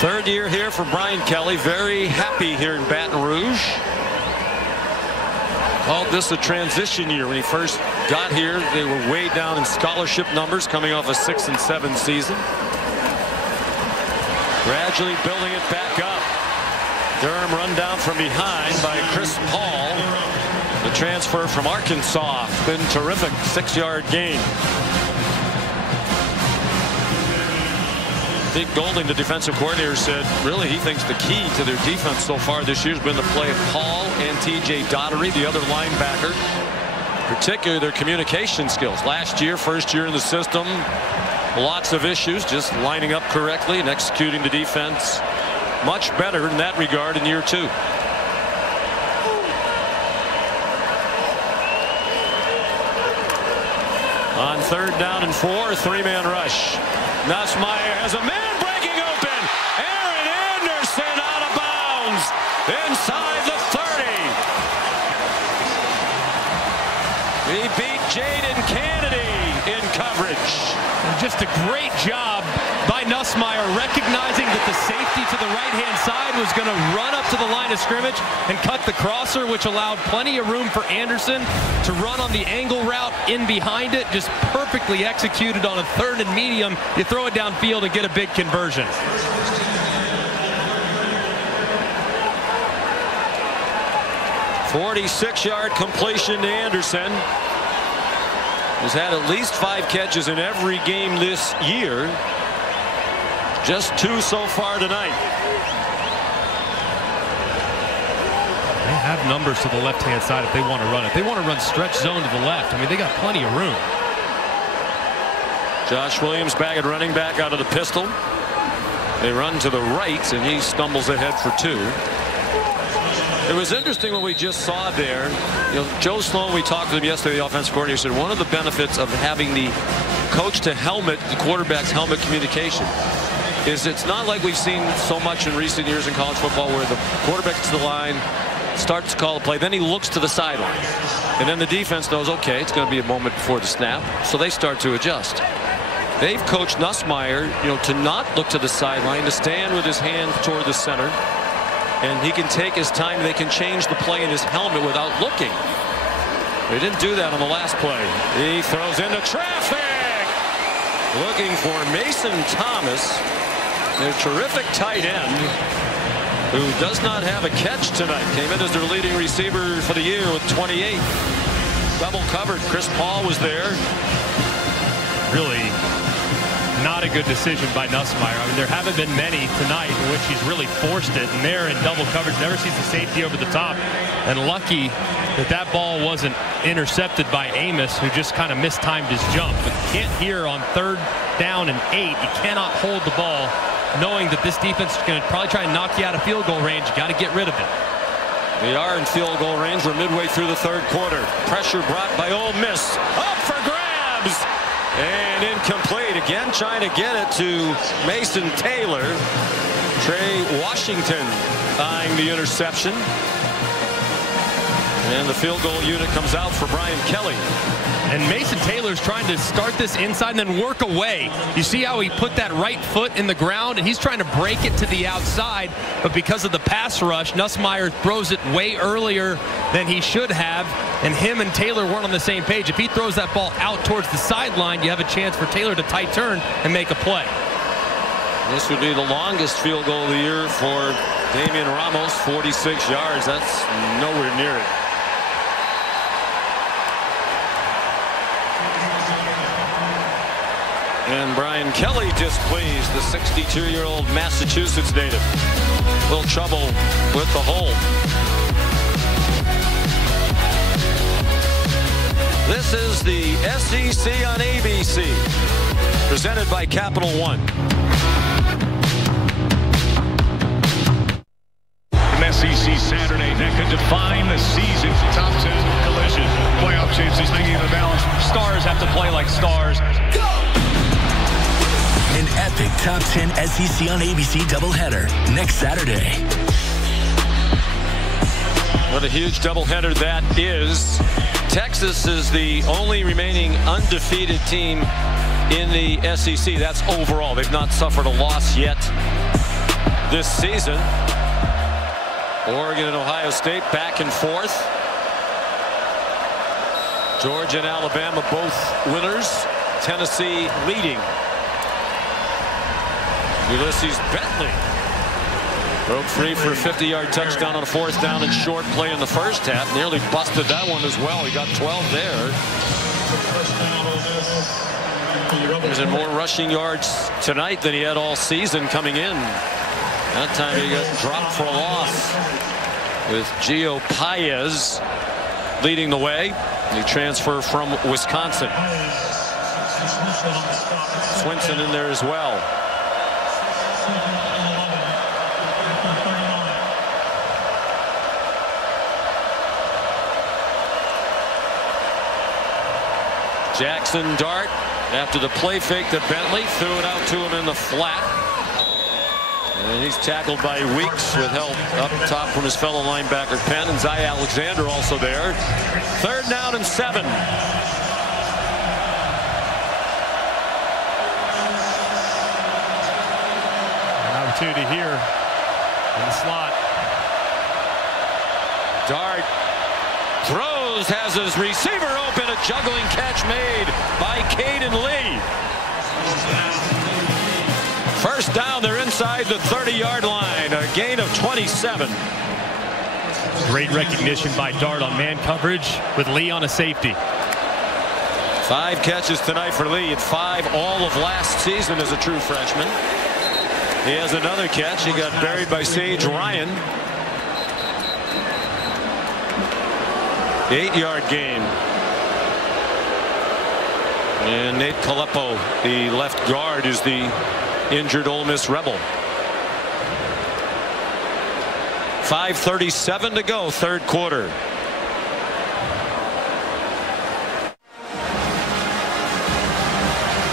Third year here for Brian Kelly. Very happy here in Baton Rouge. Called this a transition year. When he first got here, they were way down in scholarship numbers coming off a 6-7 season. Gradually building it back up. Durham run down from behind by Chris Paul. The transfer from Arkansas. Been terrific. 6-yard gain. Dick Golding, the defensive coordinator, said really he thinks the key to their defense so far this year has been the play of Paul and TJ Daugherty, the other linebacker, particularly their communication skills. Last year, first year in the system, lots of issues just lining up correctly and executing the defense much better in that regard in year 2. On 3rd down and 4, 3-man rush. Nussmeier has a man breaking open. Aaron Anderson out of bounds inside the 30. He beat Jaden Kennedy in coverage. And just a great job by Nussmeier recognizing that the safety to the right-hand side was going to run up to the line of scrimmage and cut the crosser, which allowed plenty of room for Anderson to run on the angle route in behind it. Just perfectly executed on a 3rd and medium. You throw it downfield and get a big conversion. "46-yard completion to Anderson. He's had at least 5 catches in every game this year. Just 2 so far tonight. They have numbers to the left-hand side if they want to run it. They want to run stretch zone to the left. I mean, they got plenty of room. Josh Williams back at running back out of the pistol. They run to the right, and he stumbles ahead for 2. It was interesting what we just saw there. You know, Joe Sloan, we talked to him yesterday, the offensive coordinator, said one of the benefits of having the coach to helmet, the quarterback's helmet communication, is it's not like we've seen so much in recent years in college football where the quarterback gets to the line, starts to call a play, then he looks to the sideline. And then the defense knows, okay, it's going to be a moment before the snap, so they start to adjust. They've coached Nussmeier, you know, to not look to the sideline, to stand with his hand toward the center. And he can take his time. They can change the play in his helmet without looking. They didn't do that on the last play. He throws into traffic. Looking for Mason Thomas, a terrific tight end who does not have a catch tonight. Came in as their leading receiver for the year with 28. Double covered. Chris Paul was there. Really not a good decision by Nussmeier. I mean, there haven't been many tonight in which he's really forced it, and they're in double coverage. Never sees the safety over the top. And lucky that that ball wasn't intercepted by Amos, who just kind of mistimed his jump. But you can't hear on 3rd down and 8. You cannot hold the ball knowing that this defense is going to probably try and knock you out of field goal range. You got to get rid of it. They are in field goal range. We're midway through the 3rd quarter. Pressure brought by Ole Miss. Up for grabs. And incomplete. Again trying to get it to Mason Taylor. Trey Washington eyeing the interception. And the field goal unit comes out for Brian Kelly. And Mason Taylor's trying to start this inside and then work away. You see how he put that right foot in the ground, and he's trying to break it to the outside, but because of the pass rush, Nussmeier throws it way earlier than he should have, and him and Taylor weren't on the same page. If he throws that ball out towards the sideline, you have a chance for Taylor to tight turn and make a play. This would be the longest field goal of the year for Damian Ramos, 46 yards. That's nowhere near it. And Brian Kelly displeased, the 62-year-old Massachusetts native. A little trouble with the hole. This is the SEC on ABC, presented by Capital One. An SEC Saturday that could define the season. Top 10 collision. Playoff chances hanging in the balance. Stars have to play like stars. Go! An epic Top 10 SEC on ABC doubleheader next Saturday. What a huge doubleheader that is. Texas is the only remaining undefeated team in the SEC. That's overall. They've not suffered a loss yet this season. Oregon and Ohio State back and forth. Georgia and Alabama both winners. Tennessee leading. Ulysses Bentley broke free for a 50-yard touchdown on a 4th down and short play in the first half. Nearly busted that one as well. He got 12 there. He's in more rushing yards tonight than he had all season coming in. That time he got dropped for a loss with Gio Paez leading the way. He transferred from Wisconsin. Swinson in there as well. Jackson Dart, after the play fake to Bentley, threw it out to him in the flat. And he's tackled by Weeks with help up top from his fellow linebacker Penn, and Zy Alexander also there. 3rd down and 7. An opportunity here in the slot. Dart throws, has his receiver open, a juggling catch made by Caden Lee. 1st down, they're inside the 30-yard line, a gain of 27. Great recognition by Dart on man coverage with Lee on a safety. 5 catches tonight for Lee, at 5 all of last season as a true freshman. He has another catch. He got buried by Sage Ryan. 8-yard gain. And Nate Caleppo, the left guard, is the injured Ole Miss Rebel. 5:37 to go, 3rd quarter.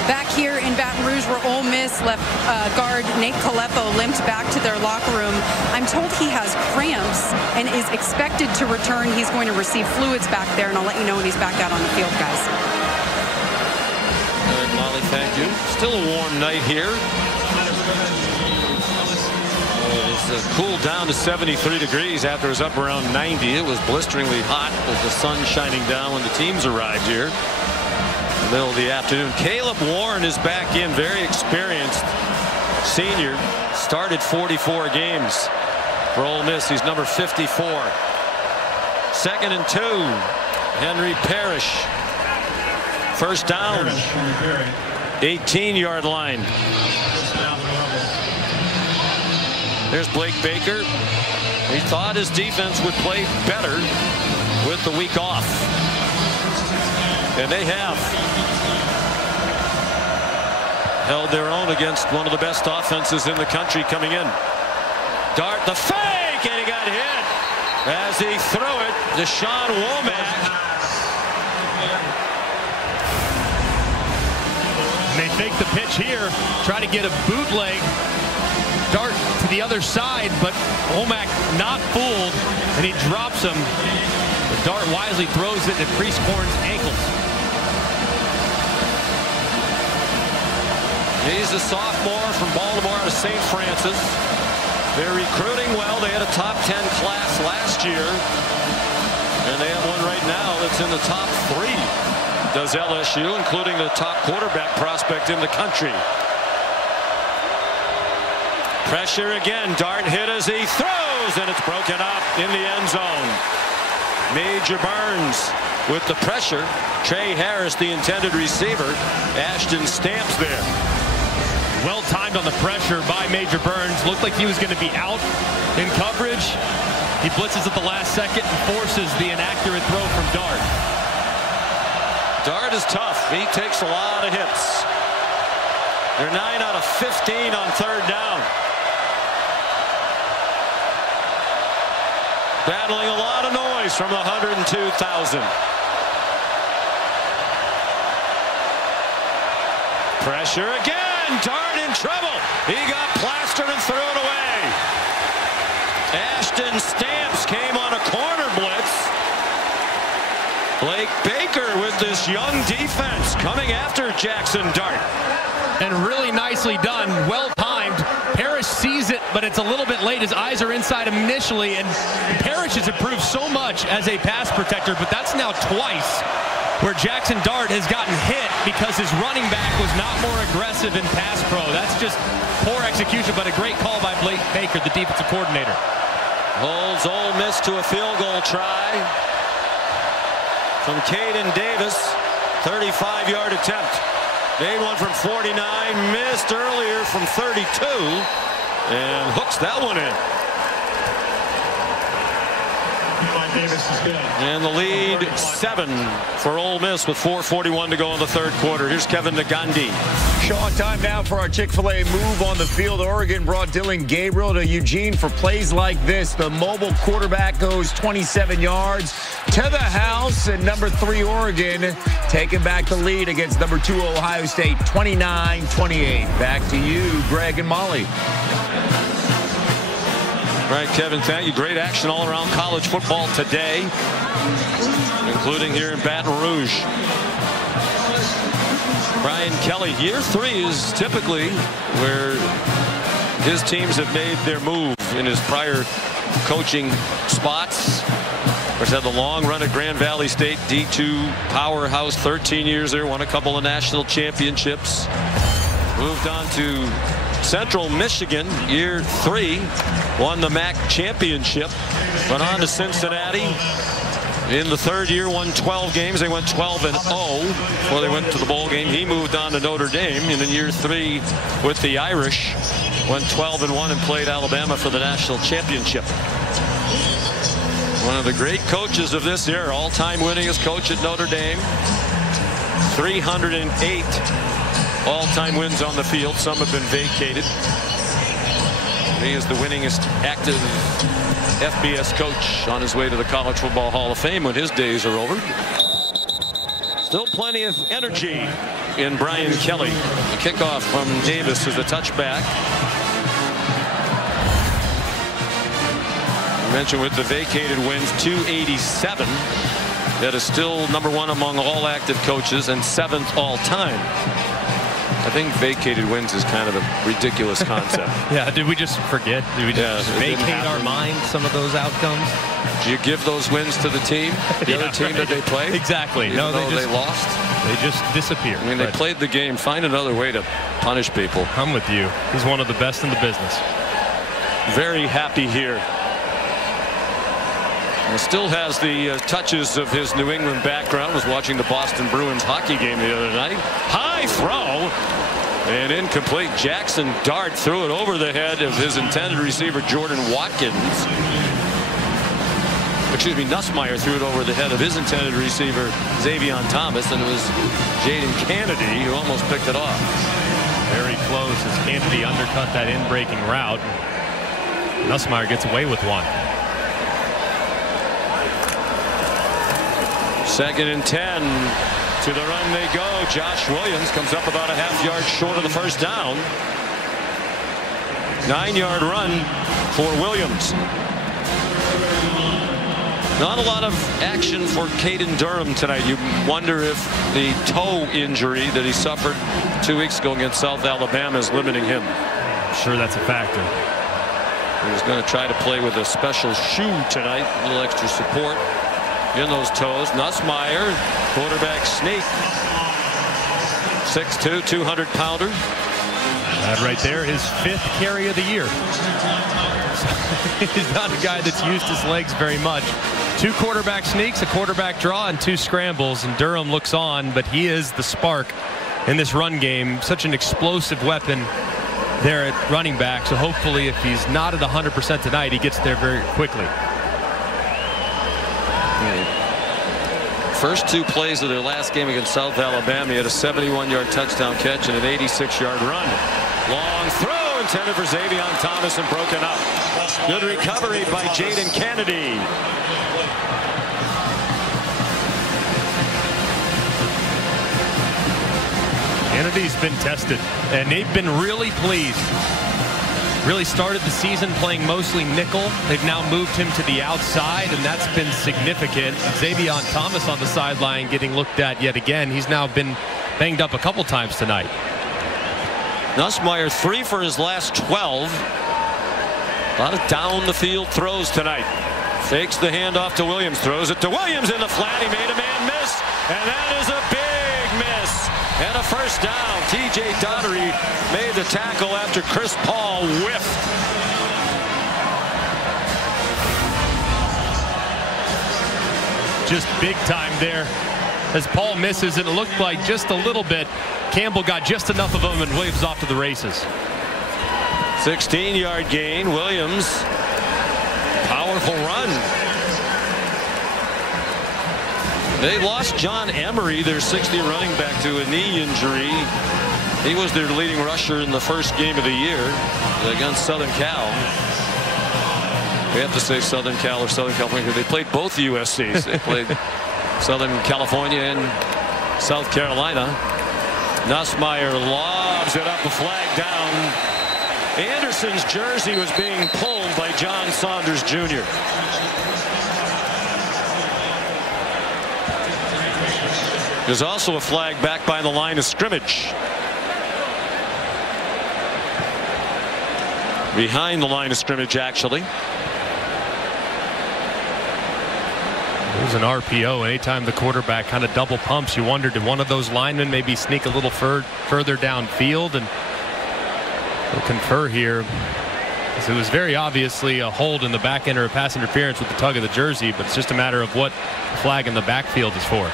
Back here in Baton Rouge, where Ole Miss left guard Nate Caleppo limped back to their locker room. I'm told he has cramps and is expected to return. He's going to receive fluids back there, and I'll let you know when he's back out on the field, guys. Good, Molly, thank you. Still a warm night here. It's cooled down to 73 degrees after it was up around 90. It was blisteringly hot with the sun shining down when the teams arrived here. Middle of the afternoon. Caleb Warren is back in, very experienced senior. Started 44 games for Ole Miss. He's number 54. 2nd and 2. Henry Parrish. 1st down. 18-yard line. There's Blake Baker. He thought his defense would play better with the week off. And they have held their own against one of the best offenses in the country coming in. Dart the fake, and he got hit as he threw it. Deshaun Womack. And they fake the pitch here, try to get a bootleg. Dart to the other side, but Womack not fooled, and he drops him. But Dart wisely throws it at Priestcorn's ankles. He's a sophomore from Baltimore out of St. Francis. They're recruiting well. They had a top 10 class last year. And they have one right now that's in the top 3. Does LSU, including the top quarterback prospect in the country. Pressure again. Dart hit as he throws, and it's broken up in the end zone. Major Burns with the pressure. Trey Harris, the intended receiver. Ashton Stamps there. Well timed on the pressure by Major Burns. Looked like he was going to be out in coverage. He blitzes at the last second and forces the inaccurate throw from Dart. Dart is tough. He takes a lot of hits. They're 9 out of 15 on third down. Battling a lot of noise from the 102,000. Pressure again. Dart in trouble. He got plastered and threw it away. Ashton Stamps came on a corner blitz. Blake Baker with this young defense coming after Jackson Dart. And really nicely done. Well timed. Parrish sees it, but it's a little bit late. His eyes are inside him initially, and Parrish has improved so much as a pass protector, but that's now twice where Jackson Dart has gotten hit because his running back was not more aggressive in pass pro. That's just poor execution, but a great call by Blake Baker, the defensive coordinator. Holds Ole Miss to a field goal try from Caden Davis. 35-yard attempt. Made one from 49, missed earlier from 32, and hooks that one in. Davis is good. And the lead 7 for Ole Miss with 4:41 to go in the third quarter. Here's Kevin Nagandi. Sean, time now for our Chick-fil-A move on the field. Oregon brought Dylan Gabriel to Eugene for plays like this. The mobile quarterback goes 27 yards to the house, and number 3 Oregon taking back the lead against number 2 Ohio State, 29-28. Back to you, Greg and Molly. Right, Kevin, thank you. Great action all around college football today, including here in Baton Rouge. Brian Kelly, year 3 is typically where his teams have made their move in his prior coaching spots. Of course, had the long run at Grand Valley State, D2 powerhouse, 13 years there, won a couple of national championships. Moved on to Central Michigan, year 3, won the MAC championship. Went on to Cincinnati. In the third year, won 12 games. They went 12-0 before they went to the bowl game. He moved on to Notre Dame, and in year 3 with the Irish, went 12-1 and played Alabama for the national championship. One of the great coaches of this era, all-time winningest coach at Notre Dame. 308 all-time wins on the field. Some have been vacated. He is the winningest active FBS coach on his way to the College Football Hall of Fame when his days are over. Still plenty of energy in Brian Kelly. The kickoff from Davis is a touchback. I mentioned with the vacated wins, 287. That is still number 1 among all active coaches and 7th all time. I think vacated wins is kind of a ridiculous concept. Yeah, did we just forget? Did we just vacate our mind some of those outcomes? Do you give those wins to the team, the other team that they played? Exactly. Even though they lost? They just disappear. I mean, they played the game. Find another way to punish people. I'm with you. He's one of the best in the business. Very happy here. And still has the touches of his New England background. Was watching the Boston Bruins hockey game the other night. High throw and incomplete. Jackson Dart threw it over the head of his intended receiver Jordan Watkins. Excuse me, Nussmeier threw it over the head of his intended receiver Xavion Thomas, and it was Jaden Kennedy who almost picked it off. Very close as Kennedy undercut that in-breaking route. Nussmeier gets away with one. 2nd and 10. To the run they go. Josh Williams comes up about a half-yard short of the first down. 9-yard run for Williams. Not a lot of action for Caden Durham tonight. You wonder if the toe injury that he suffered 2 weeks ago against South Alabama is limiting him. I'm sure that's a factor. He's going to try to play with a special shoe tonight. A little extra support in those toes. Nussmeier, quarterback sneak. 6'2", 200-pounder. That right there, his 5th carry of the year. So he's not a guy that's used his legs very much. 2 quarterback sneaks, a quarterback draw, and 2 scrambles, and Durham looks on, but he is the spark in this run game. Such an explosive weapon there at running back, so hopefully if he's not at 100% tonight, he gets there very quickly. First 2 plays of their last game against South Alabama, he had a 71-yard touchdown catch and an 86-yard run. Long throw intended for Xavion Thomas and broken up. Good recovery by Jaden Kennedy. Kennedy's been tested, and they've been really pleased. Really started the season playing mostly nickel. They've now moved him to the outside, and that's been significant. Xavion Thomas on the sideline getting looked at yet again. He's now been banged up a couple times tonight. Nussmeier 3 for his last 12. A lot of down the field throws tonight. Fakes the handoff to Williams, throws it to Williams in the flat. He made a man miss, and that is a big miss. And a first down. T.J. Daugherty made the tackle after Chris Paul whiffed. Just big time there. As Paul misses, it looked like just a little bit. Campbell got just enough of him, and Williams off to the races. 16-yard gain. Williams, powerful run. They lost John Emery, their 60 running back, to a knee injury. He was their leading rusher in the first game of the year against Southern Cal. We have to say Southern Cal or Southern California. They played both USCs. They played Southern California and South Carolina. Nussmeier lobs it up, a flag down. Anderson's jersey was being pulled by John Saunders Jr. There's also a flag back by the line of scrimmage. Behind the line of scrimmage, actually. There's an RPO. Anytime the quarterback kind of double pumps, you wonder, did one of those linemen maybe sneak a little further downfield? And we'll confer here. So it was very obviously a hold in the back end or a pass interference with the tug of the jersey, but it's just a matter of what the flag in the backfield is for.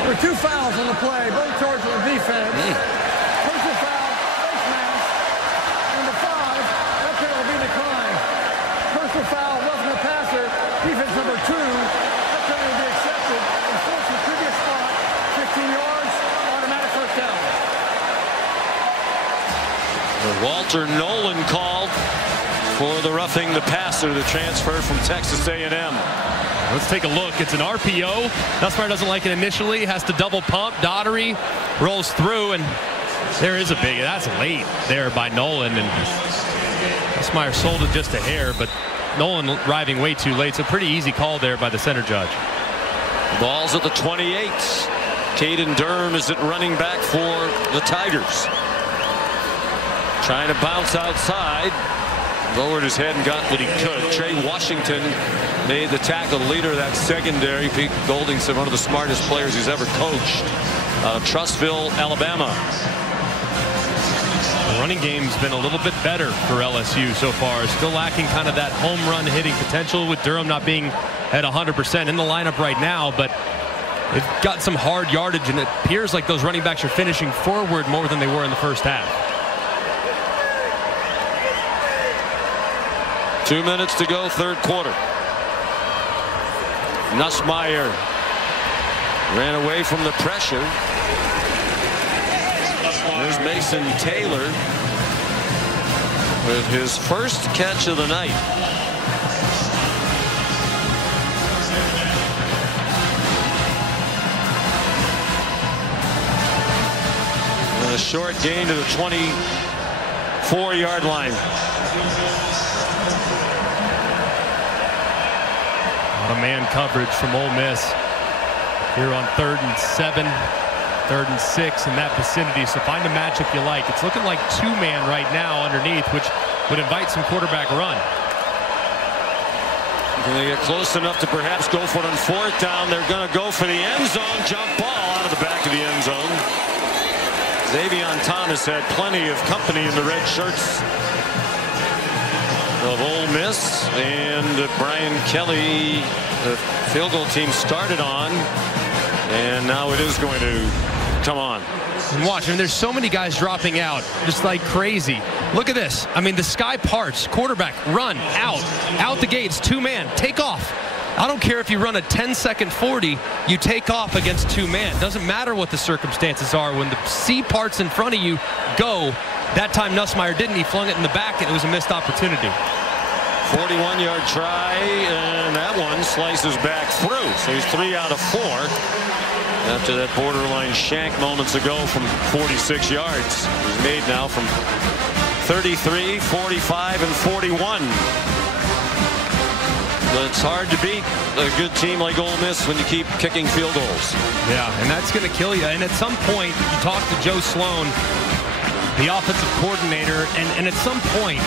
There were 2 fouls on the play, both charged on the defense. Personal foul, face mask, number 5. That penalty will be declined. Personal foul, wasn't a passer. Defense number 2. That penalty will be accepted. Enforced in the previous spot. 15 yards, automatic first down. Walter Nolan called for the roughing the passer, the transfer from Texas A&M. Let's take a look. It's an RPO. Nussmeier doesn't like it initially. Has to double pump. Daugherty rolls through, and there is a big. That's late there by Nolan, and Nussmeier sold it just a hair, but Nolan arriving way too late. So pretty easy call there by the center judge. Ball's at the 28. Caden Durham is at running back for the Tigers. Trying to bounce outside. Lowered his head and got what he could. Trey Washington made the tackle, leader of that secondary. Pete Goldingson, one of the smartest players he's ever coached, out of Trussville, Alabama. The running game's been a little bit better for LSU so far. Still lacking kind of that home run hitting potential, with Durham not being at 100% in the lineup right now, but they've got some hard yardage, and it appears like those running backs are finishing forward more than they were in the first half. 2 minutes to go, third quarter. Nussmeier ran away from the pressure. There's Mason Taylor with his first catch of the night. And a short gain to the 24-yard line. Man coverage from Ole Miss here on 3rd and 7, 3rd and 6 in that vicinity. So find a matchup you like. It's looking like 2-man right now underneath, which would invite some quarterback run. Can they get close enough to perhaps go for it on 4th down? They're going to go for the end zone. Jump ball out of the back of the end zone. Xavion Thomas had plenty of company in the red shirts of Ole Miss, and Brian Kelly, the field goal team, started on, and now it is going to come on. And watch, I mean, there's so many guys dropping out just like crazy. Look at this. I mean, the sky parts. Quarterback, run, out the gates, 2-man, take off. I don't care if you run a 10-second 40, you take off against 2-man. Doesn't matter what the circumstances are. When the C parts in front of you, go. That time Nussmeier didn't. He flung it in the back, and it was a missed opportunity. 41-yard try, and that one slices back through. So he's 3 out of 4 after that borderline shank moments ago from 46 yards. He's made now from 33, 45, and 41. But it's hard to beat a good team like Ole Miss when you keep kicking field goals. Yeah, and that's going to kill you. And at some point, you talk to Joe Sloan, the offensive coordinator, and at some point,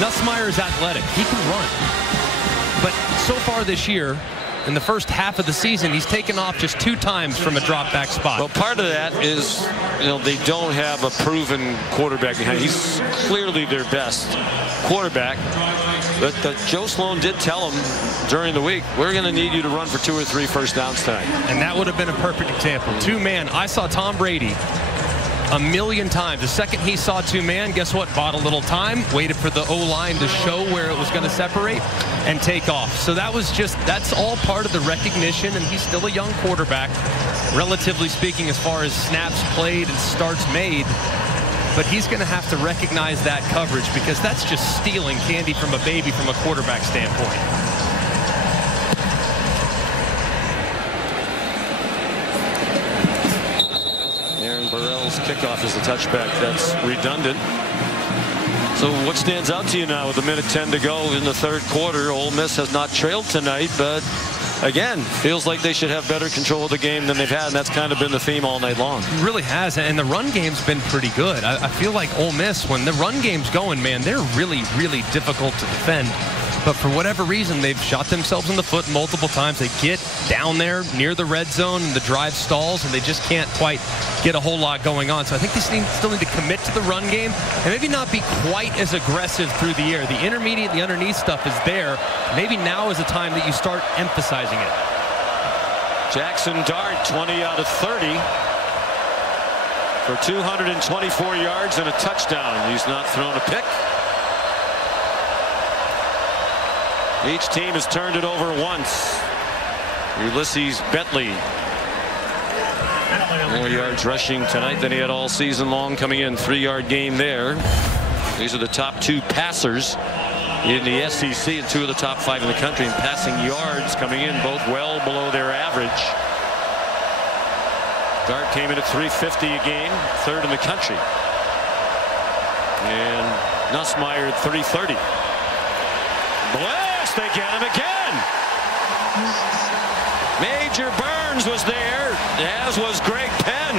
Nussmeier is athletic. He can run. But so far this year, in the first half of the season, he's taken off just 2 times from a drop back spot. Well, part of that is, they don't have a proven quarterback behind. He's clearly their best quarterback. But Joe Sloan did tell him during the week, we're going to need you to run for 2 or 3 first downs tonight. And that would have been a perfect example. 2-man. I saw Tom Brady a million times. The second he saw 2-man, guess what? Bought a little time, waited for the O-line to show where it was going to separate and take off. So that's all part of the recognition, and he's still a young quarterback, relatively speaking, as far as snaps played and starts made. But he's going to have to recognize that coverage, because that's just stealing candy from a baby from a quarterback standpoint. Burrell's kickoff is the touchback. That's redundant. So what stands out to you now with 1:10 to go in the 3rd quarter? Ole Miss has not trailed tonight, but again, feels like they should have better control of the game than they've had, and that's kind of been the theme all night long. It really has, and the run game's been pretty good. I feel like Ole Miss, when the run game's going, man, they're really, really difficult to defend. But for whatever reason, they've shot themselves in the foot multiple times. They get down there near the red zone, and the drive stalls, and they just can't quite get a whole lot going on. So I think they still need to commit to the run game and maybe not be quite as aggressive through the air. The intermediate, the underneath stuff is there. Maybe now is the time that you start emphasizing it. Jackson Dart, 20 out of 30 for 224 yards and a touchdown. He's not thrown a pick. Each team has turned it over once. Ulysses Bentley, more yards rushing tonight than he had all season long, coming in 3-yard game there. These are the top 2 passers in the SEC and 2 of the top 5 in the country in passing yards, coming in both well below their average. Dart came in at 350 a game, 3rd in the country. And Nussmeier at 330. Blast, they get him again. Major Burns was there, as was Greg Penn.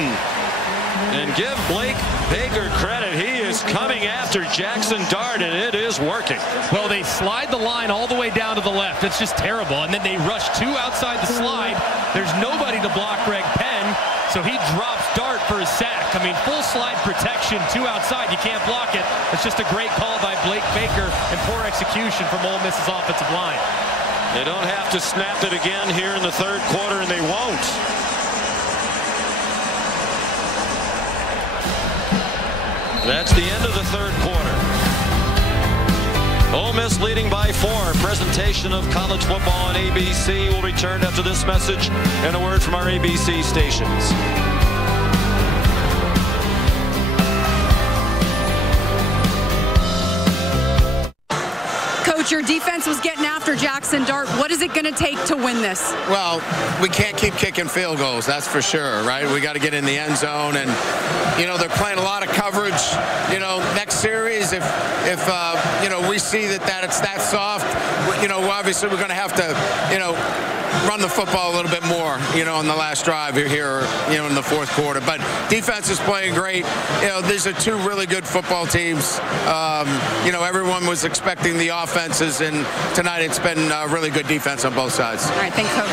And give Blake Baker credit. He is coming after Jackson Dart, and it is working. Well, they slide the line all the way down to the left. It's just terrible. And then they rush 2 outside the slide. There's nobody to block Greg Penn, so he drops Dart for his sack. I mean, full slide protection, 2 outside. You can't block it. It's just a great call by Blake Baker and poor execution from Ole Miss's offensive line. They don't have to snap it again here in the 3rd quarter, and they won't. That's the end of the 3rd quarter. Ole Miss leading by 4. Presentation of college football on ABC will return after this message and a word from our ABC stations. Coach, your defense was getting after Jackson Dart. What is it going to take to win this? Well, we can't keep kicking field goals, that's for sure, right? We got to get in the end zone, and, they're playing a lot of coverage. Next series, if you know, we see that it's that soft, you know, obviously we're going to have to, you know, run the football a little bit more, you know, in the last drive here, you know, in the fourth quarter. But defense is playing great. You know, these are two really good football teams. You know, everyone was expecting the offenses, and tonight it's been really good defense on both sides. All right, thanks, Coach.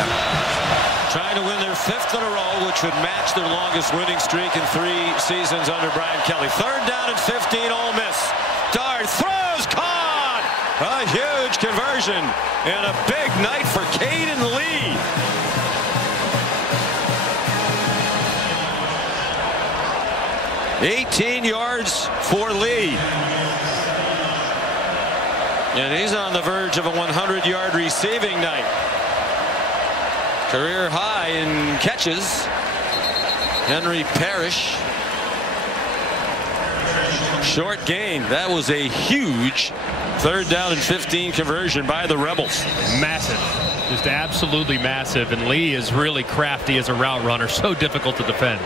Trying to win their 5th in a row, which would match their longest winning streak in 3 seasons under Brian Kelly. 3rd down and 15, Ole Miss. Dart throws, caught! A huge conversion and a big night for Caden Lee. $18 yards for Lee. And he's on the verge of a 100-yard receiving night. Career high in catches. Henry Parrish. Short gain. That was a huge 3rd down and 15 conversion by the Rebels. Massive. Just absolutely massive. And Lee is really crafty as a route runner. So difficult to defend.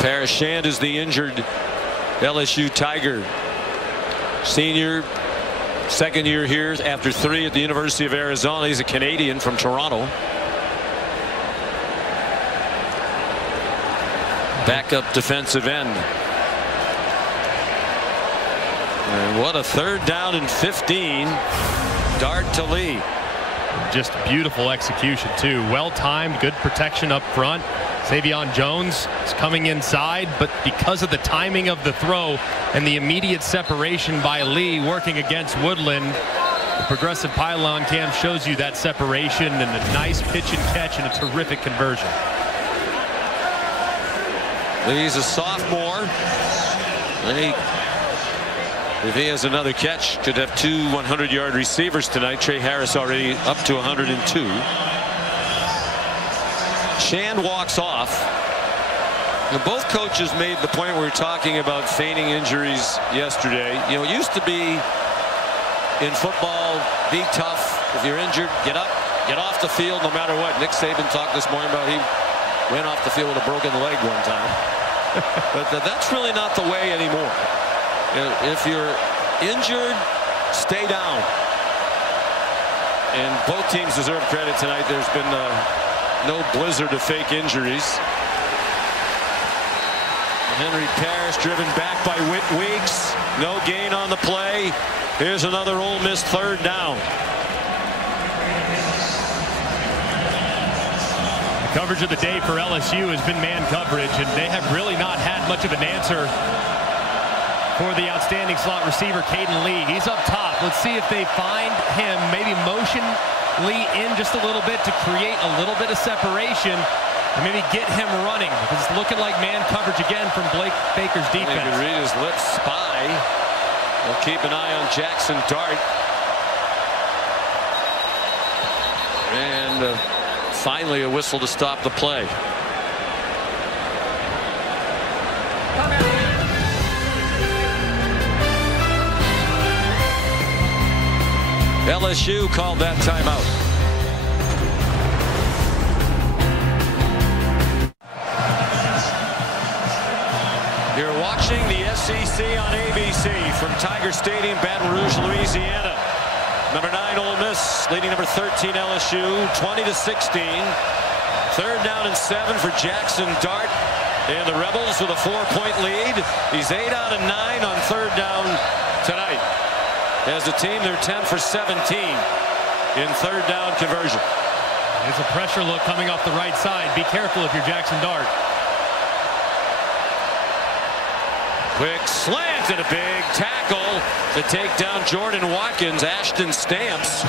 Parrish Shand is the injured LSU Tiger. Senior. 2nd year here after 3 at the University of Arizona. He's a Canadian from Toronto. Backup defensive end. And what a 3rd down and 15. Dart to Lee. Just beautiful execution too. Well timed, good protection up front. Savion Jones is coming inside, but because of the timing of the throw and the immediate separation by Lee working against Woodland, the progressive pylon cam shows you that separation and a nice pitch and catch and a terrific conversion. Lee's a sophomore. If he has another catch, could have 2 100-yard receivers tonight. Trey Harris already up to 102. Shand walks off. And both coaches made the point we were talking about feigning injuries yesterday. You know, it used to be in football, be tough. If you're injured, get up, get off the field no matter what. Nick Saban talked this morning about he went off the field with a broken leg one time. But that's really not the way anymore. If you're injured, stay down. And both teams deserve credit tonight. There's been no blizzard of fake injuries. Henry Parrish driven back by Whit Weeks. No gain on the play. Here's another Ole Miss 3rd down. The coverage of the day for LSU has been man coverage, and they have really not had much of an answer for the outstanding slot receiver, Caden Lee. He's up top. Let's see if they find him, maybe motion Lee in just a little bit to create a little bit of separation and maybe get him running, because it's looking like man coverage again from Blake Baker's defense. You can read his lips. Spy. We'll keep an eye on Jackson Dart. And finally a whistle to stop the play. LSU called that timeout. You're watching the SEC on ABC from Tiger Stadium, Baton Rouge, Louisiana. Number 9 Ole Miss leading number 13 LSU 20-16. 3rd down and 7 for Jackson Dart. And the Rebels with a 4-point lead. He's 8 out of 9 on 3rd down tonight. As a team, they're 10 for 17 in 3rd down conversion. It's a pressure look coming off the right side. Be careful if you're Jackson Dart. Quick slant and a big tackle to take down Jordan Watkins. Ashton Stamps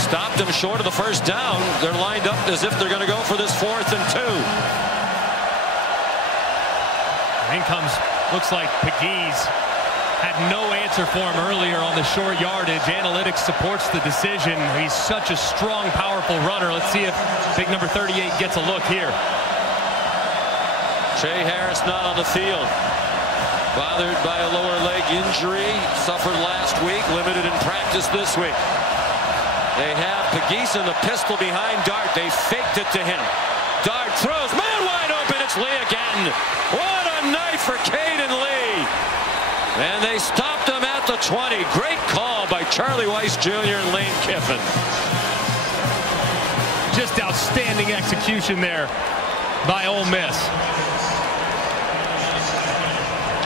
stopped him short of the 1st down. They're lined up as if they're going to go for this 4th and 2. In comes, looks like Pegues. Had no answer for him earlier on the short yardage. Analytics supports the decision. He's such a strong, powerful runner. Let's see if big number 38 gets a look here. Trey Harris not on the field. Bothered by a lower leg injury. Suffered last week. Limited in practice this week. They have Pegues in the pistol behind Dart. They faked it to him. Dart throws. Man wide open. It's Lee again. What a night for Caden Lee. And they Charlie Weiss Jr. and Lane Kiffin. Just outstanding execution there by Ole Miss.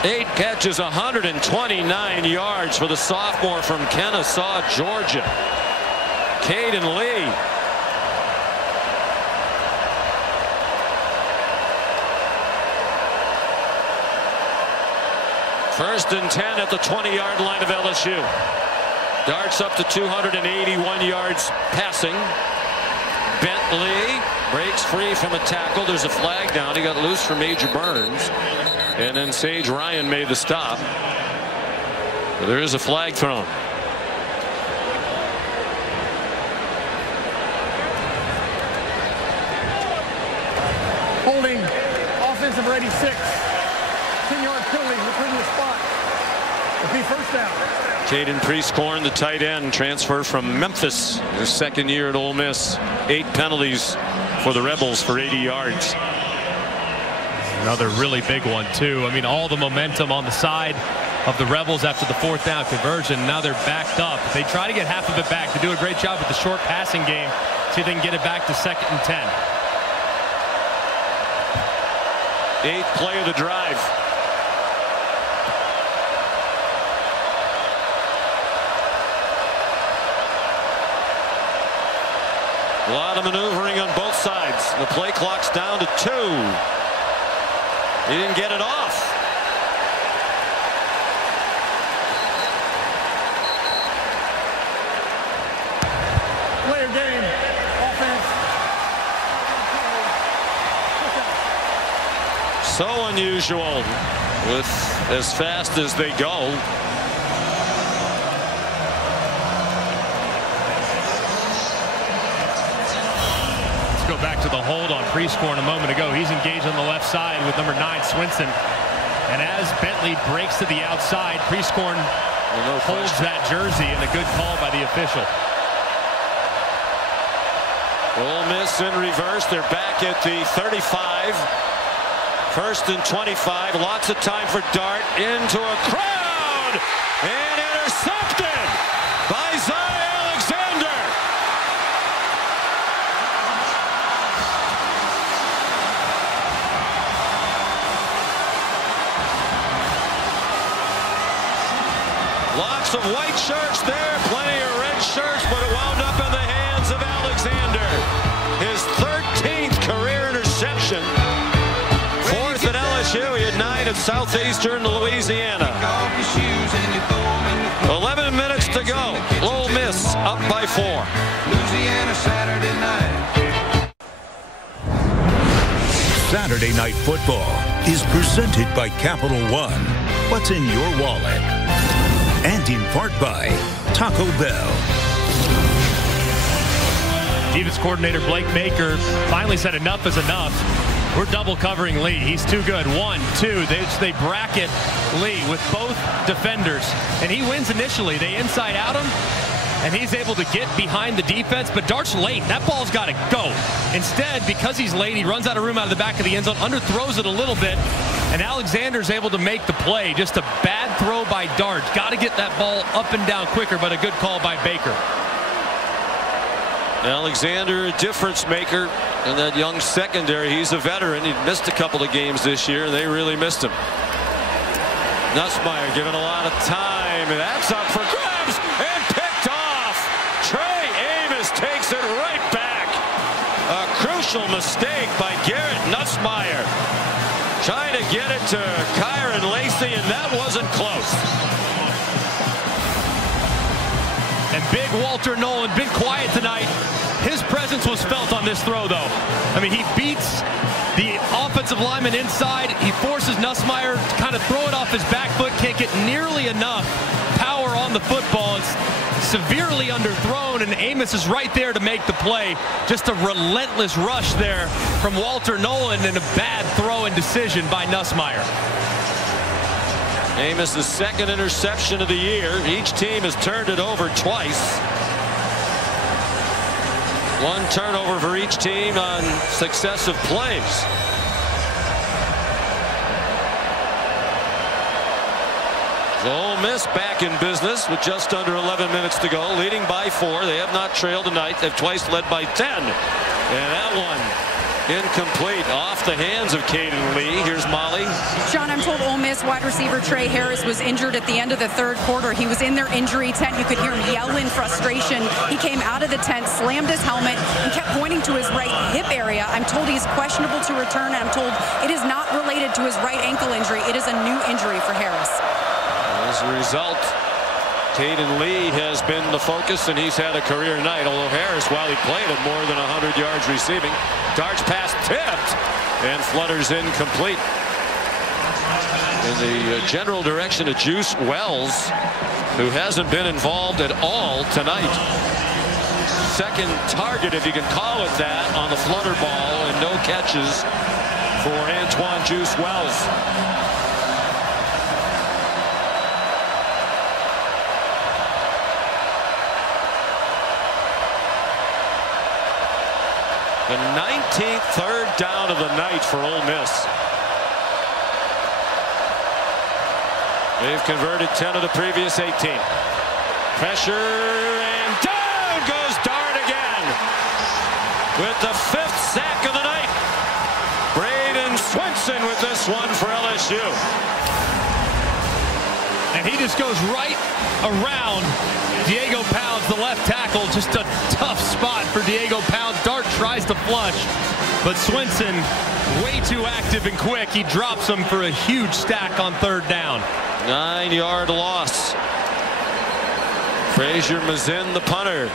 8 catches, 129 yards for the sophomore from Kennesaw, Georgia. Caden Lee. First and 10 at the 20-yard line of LSU. Darts up to 281 yards passing. Bentley breaks free from a tackle. There's a flag down. He got loose from Major Burns. And then Sage Ryan made the stop. But there is a flag thrown. Holding offensive rating 6. 10-yard penalty in the previous spot. It'll be first down. Caden Priestcorn, the tight end, transfer from Memphis. His second year at Ole Miss. 8 penalties for the Rebels for 80 yards. Another really big one, too. I mean, all the momentum on the side of the Rebels after the 4th down conversion. Now they're backed up. They try to get half of it back. They do a great job with the short passing game. See if they can get it back to 2nd and 10. 8th play of the drive. A lot of maneuvering on both sides. The play clock's down to 2. He didn't get it off. Player game. Offense. So unusual with as fast as they go. Go back to the hold on Priestcorn a moment ago. He's engaged on the left side with number 9 Swinson, and as Bentley breaks to the outside, Priestcorn holds that jersey, and a good call by the official. Ole Miss in reverse. They're back at the 35. 1st and 25. Lots of time for Dart into a crowd and intercepted by Alexander. Lots of white shirts there, plenty of red shirts, but it wound up in the hands of Alexander. His 13th career interception. 4th at LSU. He had 9 at Southeastern Louisiana. 11 minutes to go. Ole Miss up by 4. Louisiana Saturday night. Saturday Night Football is presented by Capital One. What's in your wallet? And in part by Taco Bell. Defense coordinator Blake Baker finally said enough is enough. We're double covering Lee. He's too good. 1, 2. They bracket Lee with both defenders. And he wins initially. They inside out him. And he's able to get behind the defense. But Dart's late. That ball's got to go. Instead, because he's late, he runs out of room out of the back of the end zone. Underthrows it a little bit. And Alexander's able to make the play. Just a bad throw by Dart. Got to get that ball up and down quicker, but a good call by Baker. Alexander, a difference maker in that young secondary. He's a veteran. He missed a couple of games this year, and they really missed him. Nussmeier given a lot of time, and that's up for grabs and picked off. Trey Amos takes it right back. A crucial mistake by Garrett Nussmeier. Trying to get it to Kyron Lacey, and that wasn't close. And big Walter Nolan, been quiet tonight. His presence was felt on this throw, though. I mean, he beats the offensive lineman inside. He forces Nussmeier to kind of throw it off his back foot, can't get nearly enough power on the football. It's severely underthrown, and Amos is right there to make the play. Just a relentless rush there from Walter Nolan, and a bad throw and decision by Nussmeier. Amos' 2nd interception of the year. Each team has turned it over twice. 1 turnover for each team on successive plays. Ole Miss back in business with just under 11 minutes to go, leading by 4. They have not trailed tonight. They've twice led by 10. And that one incomplete off the hands of Caden Lee. Here's Molly. Sean, I'm told Ole Miss wide receiver Trey Harris was injured at the end of the third quarter. He was in their injury tent. You could hear him yell in frustration. He came out of the tent, slammed his helmet, and kept pointing to his right hip area. I'm told he's questionable to return, and I'm told it is not related to his right ankle injury. It is a new injury for Harris. As a result, Caden Lee has been the focus, and he's had a career night. Although Harris, while he played at more than 100 yards receiving, darts pass tipped and flutters incomplete. In the general direction of Juice Wells, who hasn't been involved at all tonight. Second target, if you can call it that, on the flutter ball, and no catches for Antoine Juice Wells. The 19th third down of the night for Ole Miss. They've converted 10 of the previous 18. Pressure, and down goes Dart again with the 5th sack of the night. Braden Swinson with this one for LSU. And he just goes right around Diego Pounds, the left tackle. Just a tough spot for Diego Pounds. Dart tries to flush, but Swinson, way too active and quick. He drops him for a huge stack on third down. 9-yard loss. Frazier Mazin, the punter.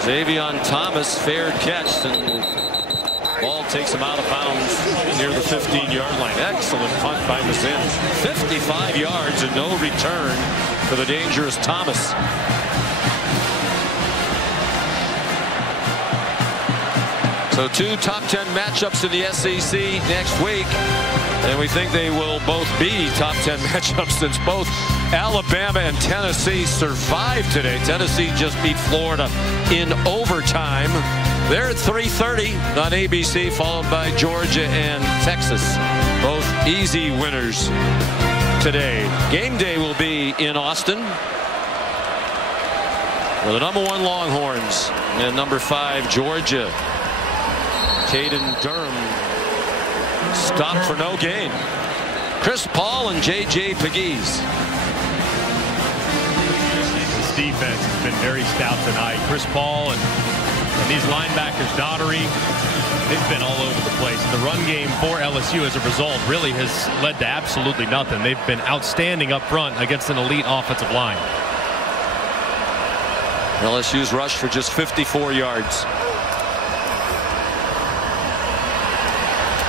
Xavion Thomas, fair catch, and the ball takes him out of bounds near the 15-yard line. Excellent punt by Mazin. 55 yards and no return for the dangerous Thomas. So 2 top 10 matchups in the SEC next week. And we think they will both be top 10 matchups since both Alabama and Tennessee survived today. Tennessee just beat Florida in overtime. They're at 3:30 on ABC, followed by Georgia and Texas. Both easy winners today. Game day will be in Austin, where the #1 Longhorns and #5 Georgia. Caden Durham stopped for no gain. Chris Paul and J.J. Pegues. This defense has been very stout tonight. Chris Paul and these linebackers, Daughtery, they've been all over the place. The run game for LSU as a result really has led to absolutely nothing. They've been outstanding up front against an elite offensive line. LSU's rushed for just 54 yards.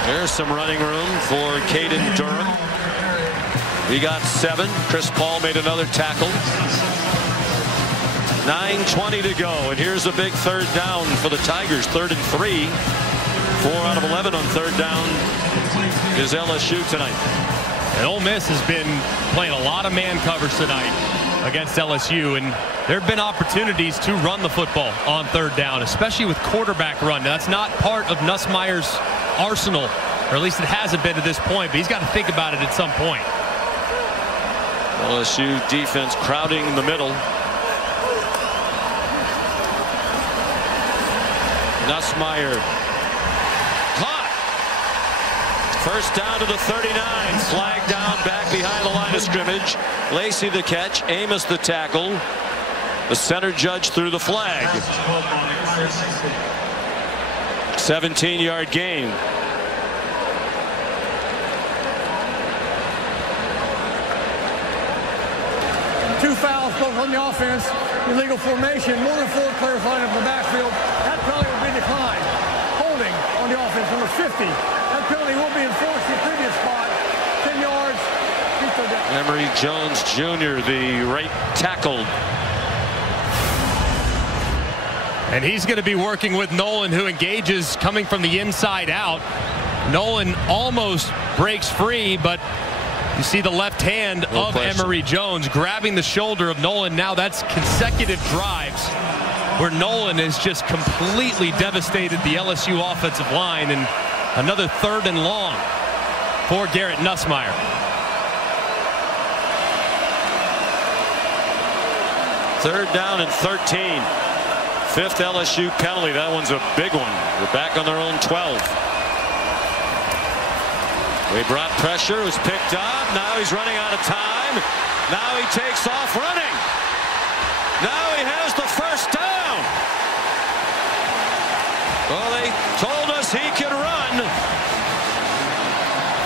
There's some running room for Caden Durham. He got 7. Chris Paul made another tackle. 9:20 to go, and here's a big third down for the Tigers. 3rd and 3. 4 out of 11 on third down is LSU tonight. And Ole Miss has been playing a lot of man covers tonight against LSU, and there have been opportunities to run the football on third down, especially with quarterback run. Now, that's not part of Nussmeier's arsenal, or at least it hasn't been to this point, but he's got to think about it at some point. LSU defense crowding the middle. Nussmeier caught. First down to the 39. Flag down back behind the line of scrimmage. Lacey the catch. Amos the tackle. The center judge threw the flag. 17-yard gain. Two fouls, both on the offense. Illegal formation. More than 4 players lined up in the backfield. That penalty will be declined. Holding on the offense, number 50. That penalty will be enforced in the previous spot. 10 yards. Emory Jones Jr., the right tackle. And he's going to be working with Nolan, who engages coming from the inside out. Nolan almost breaks free, but you see the left hand of Emory Jones grabbing the shoulder of Nolan. Now that's consecutive drives where Nolan has just completely devastated the LSU offensive line, and another 3rd and long for Garrett Nussmeier. Third down and 13. Fifth LSU penalty. That one's a big one. They're back on their own 12. They brought pressure. It was picked up. Now he's running out of time. Now he takes off running. Now he has the first down. Well, they told us he could run.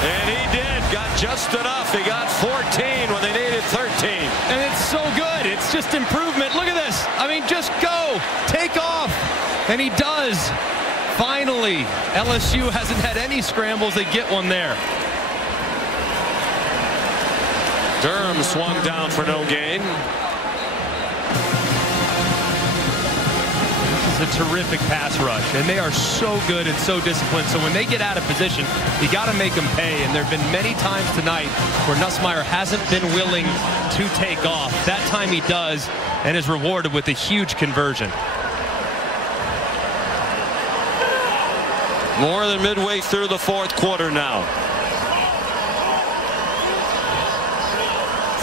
And he did. Got just enough. He got 14 when they needed 13. And it's so good. It's just improvement. Look at this. I mean, just go. Take off. And he does. Finally, LSU hasn't had any scrambles. They get one there. Durham swung down for no gain. This is a terrific pass rush, and they are so good and so disciplined. So when they get out of position, you got to make them pay. And there have been many times tonight where Nussmeier hasn't been willing to take off. That time he does, and is rewarded with a huge conversion. More than midway through the fourth quarter now.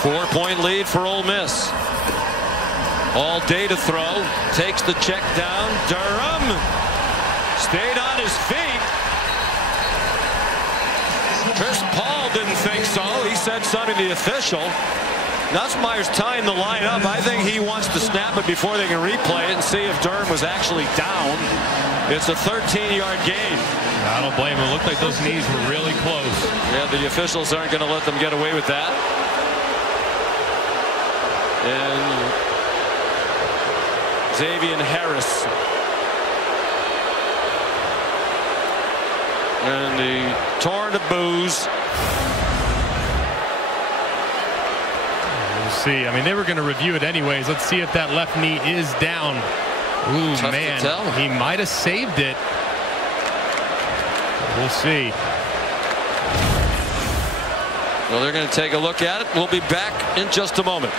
4-point lead for Ole Miss. All day to throw. Takes the check down. Durham stayed on his feet. Chris Paul didn't think so. He said something to the official. Nussmeier's tying the line up. I think he wants to snap it before they can replay it and see if Durham was actually down. It's a 13-yard gain. I don't blame him. It looked like those knees were really close. Yeah, the officials aren't going to let them get away with that. And Xavier Harris. And the torn to booze. We'll see. I mean, they were going to review it anyways. Let's see if that left knee is down. Ooh, tough man. to tell. He might have saved it. We'll see. Well, they're going to take a look at it. We'll be back in just a moment.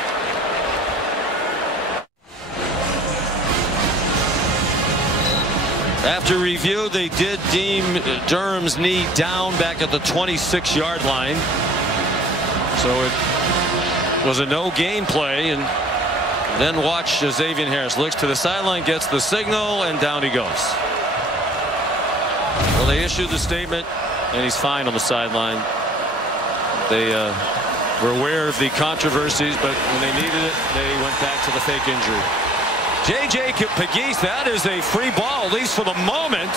After review, they did deem Durham's knee down back at the 26-yard line. So it was a no-gain play. And then watch Xavier Harris looks to the sideline, gets the signal, and down he goes. Well, they issued the statement, and he's fine on the sideline. They were aware of the controversies, but when they needed it, they went back to the fake injury. J.J. Pegues, that is a free ball, at least for the moment.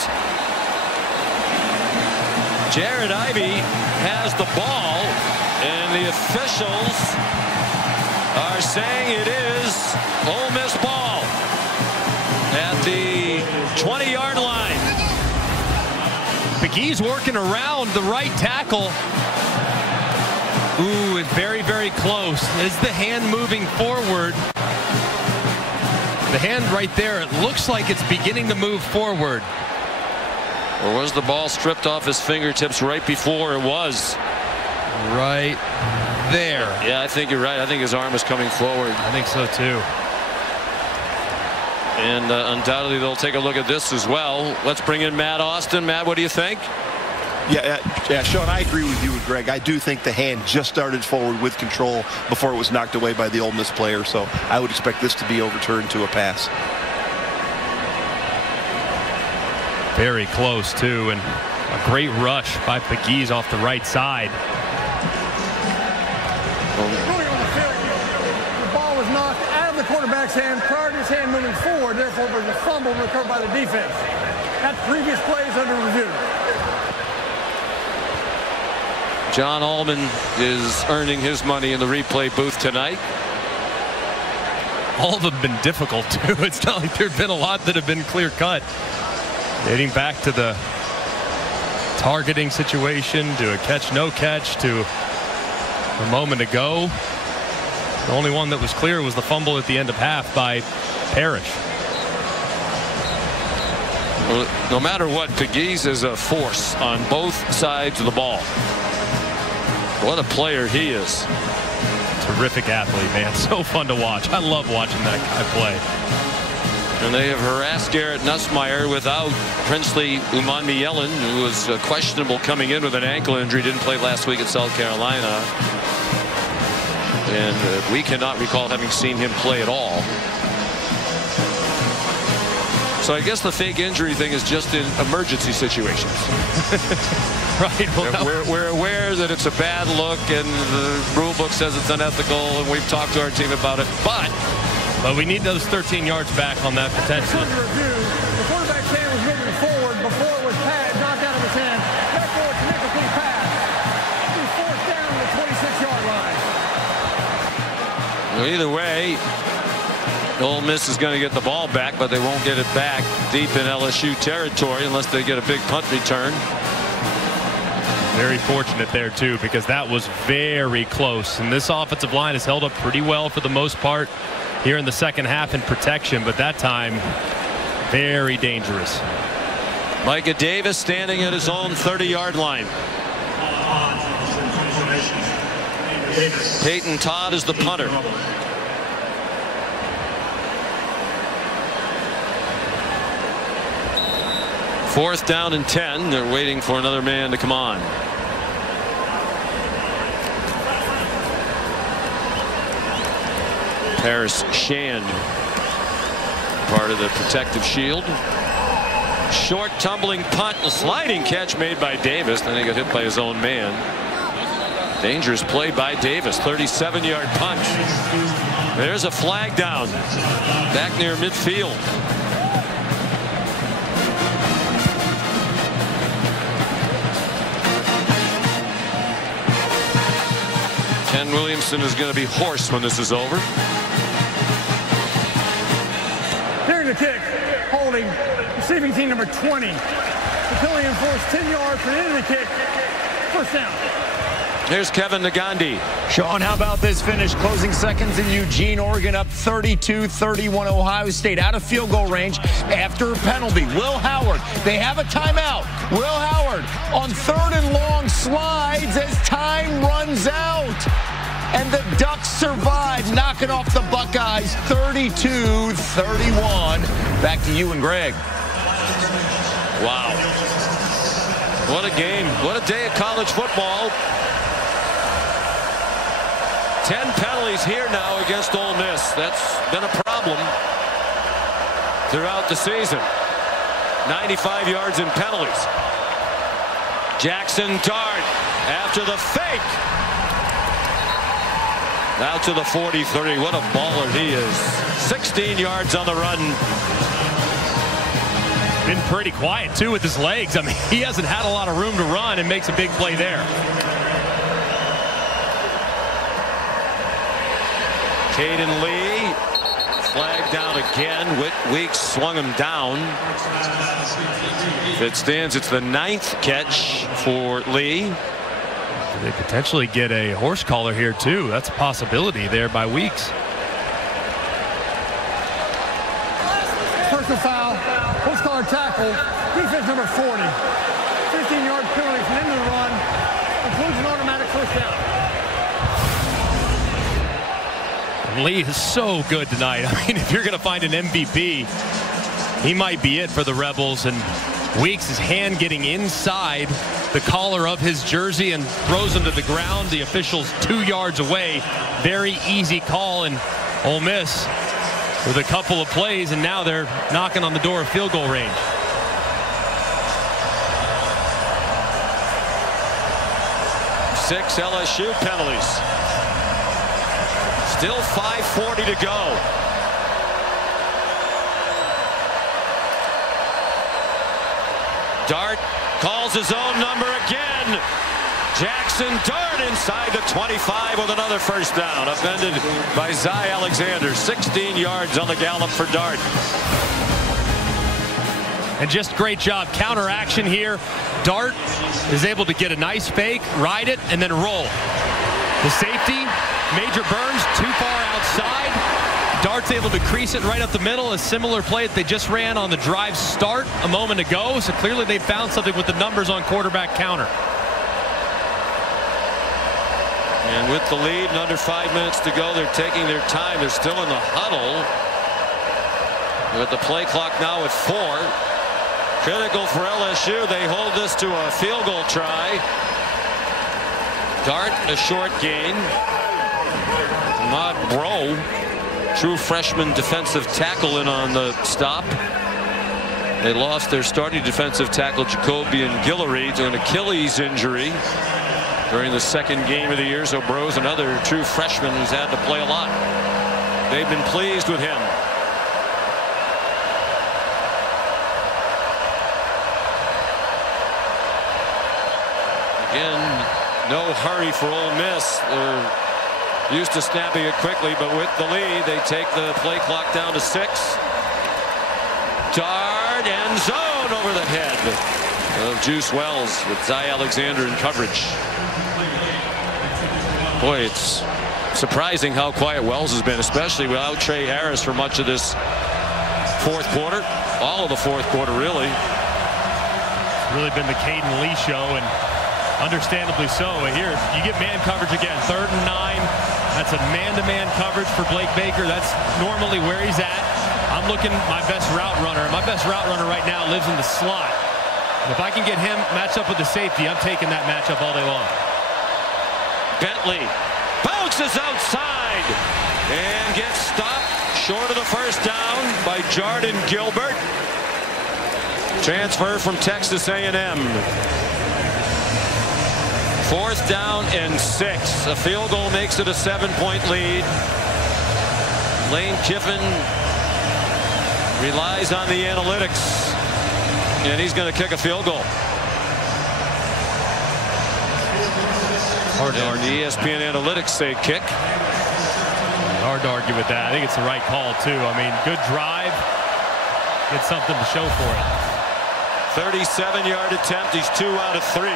Jared Ivey has the ball, and the officials are saying it is Ole Miss ball at the 20-yard line. Pegues working around the right tackle. Ooh, it's very, very close. Is the hand moving forward? The hand right there, it looks like it's beginning to move forward. Or was the ball stripped off his fingertips right before it was? Right there. Yeah, I think you're right. I think his arm is coming forward. I think so too. And undoubtedly they'll take a look at this as well. Let's bring in Matt Austin. Matt, what do you think? Yeah, Sean, I agree with you and Greg. I do think the hand just started forward with control before it was knocked away by the Ole Miss player. So I would expect this to be overturned to a pass. Very close too, and a great rush by Pegues off the right side. The ball was knocked out of the quarterback's hand prior to his hand moving forward. Therefore, it was a fumble recovered by the defense. That previous play is under review. John Allman is earning his money in the replay booth tonight. All of them have been difficult too. It's not like there have been a lot that have been clear cut. Dating back to the targeting situation, to a catch, no catch, to a moment ago. The only one that was clear was the fumble at the end of half by Parrish. Well, no matter what, Pegues is a force on both sides of the ball. What a player he is. Terrific athlete, man. So fun to watch. I love watching that guy play. And they have harassed Garrett Nussmeier without Princely Umanmielen, who was questionable coming in with an ankle injury. Didn't play last week at South Carolina. And we cannot recall having seen him play at all. So I guess the fake injury thing is just in emergency situations. Right. Well, we're aware that it's a bad look and the rule book says it's unethical, and we've talked to our team about it. But we need those 13 yards back on that potentially. The quarterback's hand was moving forward before it was knocked out of his hand. Therefore, it's an incomplete pass. He's forced down to the 26-yard line. Well, either way, Ole Miss is going to get the ball back, but they won't get it back deep in LSU territory unless they get a big punt return. Very fortunate there, too, because that was very close. And this offensive line has held up pretty well for the most part here in the second half in protection, but that time, very dangerous. Micah Davis standing at his own 30-yard line. Peyton Todd is the punter. Fourth down and 10. They're waiting for another man to come on. Paris Shand, part of the protective shield. Short tumbling punt, a sliding catch made by Davis. Then he got hit by his own man. Dangerous play by Davis. 37-yard punt. There's a flag down back near midfield. Ken Williamson is going to be hoarse when this is over. Here's the kick. Holding. Receiving team number 20. The penalty enforced 10 yards for the end of the kick. First down. Here's Kevin Nagandi. Sean, how about this finish? Closing seconds in Eugene, Oregon, up 32-31 Ohio State, out of field goal range after a penalty. Will Howard, they have a timeout. Will Howard on 3rd and long slides as time runs out. And the Ducks survive, knocking off the Buckeyes 32-31. Back to you and Greg. Wow. What a game. What a day of college football. 10 penalties here now against Ole Miss. That's been a problem throughout the season. 95 yards in penalties. Jackson Dart after the fake. Now to the 43. What a baller he is. 16 yards on the run. Been pretty quiet, too, with his legs. I mean, he hasn't had a lot of room to run and makes a big play there. Caden Lee, flag down again. Weeks swung him down. If it stands, it's the 9th catch for Lee. They potentially get a horse collar here, too. That's a possibility there by Weeks. Personal foul, horse collar tackle, defense number 40. 15-yard penalty from the end of the run. Includes an automatic first down. Lee is so good tonight. I mean, if you're going to find an MVP, he might be it for the Rebels. And Weeks' hand getting inside the collar of his jersey and throws him to the ground. The official's 2 yards away. Very easy call, and Ole Miss with a couple of plays, and now they're knocking on the door of field goal range. Six LSU penalties. Still 5:40 to go. Dart calls his own number again. Jackson Dart inside the 25 with another first down. Upended by Zy Alexander. 16 yards on the gallop for Dart. And just great job. Counter action here. Dart is able to get a nice fake, ride it, and then roll. The safety, Major Burns, too far outside. Dart's able to crease it right up the middle. A similar play that they just ran on the drive start a moment ago. So clearly they found something with the numbers on quarterback counter. And with the lead and under 5 minutes to go, they're taking their time. They're still in the huddle. With the play clock now at 4. Critical for LSU. They hold this to a field goal try. Dart, a short gain. Ahmad Bro, true freshman defensive tackle, in on the stop. They lost their starting defensive tackle Jacobian Guillory to an Achilles injury during the second game of the year. So Bro's another true freshman who's had to play a lot. They've been pleased with him. Again, no hurry for Ole Miss. They're used to snapping it quickly, but with the lead, they take the play clock down to 6. Dart, end zone, over the head of Juice Wells with Zy Alexander in coverage. Boy, it's surprising how quiet Wells has been, especially without Trey Harris for much of this fourth quarter. All of the fourth quarter, really. It's really been the Caden Lee show, and understandably so. Here, you get man coverage again. 3rd and 9. That's a man-to-man coverage for Blake Baker. That's normally where he's at. I'm looking my best route runner. My best route runner right now lives in the slot. And if I can get him matched up with the safety, I'm taking that matchup all day long. Bentley bounces outside and gets stopped short of the first down by Jordan Gilbert. Transfer from Texas A&M. 4th down and 6. A field goal makes it a 7-point lead. Lane Kiffin relies on the analytics, and he's going to kick a field goal. Hard to argue. The ESPN analytics say kick. Hard to argue with that. I think it's the right call, too. I mean, good drive. Get something to show for it. 37-yard attempt. He's 2 out of 3.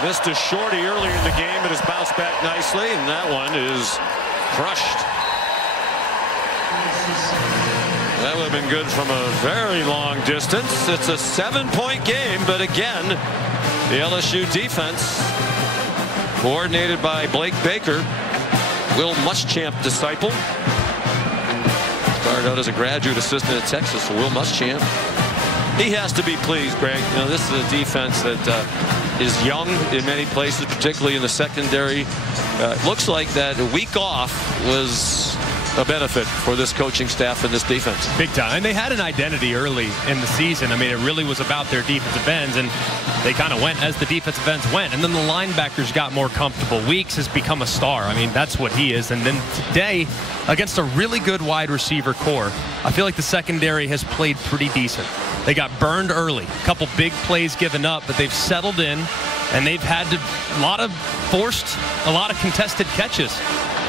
Missed a shorty earlier in the game, but has bounced back nicely, and that one is crushed. That would have been good from a very long distance. It's a 7-point game, but again, the LSU defense, coordinated by Blake Baker, Will Muschamp disciple. Started out as a graduate assistant at Texas, so Will Muschamp. He has to be pleased, Greg. You know, this is a defense that is young in many places, particularly in the secondary. Looks like that a week off was a benefit for this coaching staff and this defense. Big time. And they had an identity early in the season. I mean, it really was about their defensive ends, and they kind of went as the defensive ends went. And then the linebackers got more comfortable. Weeks has become a star. I mean, that's what he is. And then today, against a really good wide receiver core, I feel like the secondary has played pretty decent. They got burned early. A couple big plays given up, but they've settled in, and they've had a lot of contested catches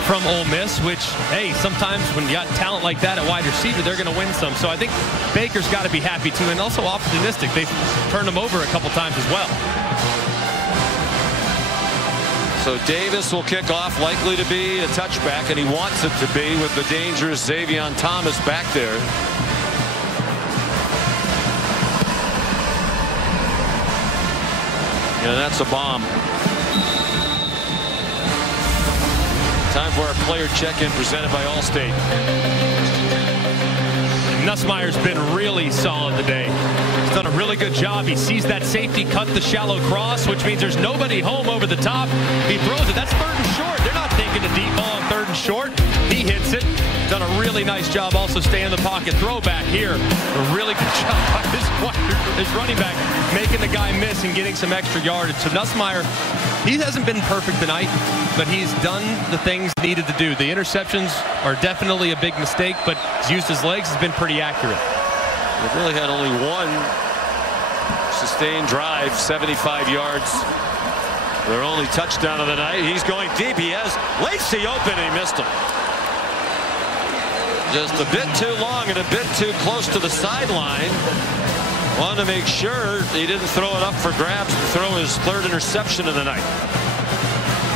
from Ole Miss, which, hey, sometimes when you got talent like that at wide receiver, they're going to win some. So I think Baker's got to be happy, too, and also opportunistic. They've turned him over a couple times as well. So Davis will kick off, likely to be a touchback, and he wants it to be with the dangerous Xavion Thomas back there. And that's a bomb. Time for our player check-in presented by Allstate. Nussmeier's been really solid today. He's done a really good job. He sees that safety cut the shallow cross, which means there's nobody home over the top. He throws it. That's 3rd and short. They're not thinking a deep ball on 3rd and short. He hits it. Done a really nice job also staying in the pocket. Throwback here. A really good job by his running back, making the guy miss and getting some extra yardage. So Nussmeier, he hasn't been perfect tonight, but he's done the things needed to do. The interceptions are definitely a big mistake, but he's used his legs, has been pretty accurate. They've really had only one sustained drive, 75 yards. Their only touchdown of the night. He's going deep. He has Lacey open, and he missed him. Just a bit too long and a bit too close to the sideline. Wanted to make sure he didn't throw it up for grabs to throw his 3rd interception of the night.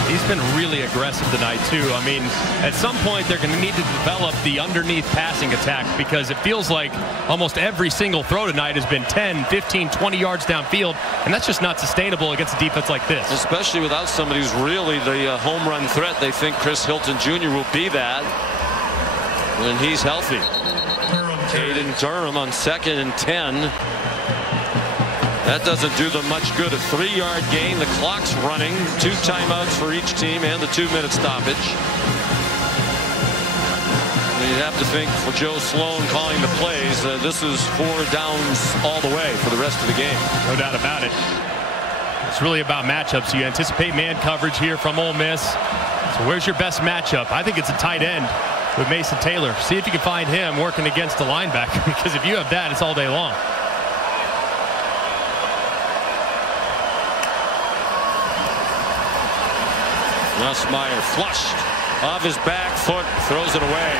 He's been really aggressive tonight, too. I mean, at some point, they're going to need to develop the underneath passing attack, because it feels like almost every single throw tonight has been 10, 15, 20 yards downfield, and that's just not sustainable against a defense like this. Especially without somebody who's really the home run threat. They think Chris Hilton Jr. will be that when he's healthy. Caden Durham on 2nd and 10. That doesn't do them much good. A 3-yard gain. The clock's running. 2 timeouts for each team and the 2-minute stoppage. you have to think for Joe Sloan calling the plays, this is 4 downs all the way for the rest of the game. No doubt about it. It's really about matchups. You anticipate man coverage here from Ole Miss. So where's your best matchup? I think it's a tight end with Mason Taylor. See if you can find him working against the linebacker, because if you have that, it's all day long. Nussmeier flushed off his back foot, throws it away.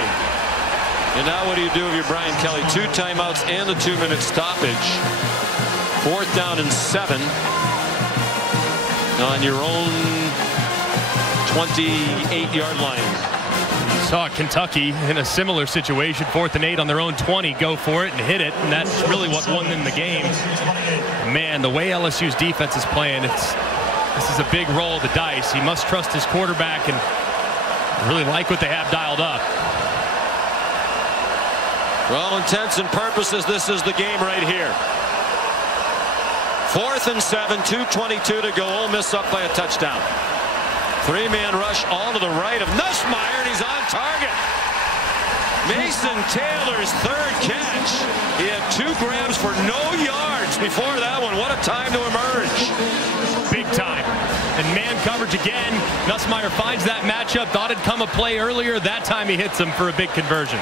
And now what do you do if you're Brian Kelly? 2 timeouts and the 2-minute stoppage. 4th down and 7 on your own 28-yard line. You saw Kentucky in a similar situation, 4th and 8 on their own 20, go for it and hit it, and that's really what won them the game. Man, the way LSU's defense is playing, this is a big roll of the dice. He must trust his quarterback and really like what they have dialed up. For all intents and purposes, this is the game right here. 4th and 7, 2:22 to go. Ole Miss up by a touchdown. 3-man rush all to the right of Nussmeier, and he's on target. Mason Taylor's 3rd catch. He had 2 grabs for no yards before that one. What a time to emerge. Big time. And man coverage again. Nussmeier finds that matchup. Thought it'd come a play earlier. That time he hits him for a big conversion.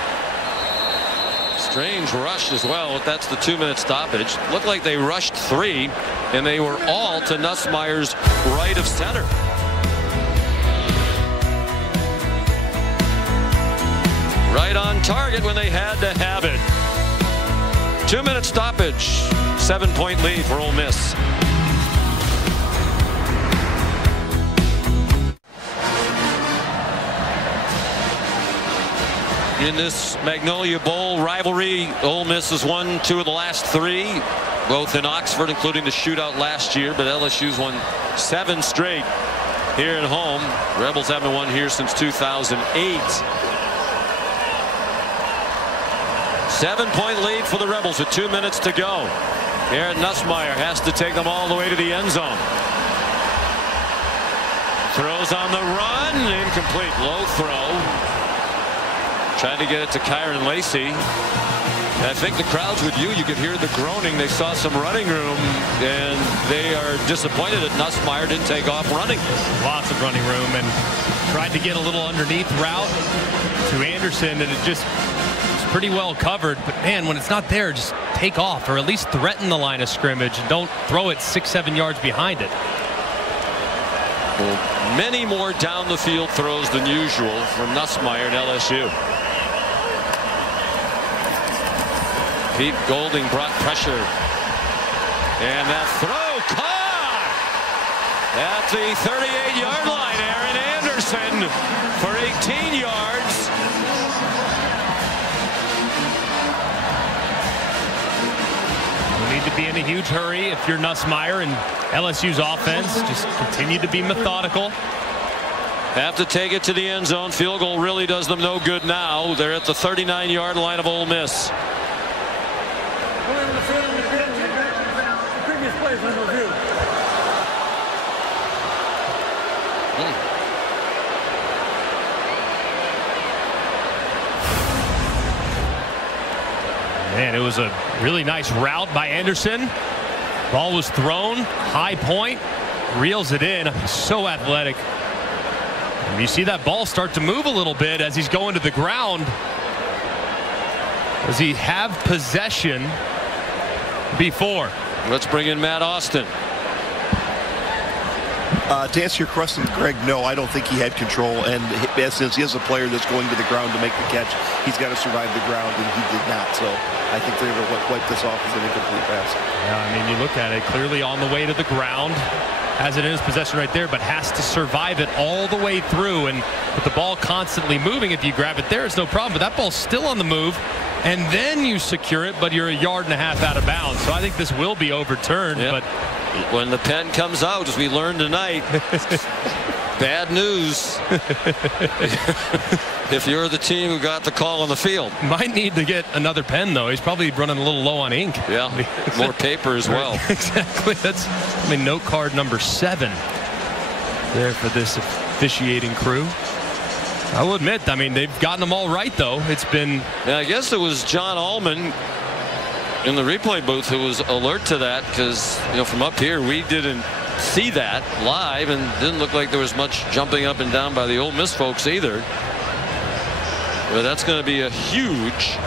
Strange rush as well. That's the 2-minute stoppage. Looked like they rushed 3, and they were all to Nussmeier's right of center. Right on target when they had to have it. 2-minute stoppage. 7-point lead for Ole Miss. In this Magnolia Bowl rivalry, Ole Miss has won 2 of the last 3, both in Oxford, including the shootout last year, but LSU's won 7 straight here at home. Rebels haven't won here since 2008. 7-point lead for the Rebels with 2 minutes to go. Aaron Nussmeier has to take them all the way to the end zone. Throws on the run, incomplete, low throw. Trying to get it to Kyron Lacey. I think the crowd's with you. You could hear the groaning. They saw some running room, and they are disappointed that Nussmeier didn't take off running. Lots of running room, and tried to get a little underneath route to Anderson, and it just was pretty well covered. But man, when it's not there, just take off, or at least threaten the line of scrimmage, and don't throw it 6-7 yards behind it. Well, many more down the field throws than usual from Nussmeier at LSU. Pete Golding brought pressure, and that throw caught at the 38-yard line. Aaron Anderson for 18 yards. You need to be in a huge hurry if you're Nussmeier, and LSU's offense just continue to be methodical. Have to take it to the end zone. Field goal really does them no good now. They're at the 39-yard line of Ole Miss. Man, it was a really nice route by Anderson. Ball was thrown, high point, reels it in. So athletic. And you see that ball start to move a little bit as he's going to the ground. Does he have possession before? Let's bring in Matt Austin. To answer your question, Greg, no, I don't think he had control. And since he is a player that's going to the ground to make the catch, he's got to survive the ground, and he did not. So I think they're going to wipe this off as an incomplete pass. Yeah, I mean, you look at it, clearly on the way to the ground, has it in his possession right there, but has to survive it all the way through. And with the ball constantly moving, if you grab it there, it's no problem. But that ball's still on the move, and then you secure it, but you're 1.5 yards out of bounds. So I think this will be overturned. Yep. But when the pen comes out, as we learned tonight, bad news if you're the team who got the call on the field. Might need to get another pen, though. He's probably running a little low on ink. Yeah, more paper as well. Exactly. That's, I mean, note card number 7 there for this officiating crew. I will admit, I mean, they've gotten them all right, though. It's been... Yeah, I guess it was John Allman in the replay booth who was alert to that, because, you know, from up here, we didn't see that live, and didn't look like there was much jumping up and down by the Ole Miss folks either. But that's going to be a huge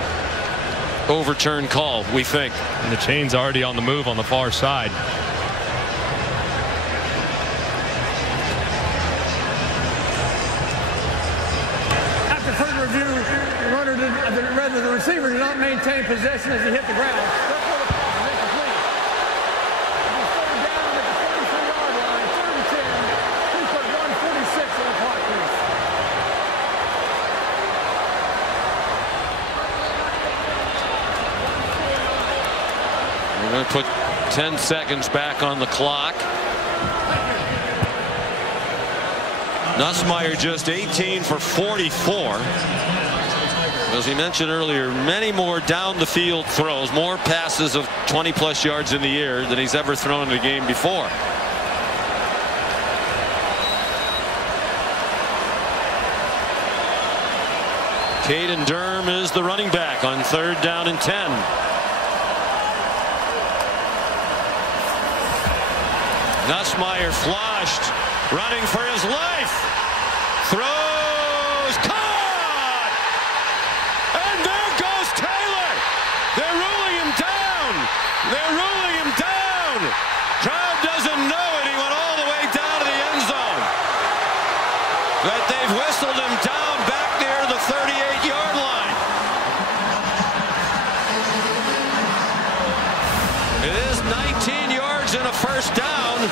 overturn call, we think. And the chain's already on the move on the far side. After further review, the receiver did not maintain possession as he hit the ground. Therefore, the pass is incomplete. He's third down at the 43-yard line, 3rd and 10. Please put 1:46 on the clock, please. We're going to put 10 seconds back on the clock. Nussmeier just 18 for 44. As we mentioned earlier, many more down the field throws, more passes of 20+ yards in the air than he's ever thrown in a game before. Caden Durham is the running back on 3rd down and 10. Nussmeier flushed, running for his life. Throws, caught! And there goes Taylor. They're ruling him down. They're ruling him down. Crowd doesn't know it. He went all the way down to the end zone. But they've whistled him down back near the 38-yard line. It is 19 yards and a 1st down.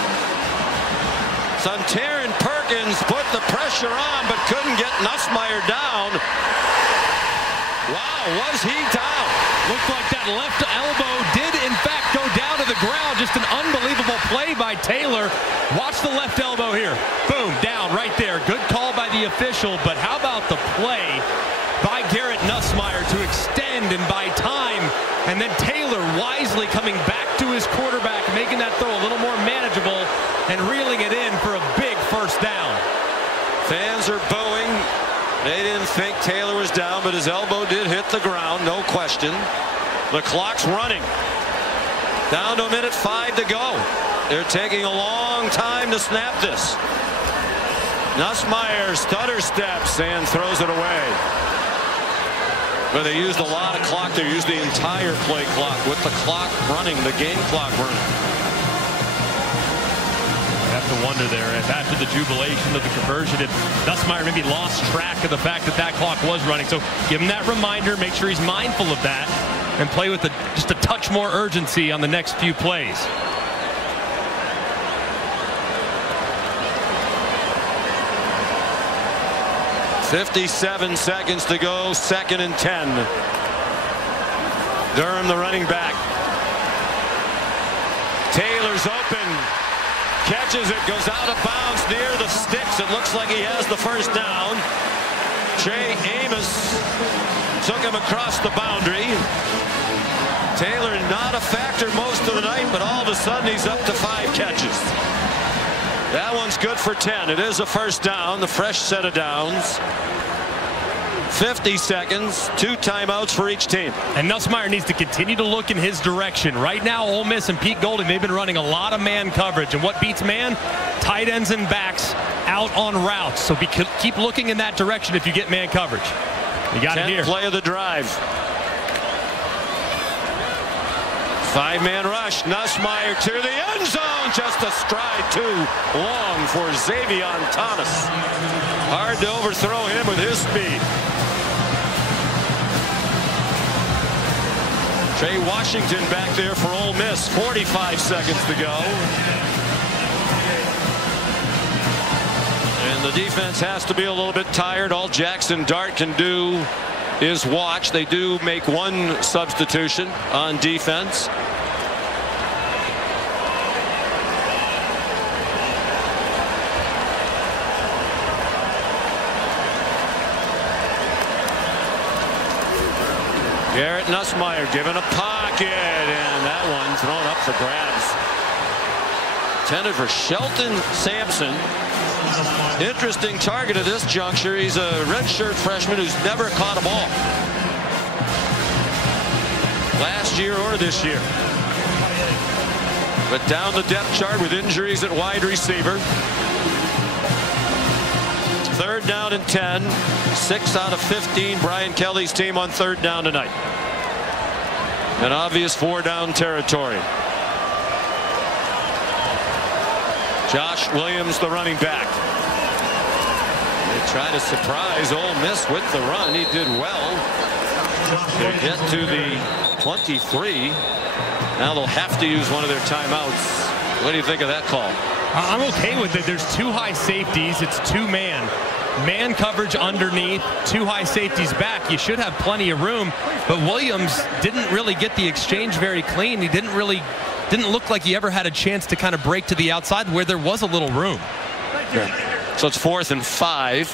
Taron Perkins put the pressure on but couldn't get Nussmeier down. Wow, was he down? Looked like that left elbow did in fact go down to the ground. Just an unbelievable play by Taylor. Watch the left elbow here. Boom, down right there. Good call by the official, but how about the play by Garrett Nussmeier to extend and buy time, and then Taylor wisely coming back to his quarterback, making that throw a little more manageable and reeling it in for a big 1st down. Fans are booing. They didn't think Taylor was down, but his elbow did hit the ground, no question. The clock's running. Down to 1:05 to go. They're taking a long time to snap this. Nussmeier stutter steps and throws it away. But they used a lot of clock. They used the entire play clock with the clock running, the game clock running. I have to wonder there if after the jubilation of the conversion, if Nussmeier maybe lost track of the fact that that clock was running. So give him that reminder, make sure he's mindful of that, and play with just a touch more urgency on the next few plays. .57 seconds to go, 2nd and 10. Durham, the running back. Taylor's open. Catches it, goes out of bounds near the sticks. It looks like he has the 1st down. Jay Amos took him across the boundary. Taylor not a factor most of the night, but all of a sudden he's up to 5 catches. That one's good for 10. It is a 1st down, the fresh set of downs. 50 seconds, 2 timeouts for each team. And Nussmeier needs to continue to look in his direction. Right now, Ole Miss and Pete Golding, they've been running a lot of man coverage. And what beats man? Tight ends and backs out on routes. So keep looking in that direction if you get man coverage. You got it here. Play of the drive. 5-man rush. Nussmeier to the end zone. Just a stride too long for Xavion Thomas. Hard to overthrow him with his speed. Trey Washington back there for Ole Miss. 45 seconds to go. And the defense has to be a little bit tired. All Jackson Dart can do is watch. They do make 1 substitution on defense. Garrett Nussmeier given a pocket, and that one thrown up for grabs. Intended for Shelton Sampson. Interesting target at this juncture. He's a redshirt freshman who's never caught a ball. Last year or this year. But down the depth chart with injuries at wide receiver. 3rd down and 10. 6 out of 15 Brian Kelly's team on 3rd down tonight. An obvious 4-down territory. Josh Williams, the running back. They try to surprise Ole Miss with the run. He did well to get to the 23. Now they'll have to use one of their timeouts. What do you think of that call? I'm okay with it. There's 2 high safeties. It's 2-man. Man coverage underneath, 2 high safeties back. You should have plenty of room. But Williams didn't really get the exchange very clean. He didn't look like he ever had a chance to kind of break to the outside where there was a little room. Yeah. So it's 4th and 5.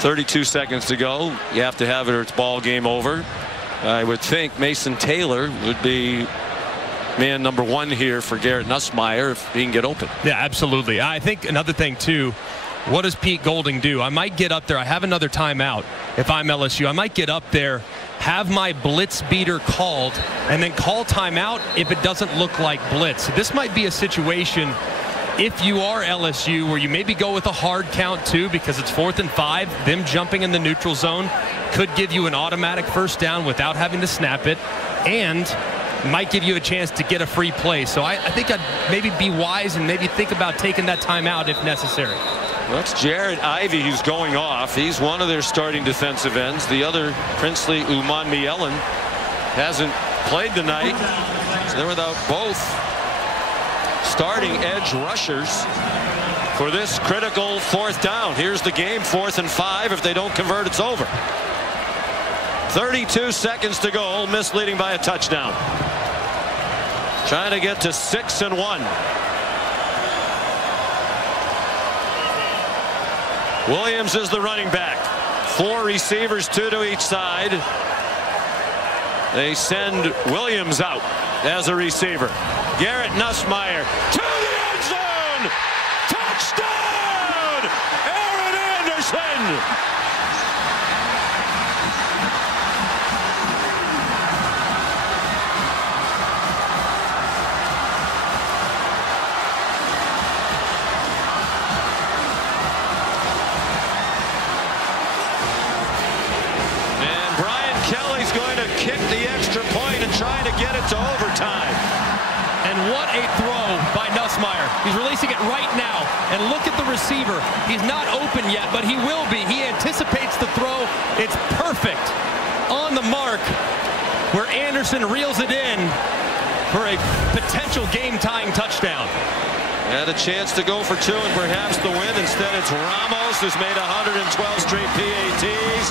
32 seconds to go. You have to have it or it's ball game over. I would think Mason Taylor would be man number 1 here for Garrett Nussmeier if he can get open. Yeah, absolutely. I think another thing too, what does Pete Golding do? I might get up there. I have another timeout. If I'm LSU, I might get up there, have my blitz beater called, and then call timeout if it doesn't look like blitz. So this might be a situation, if you are LSU, where you maybe go with a hard count too, because it's 4th and 5. Them jumping in the neutral zone could give you an automatic 1st down without having to snap it, and might give you a chance to get a free play. So I think I'd maybe be wise and maybe think about taking that timeout if necessary. Well, that's Jared Ivey who's going off. He's one of their starting defensive ends. The other, Princely Umanmielen, hasn't played tonight. So they're without both starting edge rushers for this critical 4th down. Here's the game, 4th and 5. If they don't convert, it's over. 32 seconds to go. Ole Miss leading by a touchdown. Trying to get to 6 and 1. Williams is the running back. 4 receivers, 2 to each side. They send Williams out as a receiver. Garrett Nussmeier to the end zone. Touchdown! Aaron Anderson. Kick the extra point and trying to get it to overtime. And what a throw by Nussmeier. He's releasing it right now. And look at the receiver. He's not open yet, but he will be. He anticipates the throw. It's perfect on the mark where Anderson reels it in for a potential game-tying touchdown. Had a chance to go for 2 and perhaps the win. Instead, it's Ramos who's made 112 straight PATs.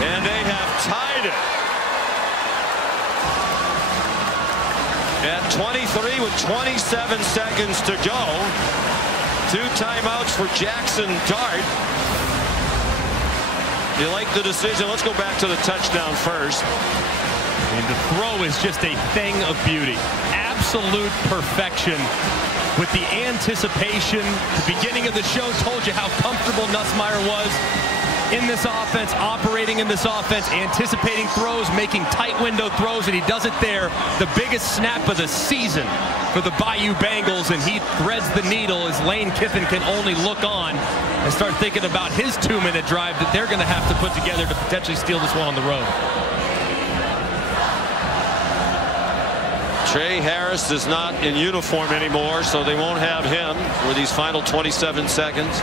And they have tied it. At 23 with 27 seconds to go. 2 timeouts for Jackson Dart. You like the decision? Let's go back to the touchdown first. And the throw is just a thing of beauty. Absolute perfection. With the anticipation, the beginning of the show told you how comfortable Nussmeier was in this offense, operating in this offense, anticipating throws, making tight window throws, and he does it there. The biggest snap of the season for the Bayou Bengals, and he threads the needle as Lane Kiffin can only look on and start thinking about his 2-minute drive that they're going to have to put together to potentially steal this one on the road. Trey Harris is not in uniform anymore, so they won't have him for these final 27 seconds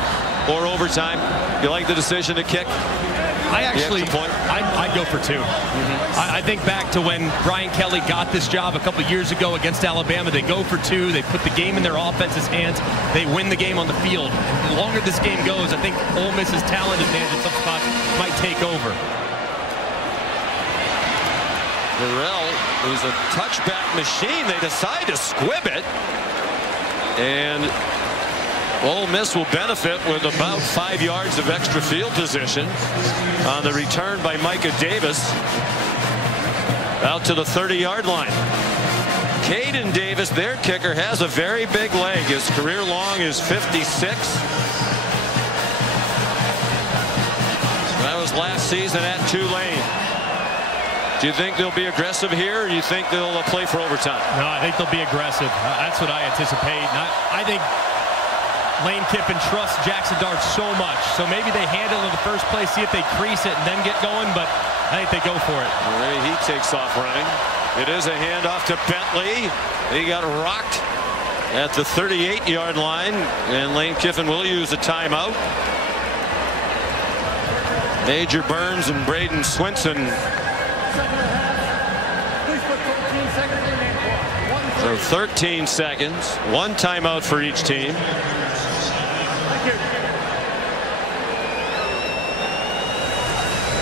or overtime. You like the decision to kick? I'd go for 2. I think back to when Brian Kelly got this job a couple years ago against Alabama. They go for 2. They put the game in their offense's hands. They win the game on the field. The longer this game goes, I think Ole Miss's talent advantage in some spots might take over. Burrell, who's a touchback machine, they decide to squib it. And Ole Miss will benefit with about 5 yards of extra field position on the return by Micah Davis out to the 30-yard line. Caden Davis, their kicker, has a very big leg. His career long is 56. was last season at Tulane. Do you think they'll be aggressive here, or do you think they'll play for overtime? No, I think they'll be aggressive. That's what I anticipate. I think Lane Kiffin trusts Jackson Dart so much. So maybe they handle it in the first place, see if they crease it, and then get going. But I think they go for it. He takes off running. It is a handoff to Bentley. He got rocked at the 38-yard line, and Lane Kiffin will use a timeout. Major Burns and Braden Swinson. So 13 seconds, one timeout for each team.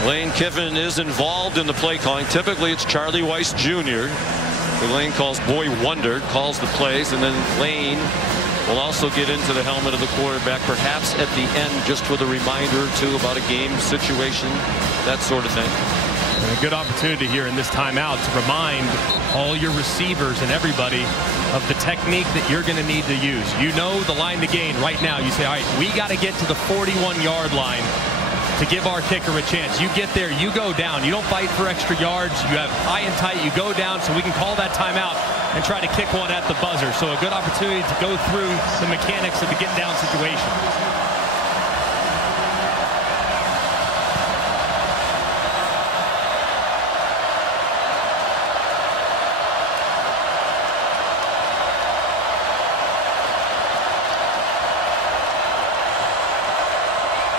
Lane Kiffin is involved in the play calling. Typically it's Charlie Weiss Jr. who Lane calls Boy Wonder, calls the plays, and then Lane will also get into the helmet of the quarterback, perhaps at the end, just with a reminder or two about a game situation, that sort of thing. And a good opportunity here in this timeout to remind all your receivers and everybody of the technique that you're going to need to use. You know the line to gain right now. You say, all right, we got to get to the 41-yard line to give our kicker a chance. You get there, you go down. You don't fight for extra yards. You have high and tight. You go down so we can call that timeout and try to kick one at the buzzer. So a good opportunity to go through the mechanics of the get down situation.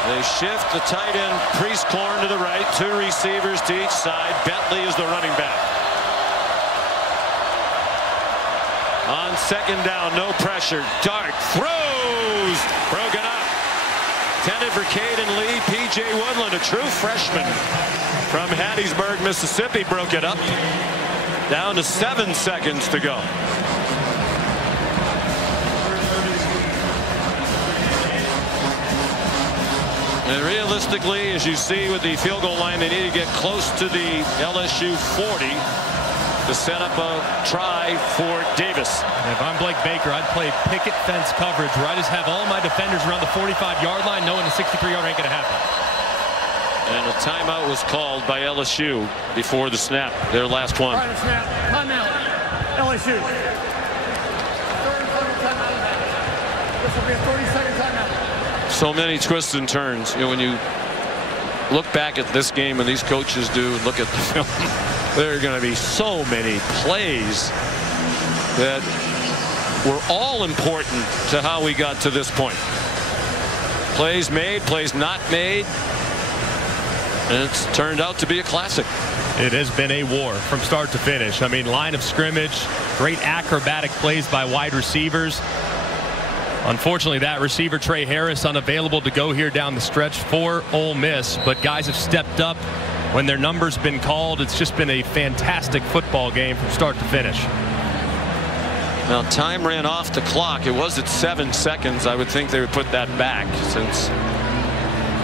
They shift the tight end Priestcorn to the right, two receivers to each side. Bentley is the running back. On second down, no pressure. Dart throws, broken up. Intended for Caden Lee. P.J. Woodland, a true freshman from Hattiesburg, Mississippi, broke it up. Down to 7 seconds to go. And realistically, as you see with the field goal line, they need to get close to the LSU 40 to set up a try for Davis. If I'm Blake Baker, I'd play picket fence coverage where I just have all my defenders around the 45-yard line, knowing the 63-yard ain't going to happen. And a timeout was called by LSU before the snap, their last one. Right, snap. Timeout. LSU. Third and final timeout. This will be a 30-second timeout. So many twists and turns. You know, when you look back at this game and these coaches do look at the film, there are going to be so many plays that were all important to how we got to this point. Plays made, plays not made, and it's turned out to be a classic. It has been a war from start to finish. I mean, line of scrimmage, great acrobatic plays by wide receivers. Unfortunately, that receiver, Trey Harris, unavailable to go here down the stretch for Ole Miss. But guys have stepped up when their number's been called. It's just been a fantastic football game from start to finish. Now, time ran off the clock. It was at 7 seconds. I would think they would put that back since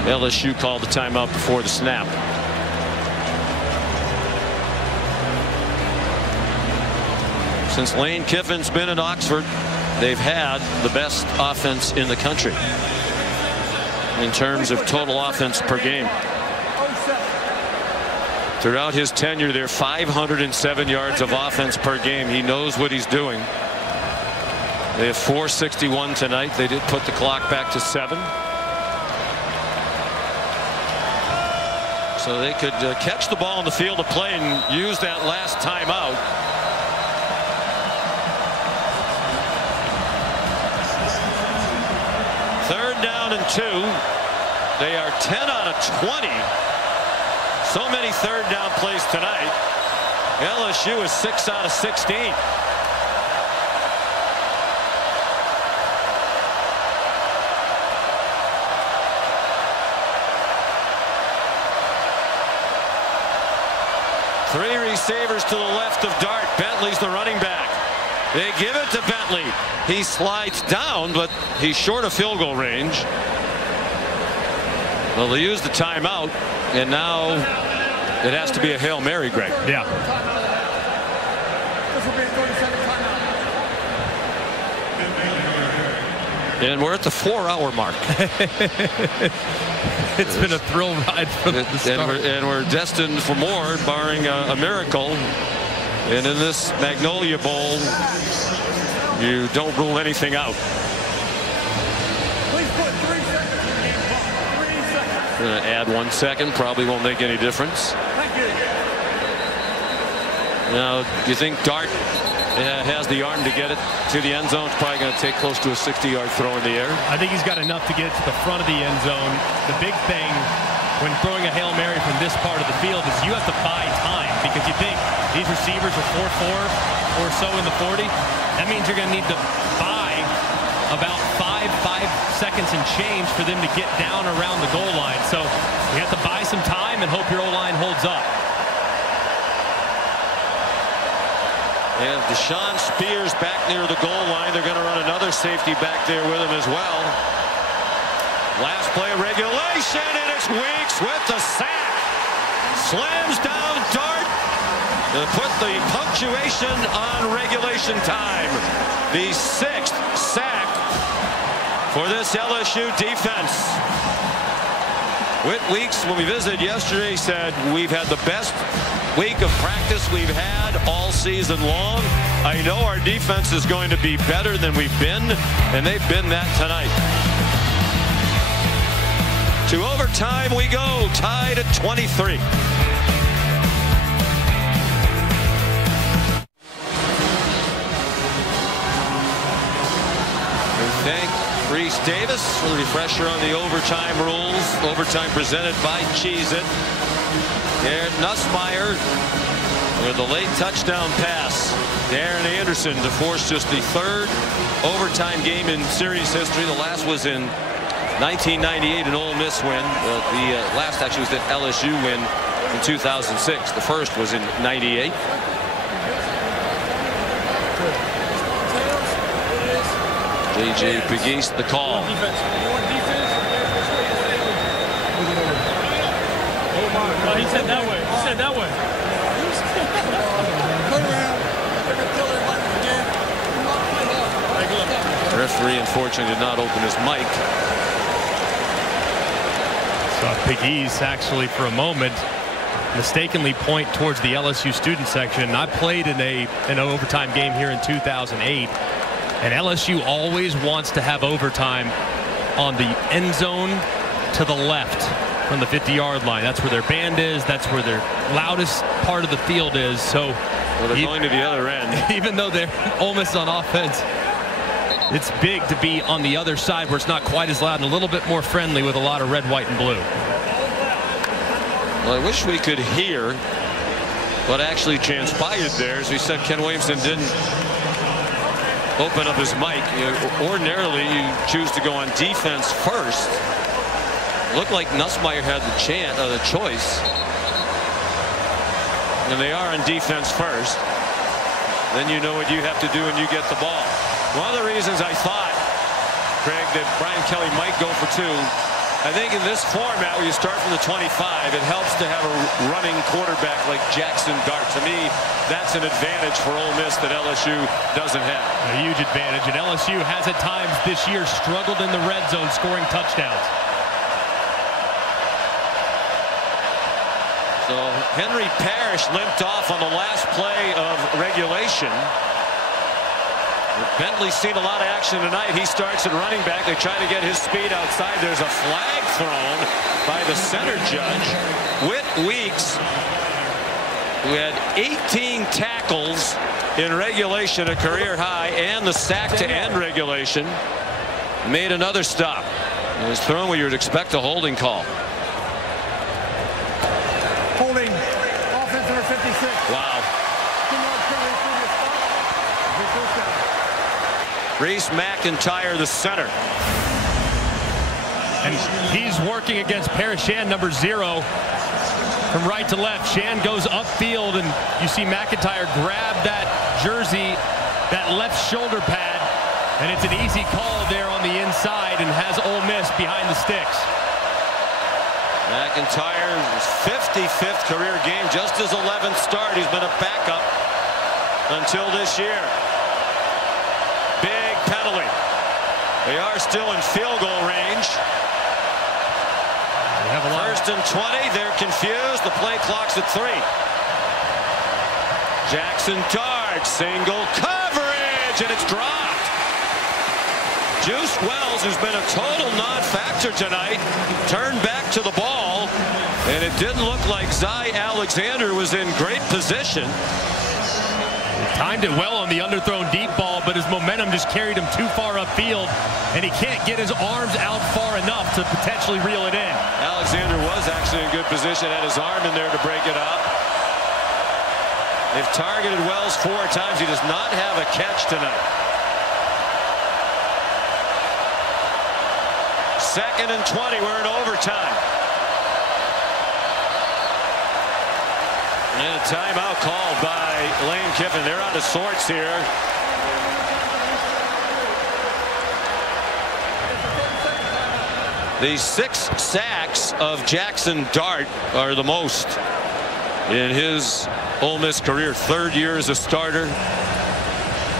LSU called the timeout before the snap. Since Lane Kiffin's been in Oxford, they've had the best offense in the country in terms of total offense per game. Throughout his tenure there, 507 yards of offense per game. He knows what he's doing. They have 461 tonight. They did put the clock back to 7. So they could catch the ball in the field of play and use that last timeout. Third down and 2. They are 10 out of 20. So many third down plays tonight. LSU is 6 out of 16. Three receivers to the left of Dart. Bentley's the running back. They give it to Bentley. He slides down, but he's short of field goal range. Well, they used the timeout, and now it has to be a Hail Mary, Greg. Yeah. This will be a 30-second timeout. And we're at the 4-hour mark. It's been a thrill ride from the start. And we're destined for more, barring a miracle. And in this Magnolia Bowl, you don't rule anything out. Please put 3 seconds in the game clock. 3 seconds. Going to add 1 second. Probably won't make any difference. Thank you. Now, do you think Dart has the arm to get it to the end zone? It's probably going to take close to a 60-yard throw in the air. I think he's got enough to get it to the front of the end zone. The big thing when throwing a Hail Mary from this part of the field is you have to buy time, because you think these receivers are 4-4 or so in the 40. That means you're going to need to buy about 5 seconds and change for them to get down around the goal line. So you have to buy some time and hope your O-line holds up. They have Deshaun Spears back near the goal line. They're going to run another safety back there with him as well. Last play of regulation, and it's Weeks with the sack. Slams down Dart to put the punctuation on regulation time. The 6th sack for this LSU defense. Whit Weeks, when we visited yesterday, said we've had the best week of practice we've had all season long. I know our defense is going to be better than we've been, and they've been that tonight. To overtime we go, tied at 23. Thank Reese Davis for the refresher on the overtime rules. Overtime presented by Cheez-It. Garrett Nussmeier with a late touchdown pass. Darren Anderson to force just the 3rd overtime game in series history. The last was in 1998, an Ole Miss win. The last actually was the LSU win in 2006. The first was in '98. J.J. Pegues the call. He said that way. He said that way. The referee, unfortunately, did not open his mic. Saw Pegues actually for a moment mistakenly point towards the LSU student section. I played in an overtime game here in 2008, and LSU always wants to have overtime on the end zone to the left from the 50-yard line. That's where their band is. That's where their loudest part of the field is. So they're going to the other end. Even though they're Ole Miss on offense, it's big to be on the other side where it's not quite as loud and a little bit more friendly with a lot of red, white, and blue. Well, I wish we could hear what actually transpired there. As we said, Ken Williamson didn't open up his mic. Ordinarily, you choose to go on defense first. Looked like Nussmeier had the choice. And they are on defense first. Then you know what you have to do when you get the ball. One of the reasons I thought, Craig, that Brian Kelly might go for 2, I think in this format where you start from the 25, it helps to have a running quarterback like Jackson Dart. To me, that's an advantage for Ole Miss that LSU doesn't have. A huge advantage. And LSU has at times this year struggled in the red zone scoring touchdowns. So Henry Parrish limped off on the last play of regulation. Bentley's seen a lot of action tonight. He starts at running back. They try to get his speed outside. There's a flag thrown by the center judge. Whit Weeks, who had 18 tackles in regulation, a career high, and the sack to end regulation, made another stop. It was thrown where you would expect a holding call. Holding offense number 56. Wow. Reese McIntyre, the center. And he's working against Parrish Shan, number 0. From right to left, Shan goes upfield, and you see McIntyre grab that jersey, that left shoulder pad, and it's an easy call there on the inside and has Ole Miss behind the sticks. McIntyre's 55th career game, just his 11th start. He's been a backup until this year. Big penalty. They are still in field goal range. First and 20. They're confused. The play clock's at 3. Jackson Dart, single coverage, and it's dropped. Juice Wells, who's been a total non-factor tonight, turned back to the ball, and it didn't look like Zy Alexander was in great position. Timed it well on the underthrown deep ball, but his momentum just carried him too far upfield, and he can't get his arms out far enough to potentially reel it in. Alexander was actually in good position, had his arm in there to break it up. They've targeted Wells 4 times. He does not have a catch tonight. Second and 20. We're in overtime. And a timeout called by Lane Kiffin. They're out of sorts here. The 6 sacks of Jackson Dart are the most in his Ole Miss career. 3rd year as a starter.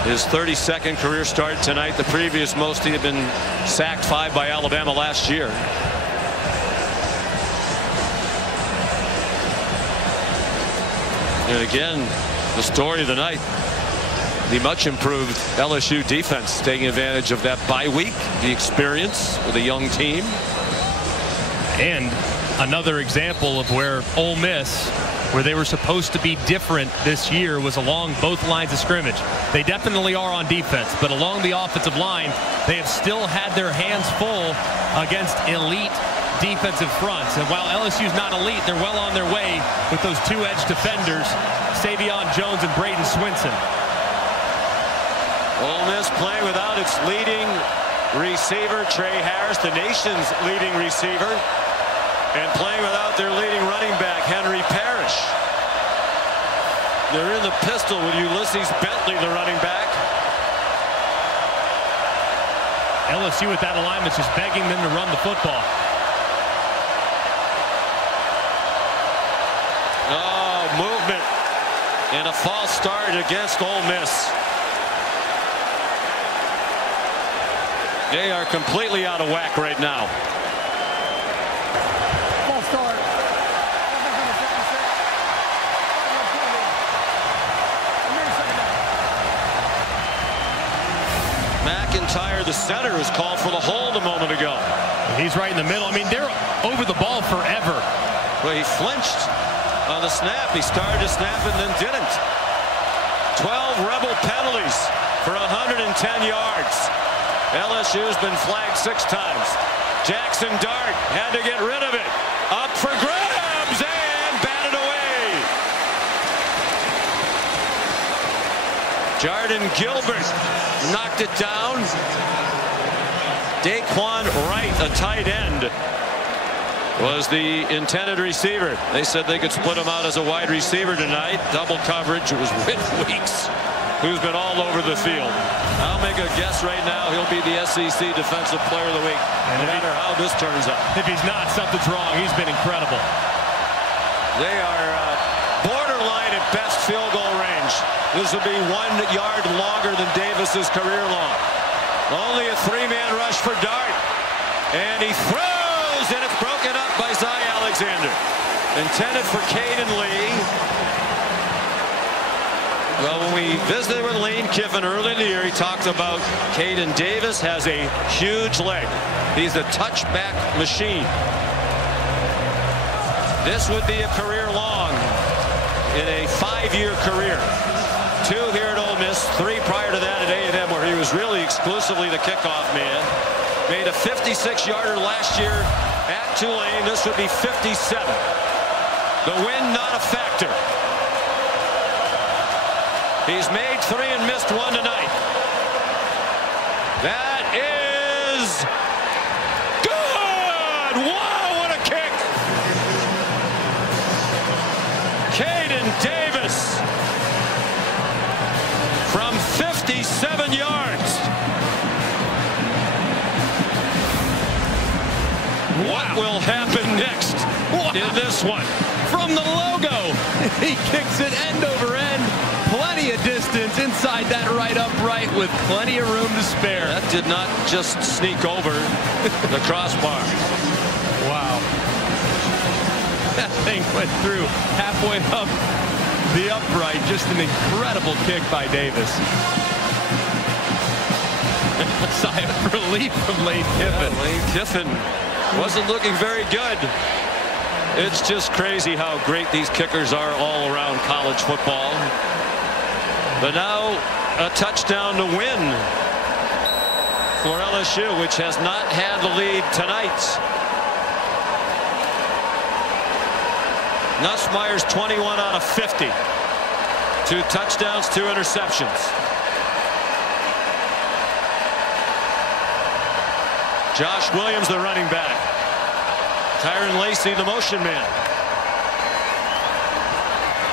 His 32nd career start tonight. The previous most, he had been sacked 5 by Alabama last year. And again, the story of the night, the much improved LSU defense taking advantage of that bye week, the experience with a young team. And another example of where Ole Miss, where they were supposed to be different this year, was along both lines of scrimmage. They definitely are on defense, but along the offensive line, they have still had their hands full against elite defensive fronts. And while LSU's not elite, they're well on their way with those 2 edge defenders, Savion Jones and Braden Swinson. Ole Miss playing without its leading receiver, Trey Harris, the nation's leading receiver, and playing without their leading running back, Henry Parrish. They're in the pistol with Ulysses Bentley, the running back. LSU with that alignment just begging them to run the football. Oh, movement and a false start against Ole Miss. They are completely out of whack right now. False start. McIntyre, the center, was called for the hold a moment ago. He's right in the middle. I mean, they're over the ball forever. Well, he flinched on the snap. He started to snap and then didn't. 12 Rebel penalties for 110 yards. LSU's been flagged 6 times. Jackson Dart had to get rid of it. Up for grabs and batted away. Jordan Gilbert knocked it down. Daquan Wright, a tight end, was the intended receiver. They said they could split him out as a wide receiver tonight. Double coverage. It was Whit Weeks, who's been all over the field. I'll make a guess right now. He'll be the SEC Defensive Player of the Week, no matter how this turns out. If he's not, something's wrong. He's been incredible. They are borderline at best field goal range. This will be 1 yard longer than Davis's career long. Only a 3-man rush for Dart. And he throws, and it's broken up by Zy Alexander. Intended for Caden Lee. Well, when we visited with Lane Kiffin early in the year, he talked about Caden Davis has a huge leg. He's a touchback machine. This would be a career long in a 5-year career. 2 here at Ole Miss, 3 prior to that at A&M, where he was really exclusively the kickoff man. Made a 56-yarder last year at Tulane. This would be 57. The win not a factor. He's made 3 and missed 1 tonight. That is good! Wow, what a kick! Caden Davis from 57 yards. What will happen next in this one? From the logo, he kicks it end over end. Plenty of distance inside Slide that right upright with plenty of room to spare. That did not just sneak over the crossbar. Wow. That thing went through halfway up the upright. Just an incredible kick by Davis. Sigh of relief from Lane Kiffin. Yeah, Lane Kiffin wasn't looking very good. It's just crazy how great these kickers are all around college football. But now a touchdown to win for LSU, which has not had the lead tonight. Nussmeier's 21 out of 50. 2 touchdowns, 2 interceptions. Josh Williams, the running back. Tyron Lacey, the motion man.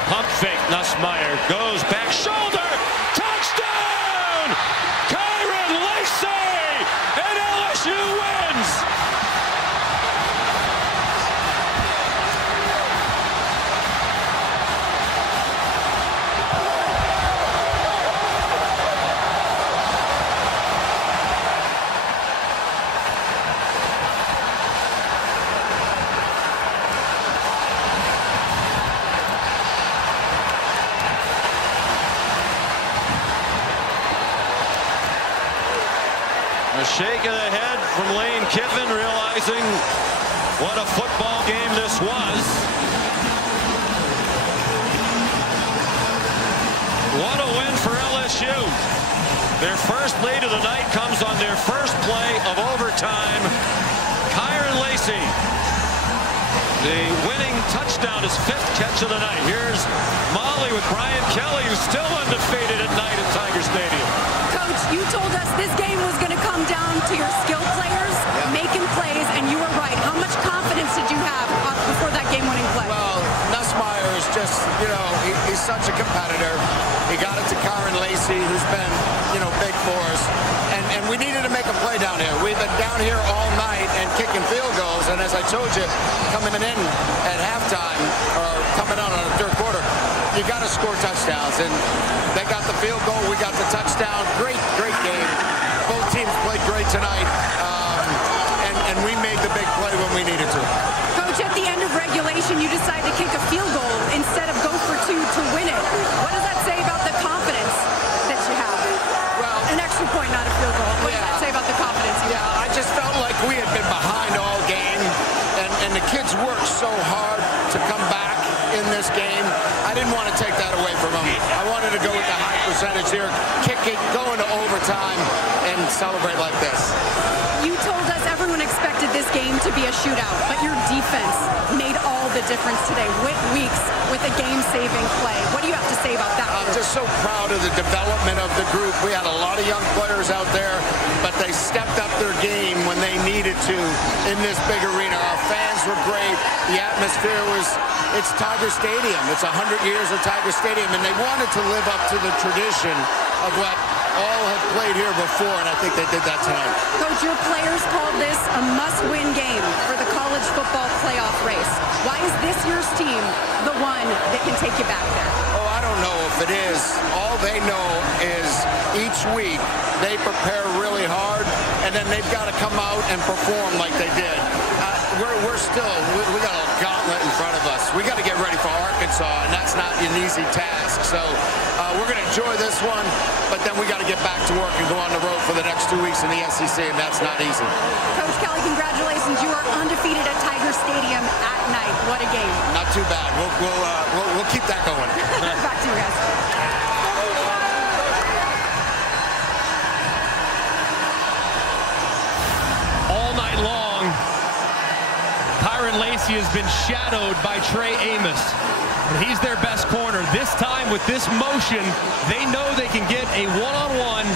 Pump fake, Nussmeier goes back shoulder. Touchdown! Tyron Lacey! And LSU wins! A shake of the head from Lane Kiffin, realizing what a football game this was. What a win for LSU. Their first lead of the night comes on their first play of overtime. Tyron Lacey, the winning touchdown, his 5th catch of the night. Here's Molly with Brian Kelly, who's still undefeated at night at Tiger Stadium. Coach, you told us this game was going to come down to your skill players making plays, and you were right. How much confidence did you have before that game-winning play? Well, Nussmeier is just, he's such a competitor. He got it to Tyron Lacey, who's been, big for us. And we needed to make a play down here. We've been down here all night and kicking field goals. And as I told you, coming in at halftime, or coming out on the third quarter, you got to score touchdowns. And they got the field goal. We got the touchdown. Great game. Both teams played great tonight. And we made the big play when we needed to. Coach, at the end of regulation, you decided to kick a field goal instead of go for 2 to win it. What does that say about the confidence that you have? Well, an extra point, not a field goal. What does that say about the confidence you have? I just felt like we had been behind all game, and the kids worked so hard to come back in this game. I didn't want to take that away from them. I wanted to go with the high percentage here, kick it, go into overtime, and celebrate like this. You told us everyone expected this game to be a shootout, but your defense made all the difference today. Weeks with a game-saving play. What do you have to say about that? I'm just so proud of the development of the group. We had a lot of young players out there, but they stepped up their game when they needed to in this big arena. Our fans were great. The atmosphere it's Tiger Stadium. It's 100 years of Tiger Stadium, and they wanted to live up to the tradition of what all have played here before, and I think they did that tonight. Coach, your players called this a must-win game for the college football playoff race. Why is this year's team the one that can take you back there? Oh, I don't know if it is. All they know is each week they prepare really hard, and then they've got to come out and perform like they did. We got a gauntlet in front of us. We got to get ready for Arkansas, and that's not an easy task. So we're going to enjoy this one, but then we got to get back to work and go on the road for the next 2 weeks in the SEC, and that's not easy. Coach Kelly, congratulations. You are undefeated at Tiger Stadium at night. What a game. Not too bad. We'll keep that going. Back to you guys. All night long, Tyron Lacey has been shadowed by Trey Amos. He's their best corner. This time with this motion, they know they can get a one-on-one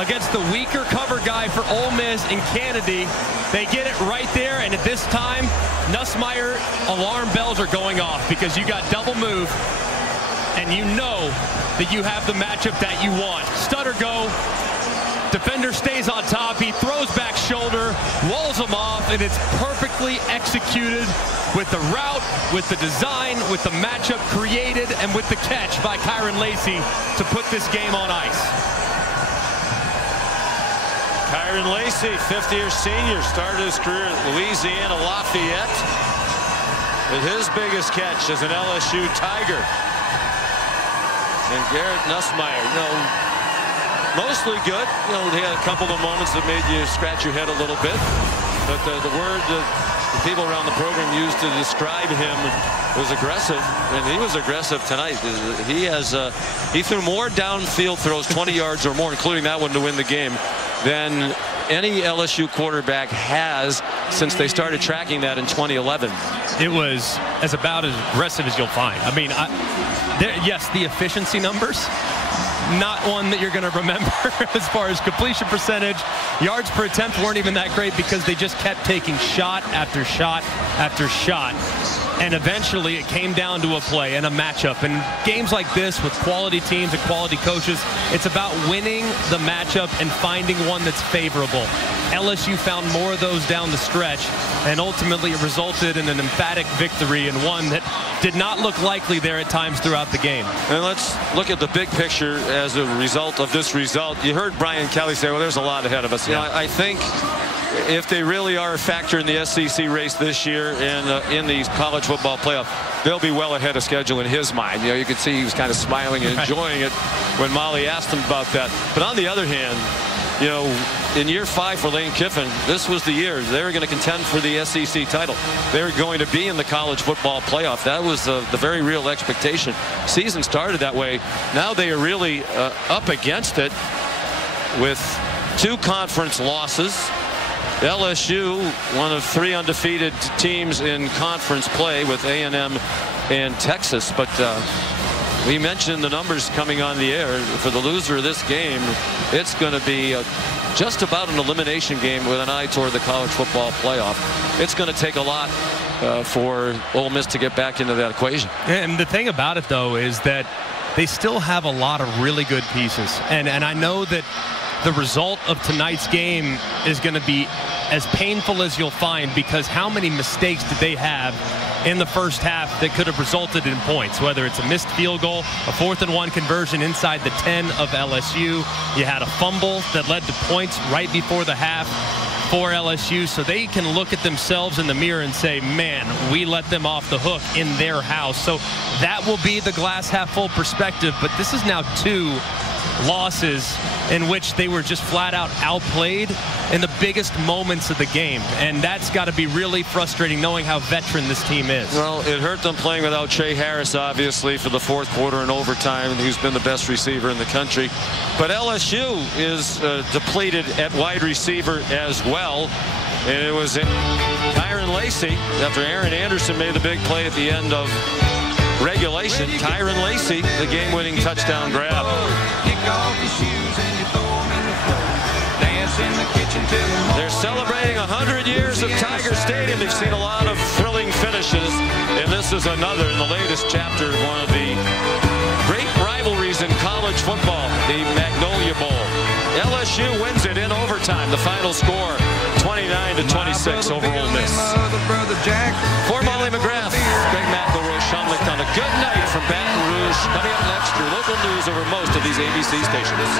against the weaker cover guy for Ole Miss in Kennedy. They get it right there, and at this time, Nussmeier, alarm bells are going off because you got double move, and you know that you have the matchup that you want. Stutter go. Defender stays on top. He throws back shoulder, walls him off, and it's perfectly executed with the route, with the design, with the matchup created, and with the catch by Kyron Lacy to put this game on ice. Kyron Lacy, fifth-year senior, started his career at Louisiana Lafayette. With his biggest catch as an LSU Tiger. And Garrett Nussmeier, mostly good. He had a couple of moments that made you scratch your head a little bit. But the word that the people around the program used to describe him was aggressive, and he was aggressive tonight. He threw more downfield throws, 20 yards or more, including that one to win the game, than any LSU quarterback has since they started tracking that in 2011. It was about as aggressive as you'll find. I mean, yes, the efficiency numbers, not one that you're going to remember as far as completion percentage. Yards per attempt weren't even that great because they just kept taking shot after shot after shot. And eventually it came down to a play and a matchup. And games like this with quality teams and quality coaches, it's about winning the matchup and finding one that's favorable. LSU found more of those down the stretch, and ultimately it resulted in an emphatic victory, and one that did not look likely there at times throughout the game. And let's look at the big picture as a result of this result. You heard Brian Kelly say, well, there's a lot ahead of us. I think if they really are a factor in the SEC race this year and in the college football playoff, they'll be well ahead of schedule in his mind. You could see he was kind of smiling and enjoying it when Molly asked him about that. But on the other hand, in year 5 for Lane Kiffin, this was the year they were going to contend for the SEC title. They were going to be in the college football playoff. That was the very real expectation. Season started that way. Now they are really up against it with 2 conference losses. LSU, one of 3 undefeated teams in conference play with A&M and Texas. But we mentioned the numbers coming on the air. For the loser of this game, it's going to be just about an elimination game with an eye toward the college football playoff. It's going to take a lot for Ole Miss to get back into that equation. And the thing about it, though, is that they still have a lot of really good pieces. And I know that the result of tonight's game is going to be as painful as you'll find, because how many mistakes did they have in the first half that could have resulted in points, whether it's a missed field goal, a 4th and 1 conversion inside the 10 of LSU. You had a fumble that led to points right before the half for LSU, so they can look at themselves in the mirror and say, man, we let them off the hook in their house. So that will be the glass half full perspective, but this is now 2 losses in which they were just flat out outplayed in the biggest moments of the game, and that's got to be really frustrating knowing how veteran this team is. Well, it hurt them playing without Trey Harris, obviously, for the 4th quarter and overtime, who's been the best receiver in the country. But LSU is depleted at wide receiver as well, and it was Kyron Lacy after Aaron Anderson made the big play at the end of regulation. Kyron Lacy, the game-winning touchdown grab. They're celebrating 100 years of Tiger Stadium. They've seen a lot of thrilling finishes, and this is another in the latest chapter of one of the great rivalries in college football, the Magnolia Bowl. LSU wins it in overtime. The final score, 29-26 over Ole Miss. For Molly McGrath, Greg McElroy, Sean Licht on a good night from Baton Rouge. Coming up next, your local news over most of these ABC stations.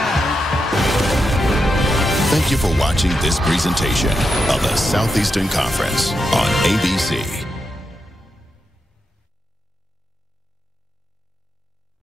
Thank you for watching this presentation of the Southeastern Conference on ABC.